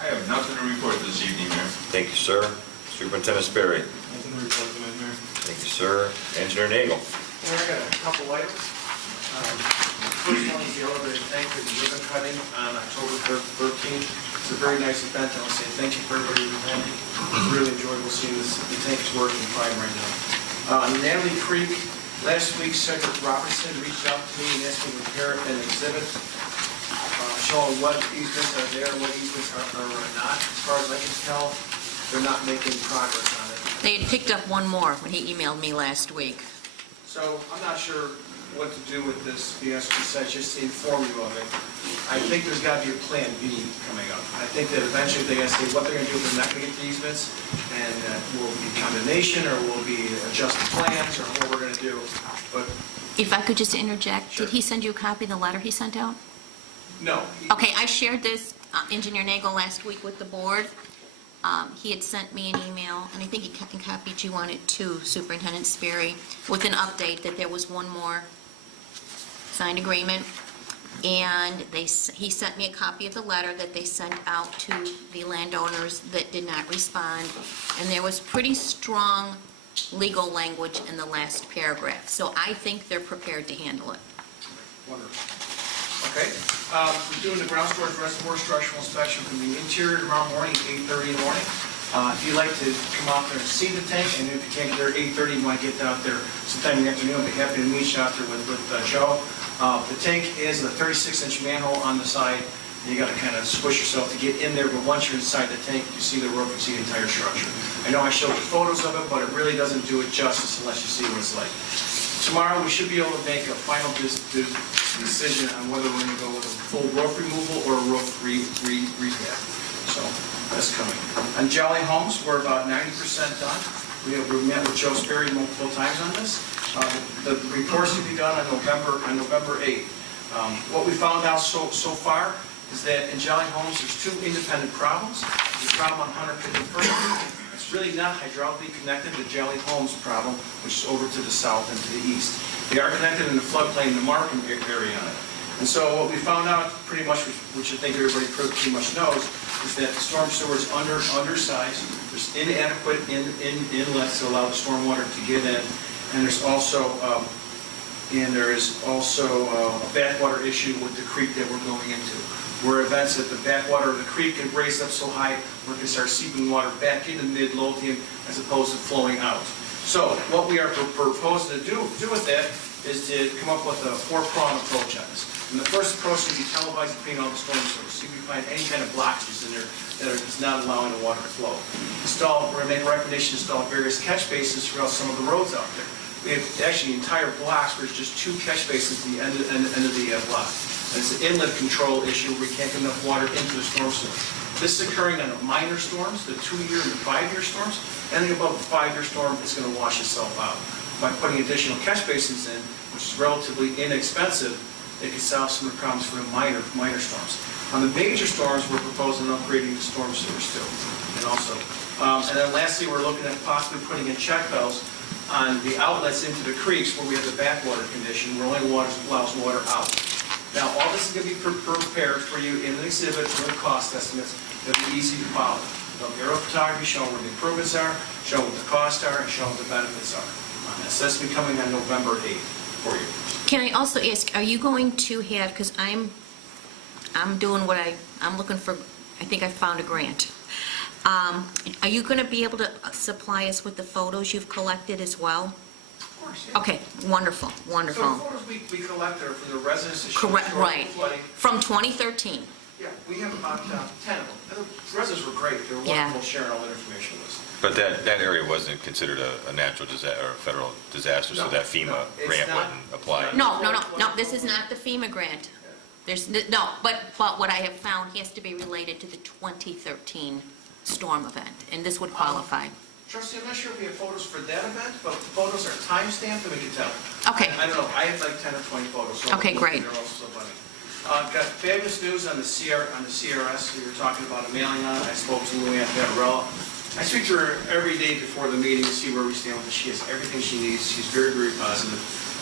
I have nothing to report this evening, Mayor. Thank you, sir. Superintendent Sperry. Nothing to report tonight, Mayor. Thank you, sir. Engineer Nagel. I got a couple items. First one is the elevator tank for the ribbon cutting on October 13th. It's a very nice event. I want to say thank you for everybody who attended. It's really enjoyable seeing the tank is working fine right now. Natalie Creek, last week Cedric Robertson reached out to me and asked me to prepare an exhibit showing what easements are there, what easements are not. As far as I can tell, they're not making progress on it. They had picked up one more when he emailed me last week. So I'm not sure what to do with this BS research, just to inform you of it. I think there's got to be a plan B coming up. I think that eventually they're going to say what they're going to do if they're not going to get the easements, and will it be condemnation, or will it be adjusted plans, or what we're going to do. But If I could just interject, did he send you a copy of the letter he sent out? no. Okay, I shared this, Engineer Nagel, last week with the board. He had sent me an email, and I think he copied you on it too, Superintendent Sperry, with an update that there was one more signed agreement. And he sent me a copy of the letter that they sent out to the landowners that did not respond. And there was pretty strong legal language in the last paragraph. So I think they're prepared to handle it. Wonderful. Okay. We're doing the ground storage reservoir structural inspection from the interior tomorrow morning, 8:30 in the morning. If you'd like to come out there and see the tank, and if you can't get there at 8:30, you want to get out there sometime in the afternoon, I'd be happy to meet you out there with Joe. The tank is a 36-inch manhole on the side. You got to kind of squish yourself to get in there, but once you're inside the tank, you see the roof, you see the entire structure. I know I showed you photos of it, but it really doesn't do it justice unless you see what it's like. Tomorrow, we should be able to make a final decision on whether we're going to go with a full roof removal or a roof rehab. So that's coming. On Jolly Homes, we're about 90% done. We met with Joe Sperry multiple times on this. The reports to be done on November 8th. What we found out so far is that in Jolly Homes, there's two independent problems. There's a problem on 151st. It's really not hydraulically connected to Jolly Homes problem, which is over to the south and to the east. They are connected in the floodplain in the Markham area on it. And so what we found out pretty much, which I think everybody pretty much knows, is that the storm sewer is undersized. There's inadequate inlets to allow the storm water to get in. And there's also a backwater issue with the creek that we're going into. where events at the backwater of the creek get raised up so high, we're going to start seeping water back into Midlothian as opposed to flowing out. So what we are proposing to do with that is to come up with a four-pronged approach on this. And the first approach is to be televised between all the storm sewers. See if we find any kind of blockages in there that is not allowing the water to flow. We're going to make a recommendation to install various catch basins throughout some of the roads out there. We have actually entire blocks where there's just 2 catch basins at the end of the block. And it's an inlet control issue where we can't get enough water into the storm sewer. This is occurring on the minor storms, the 2-year and the 5-year storms. Anything above the 5-year storm is going to wash itself out. By putting additional catch basins in, which is relatively inexpensive, it can solve some of the problems for the minor storms. On the major storms, we're proposing upgrading the storm sewers too, and also. And then lastly, we're looking at possibly putting in check valves on the outlets into the creeks where we have the backwater condition, where only water allows water out. Now, all this is going to be prepared for you in an exhibit with cost estimates that will be easy to follow. There'll be aerial photography showing where the improvements are, showing what the costs are, and showing what the benefits are. That's going to be coming on November 8th for you. Can I also ask, are you going to have, because I'm doing what I'm looking for, I think I found a grant. Are you going to be able to supply us with the photos you've collected as well? Of course, yeah. Okay, wonderful, wonderful. So the photos we collect are for the residents to show Correct, historical right. flooding. From 2013. Yeah, we have about 10 of them. And the residents were great. They were Yeah. wonderful sharing all that information with us. But that area wasn't considered a natural disaster or a federal disaster, so No, that FEMA no, it's grant not. wouldn't apply. No, this is not the FEMA grant. But what I have found has to be related to the 2013 storm event, and this would qualify. Trustee, I'm not sure if we have photos for that event, but the photos are time-stamped and we can tell. Okay. I don't know, I have like 10 or 20 photos. So Okay, great. They're also so funny. Got fabulous news on the CRS. We were talking about a mailing on it. I spoke to Luann Patarella. I speak to her every day before the meeting to see where we stand with it. She has everything she needs. She's very, very positive,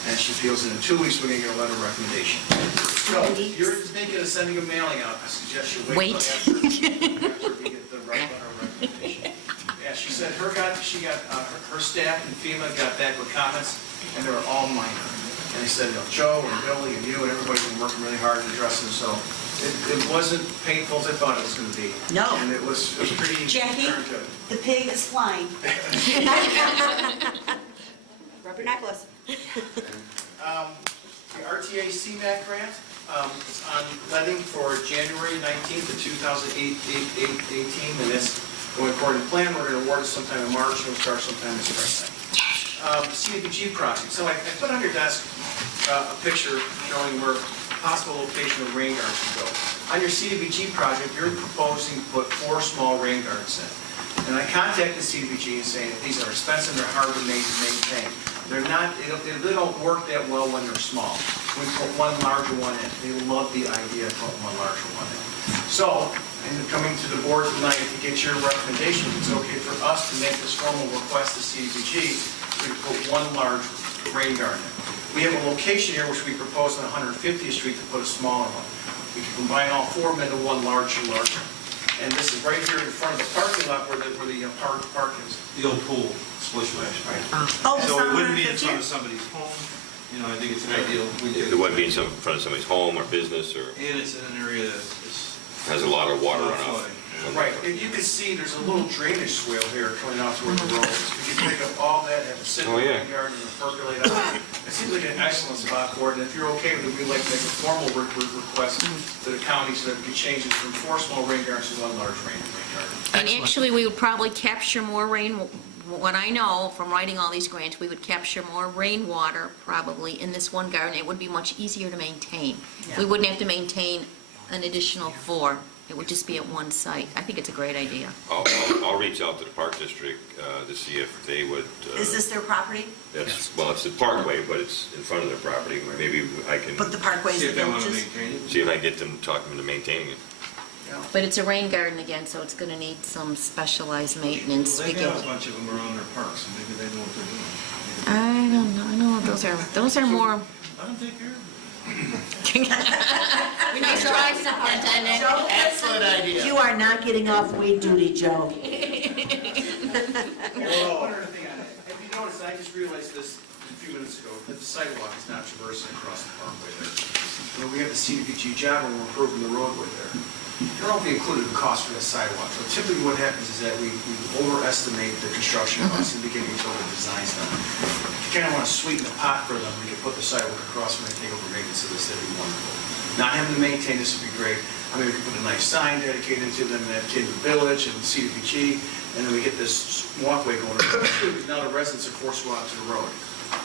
and she feels in 2 weeks we're going to get a letter of recommendation. So if you're thinking of sending a mailing out, I suggest you wait until after we get the right letter of recommendation. Yeah, she said her staff and FEMA got back with comments, and they were all minor. And they said, Joe and Billy and you and everybody's been working really hard to address them, so it wasn't painful as I thought it was going to be. No. And it was pretty Jackie, darn good. the pig is flying. Rubber necklace. The RTA CMAC grant is on letting for January 19th of 2018, and it's going according to plan. We're going to award it sometime in March, and we'll start sometime in spring. CDBG project. So I put on your desk a picture showing where possible location of rain gardens can go. On your CDBG project, you're proposing to put 4 small rain gardens in. And I contacted CDBG and saying that these are expensive, they're hard to maintain. They don't work that well when they're small. We put one larger one in. They love the idea of putting one larger one in. So, I'm coming to the board tonight to get your recommendation. It's okay for us to make this formal request to CDBG to put one large rain garden in. We have a location here which we proposed on 150th Street to put a smaller one. We can combine all 4 of them into one larger. And this is right here in front of the parking lot where the park is. The old pool, splish splash. Right. Oh, So it wouldn't be in 150th? front of somebody's home. You know, I think it's an ideal. It wouldn't be in front of somebody's home or business, or And it's in an area that is. has a lot of water runoff. Right, and you can see there's a little drainage swale here coming out toward the road. We can pick up all that, have it sit in the yard and percolate out. It seems like an excellent spot for it, and if you're okay with it, we'd like to make a formal request to the county so that we can change it from 4 small rain gardens to 1 large rain garden. And actually, we would probably capture more rain, what I know from writing all these grants, we would capture more rainwater probably in this one garden. It would be much easier to maintain. We wouldn't have to maintain an additional 4. It would just be at one site. I think it's a great idea. I'll reach out to the Park District to see if they would. Is this their property? Well, it's the Parkway, but it's in front of their property. Maybe I can. But the Parkway is the villages? See if I can get them, talk them into maintaining it. But it's a rain garden again, so it's going to need some specialized maintenance. They've got a bunch of them around their parks, so maybe they know what they're doing. I don't know. I know those are more. Let them take care of it. Nice try, Superintendent. Excellent idea. You are not getting off weed duty, Joe. One other thing on that. If you notice, I just realized this a few minutes ago, that the sidewalk is not traversing across the parkway there. When we have the CDBG job and we're improving the roadway there, it won't be included in the cost for the sidewalk. So typically what happens is that we overestimate the construction costs in the beginning until the design's done. If you kind of want to sweeten the pot for them, we can put the sidewalk across and take over maintenance of this, that'd be wonderful. Not having to maintain this would be great. I mean, we could put a nice sign dedicated to them, that kid in the village and CDBG, and then we get this walkway going. Because now the residents are forced to go out to the road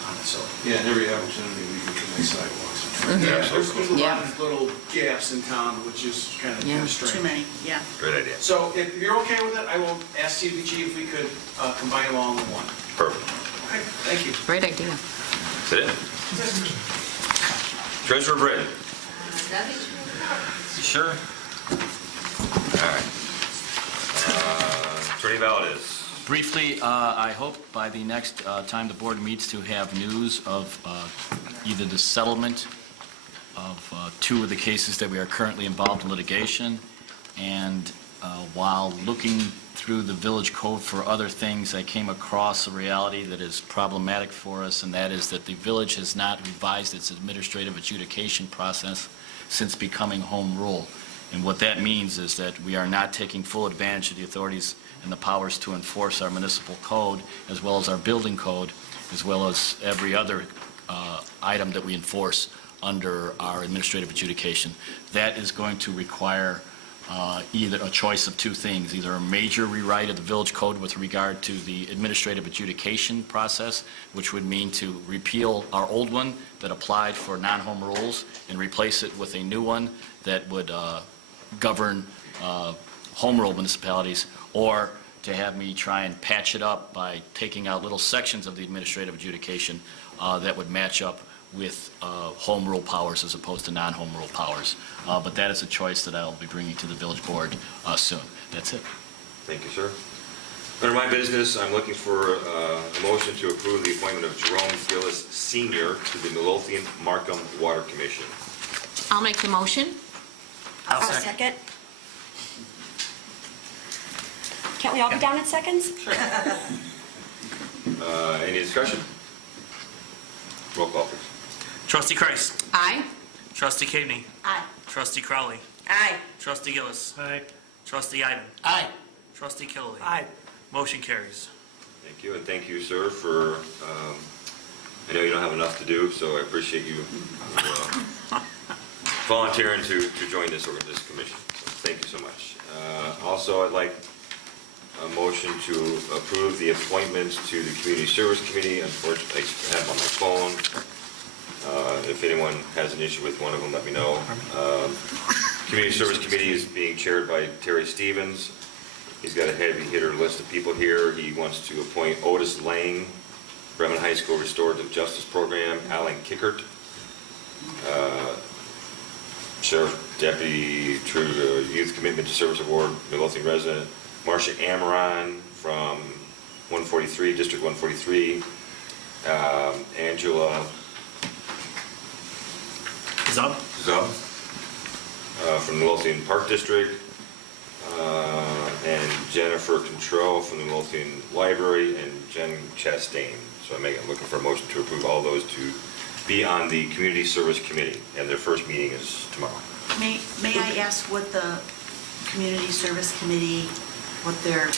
on it, so. Yeah, and every opportunity we can put nice sidewalks. Yeah, there's a lot of little gaps in town, which is kind of strange. Too many, yeah. Great idea. So if you're okay with it, I will ask CDBG if we could combine them all into one. Perfect. Okay, thank you. Great idea. Is that it? Treasurer Britton? Sure. All right. Attorney Valdez. Briefly, I hope by the next time the board meets to have news of either the settlement of two of the cases that we are currently involved in litigation, and while looking through the village code for other things, I came across a reality that is problematic for us, and that is that the village has not revised its administrative adjudication process since becoming home rule. And what that means is that we are not taking full advantage of the authorities and the powers to enforce our municipal code, as well as our building code, as well as every other item that we enforce under our administrative adjudication. That is going to require either a choice of two things, either a major rewrite of the village code with regard to the administrative adjudication process, which would mean to repeal our old one that applied for non-home rules and replace it with a new one that would govern home rule municipalities, or to have me try and patch it up by taking out little sections of the administrative adjudication that would match up with home rule powers as opposed to non-home rule powers. But that is a choice that I'll be bringing to the village board soon. That's it. Thank you, sir. Under my business, I'm looking for a motion to approve the appointment of Jerome Gillis, Sr. to the Midlothian Markham Water Commission. I'll make the motion. I'll second. Can't we all be down in seconds? Any discussion? Roll call, please. Trustee Kreis. Aye. Trustee Cagney. Aye. Trustee Crowley. Aye. Trustee Gillis. Aye. Trustee Ivan. Aye. Trustee Killelea. Aye. Motion carries. Thank you, and thank you, sir, for, I know you don't have enough to do, so I appreciate you volunteering to join this commission. So thank you so much. Also, I'd like a motion to approve the appointments to the Community Service Committee. Unfortunately, I have them on my phone. If anyone has an issue with one of them, let me know. Community Service Committee is being chaired by Terry Stevens. He's got a heavy hitter list of people here. He wants to appoint Otis Lang, Bremen High School Restorative Justice Program, Alan Kickert, Sheriff Deputy True Youth Commitment to Service Award, Midlothian resident, Marcia Amaron from 143, District 143, Angela Zub. From the Midlothian Park District, and Jennifer Control from the Midlothian Library, and Jen Chastain. So I'm looking for a motion to approve all those to be on the Community Service Committee, and their first meeting is tomorrow. May I ask what the Community Service Committee, what their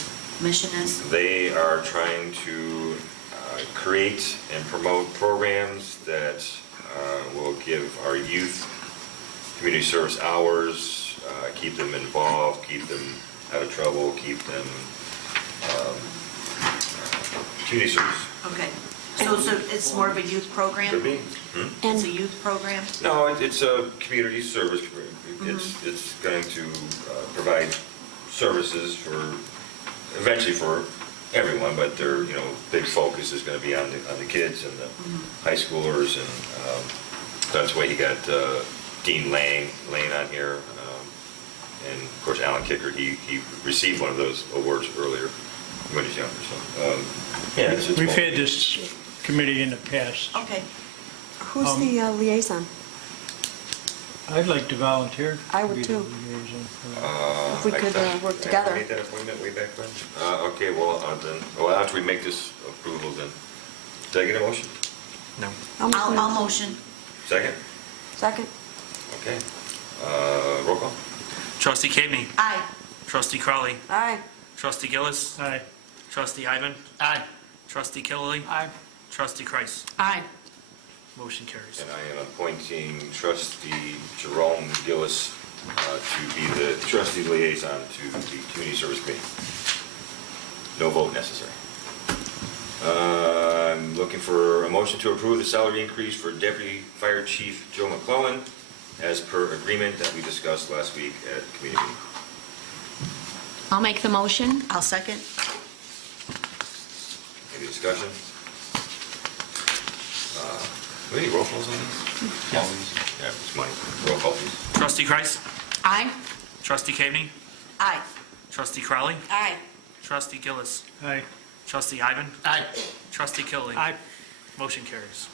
mission is? They are trying to create and promote programs that will give our youth community service hours, keep them involved, keep them out of trouble, keep them community service. Okay, so it's more of a youth program? Could be. It's a youth program? No, it's a community service. It's going to provide services eventually for everyone, but their big focus is going to be on the kids and the high schoolers, and that's why you got Dean Lane on here, and of course Alan Kicker. He received one of those awards earlier when he was younger. So it's We've had this committee in the past. Okay. Who's the liaison? I'd like to volunteer. I to would be the too. liaison for that. If we could work together. I made that appointment way back when. Okay, well, after we make this approval, then Did I get a motion? No. I'll motion. Second? Second? Okay. Roll call? Trustee Cagney. Aye. Trustee Crowley. Aye. Trustee Gillis. Aye. Trustee Ivan. Aye. Trustee Killily. Aye. Trustee Kreis. Aye. Motion carries. And I am appointing trustee Jerome Gillis to be the trustee liaison to the Community Service Committee. No vote necessary. I'm looking for a motion to approve the salary increase for Deputy Fire Chief Joe McClelland as per agreement that we discussed last week at committee meeting. I'll make the motion. I'll second. Any discussion? Do we need roll calls on these? Yes. Yeah, it's mine. Roll call, please. Trustee Kreis. Aye. Trustee Cagney. Aye. Trustee Crowley. Aye. Trustee Gillis. Aye. Trustee Ivan. Aye. Trustee Killily. Aye. Motion carries.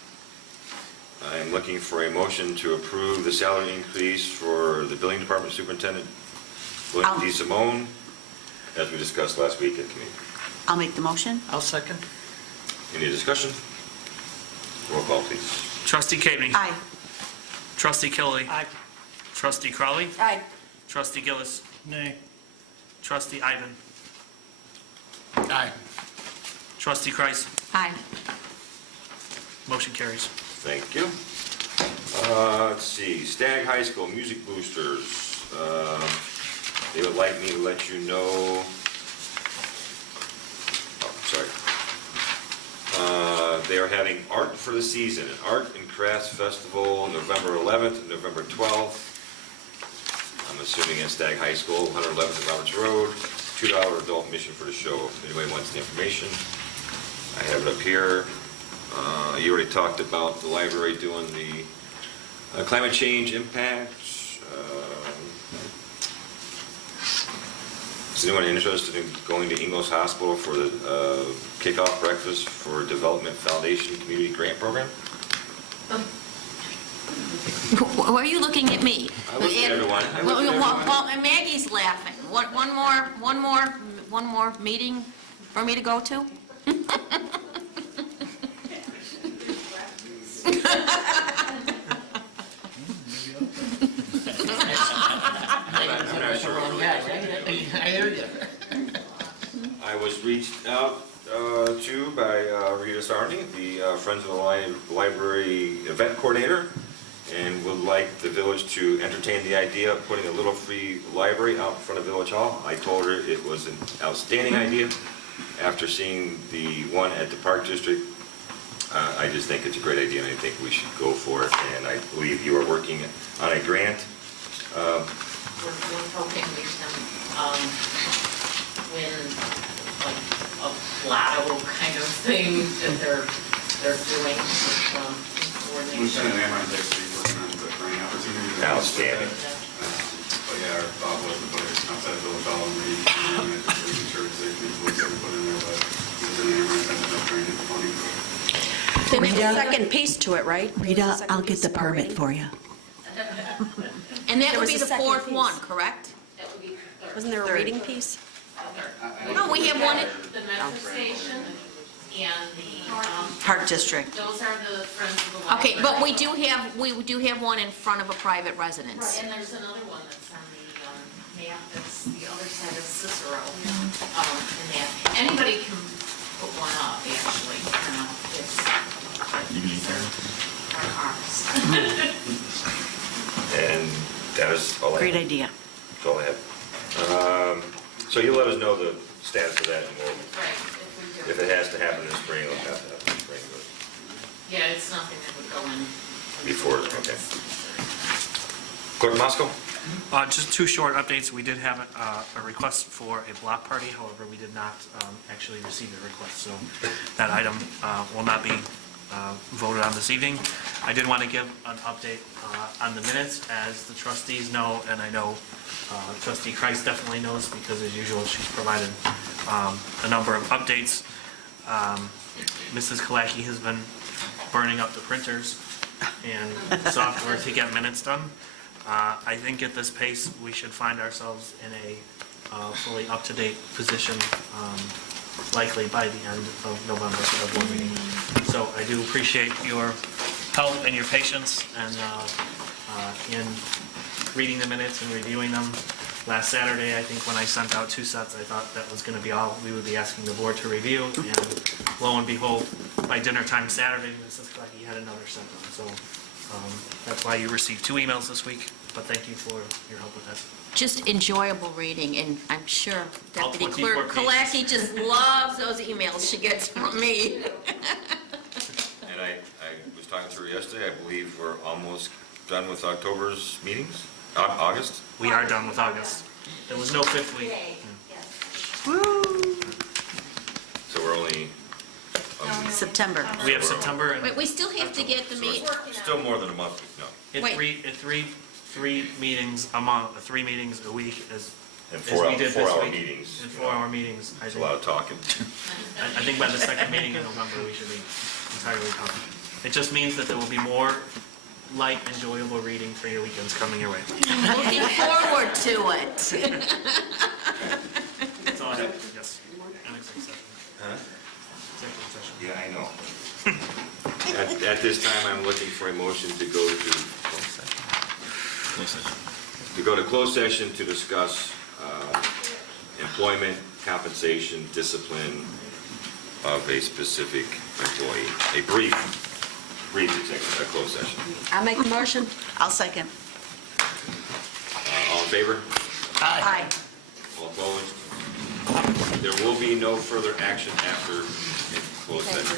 I'm looking for a motion to approve the salary increase for the Building Department Superintendent, William DeSimone, as we discussed last week at committee. I'll make the motion. I'll second. Any discussion? Roll call, please. Trustee Cagney. Aye. Trustee Killily. Aye. Trustee Crowley. Aye. Trustee Gillis. Nay. Trustee Ivan. Aye. Trustee Kreis. Aye. Motion carries. Thank you. Let's see, Stag High School Music Boosters. They would like me to let you know, sorry. They are having Art for the Season, an Art and Crafts Festival, November 11th and November 12th. I'm assuming at Stag High School, 111th and Roberts Road, $2 adult admission for the show. If anybody wants the information, I have it up here. You already talked about the library doing the climate change impacts. Is anyone interested in going to Ingles Hospital for the kickoff breakfast for Development Foundation Community Grant Program? Why are you looking at me? I looked at everyone. I looked at everyone. Well, and Maggie's laughing. One more meeting for me to go to? I'm not sure. I heard you. I was reached out to by Rita Sarney, the Friends of the Library event coordinator, and would like the village to entertain the idea of putting a little free library out in front of Village Hall. I told her it was an outstanding idea. After seeing the one at the Park District, I just think it's a great idea, and I think we should go for it. And I believe you are working on a grant. We're hoping we can win like a lotto kind of thing that they're doing with coordination. Lieutenant Amron is actually working on the grant opportunity. Outstanding. But yeah, our thought was to put it outside of Village Hall and making sure it's safe, and we'll put in there, but Lieutenant Amron ended up trying to get the funding for it. There's a second piece to it, right? Rita, I'll get the permit for you. And that There would was be a the second fourth piece. one, correct? That would be third. Wasn't there a reading piece? No, we have one at, The metro station and the, Park District. those are the Friends of the Library. okay, but we do have one in front of a private residence. Right, and there's another one that's on the map, that's the other side of Cicero. And that, anybody can put one up, actually, you know, it's our arms. And that is all I have. Great idea. That's all I have. So you'll let us know the status of that, and we'll, Right, if it has to happen in the spring, it'll have to happen in the spring, but yeah, it's nothing that would go in. before, okay. Clerk Moscow? Just two short updates. We did have a request for a block party, however, we did not actually receive the request, so that item will not be voted on this evening. I did want to give an update on the minutes, as the trustees know, and I know Trustee Kreis definitely knows, because as usual, she's provided a number of updates. Mrs. Kalaki has been burning up the printers and software to get minutes done. I think at this pace, we should find ourselves in a fully up-to-date position likely by the end of November for the board meeting. So I do appreciate your help and your patience and in reading the minutes and reviewing them. Last Saturday, I think when I sent out 2 sets, I thought that was going to be all we would be asking the board to review. And lo and behold, by dinner time Saturday, Mrs. Klecky had another set done. So that's why you received 2 emails this week. But thank you for your help with that. Just enjoyable reading, and I'm sure All Deputy 24 Clerk pages. Kalaki just loves those emails she gets from me. And I was talking to her yesterday, I believe we're almost done with October's meetings, August? We are done with August. There was no 5th week. So we're only, September. We have September and Wait, we still have to get the meet, still more than a month, no. three meetings a month, 3 meetings a week as And as we did this 4-hour week. meetings. And 4-hour meetings. I There's a think. lot of talking. I think by the second meeting in November, we should be entirely done. It just means that there will be more light, enjoyable reading for your weekends coming your way. looking forward to it. That's all I have, yes. And executive session. Huh? Executive session. Yeah, I know. At this time, I'm looking for a motion to go to closed session to discuss employment, compensation, discipline of a specific employee. A brief executive, closed session. I make a motion. I'll second. All in favor? Aye. All opposed? There will be no further action after closed session.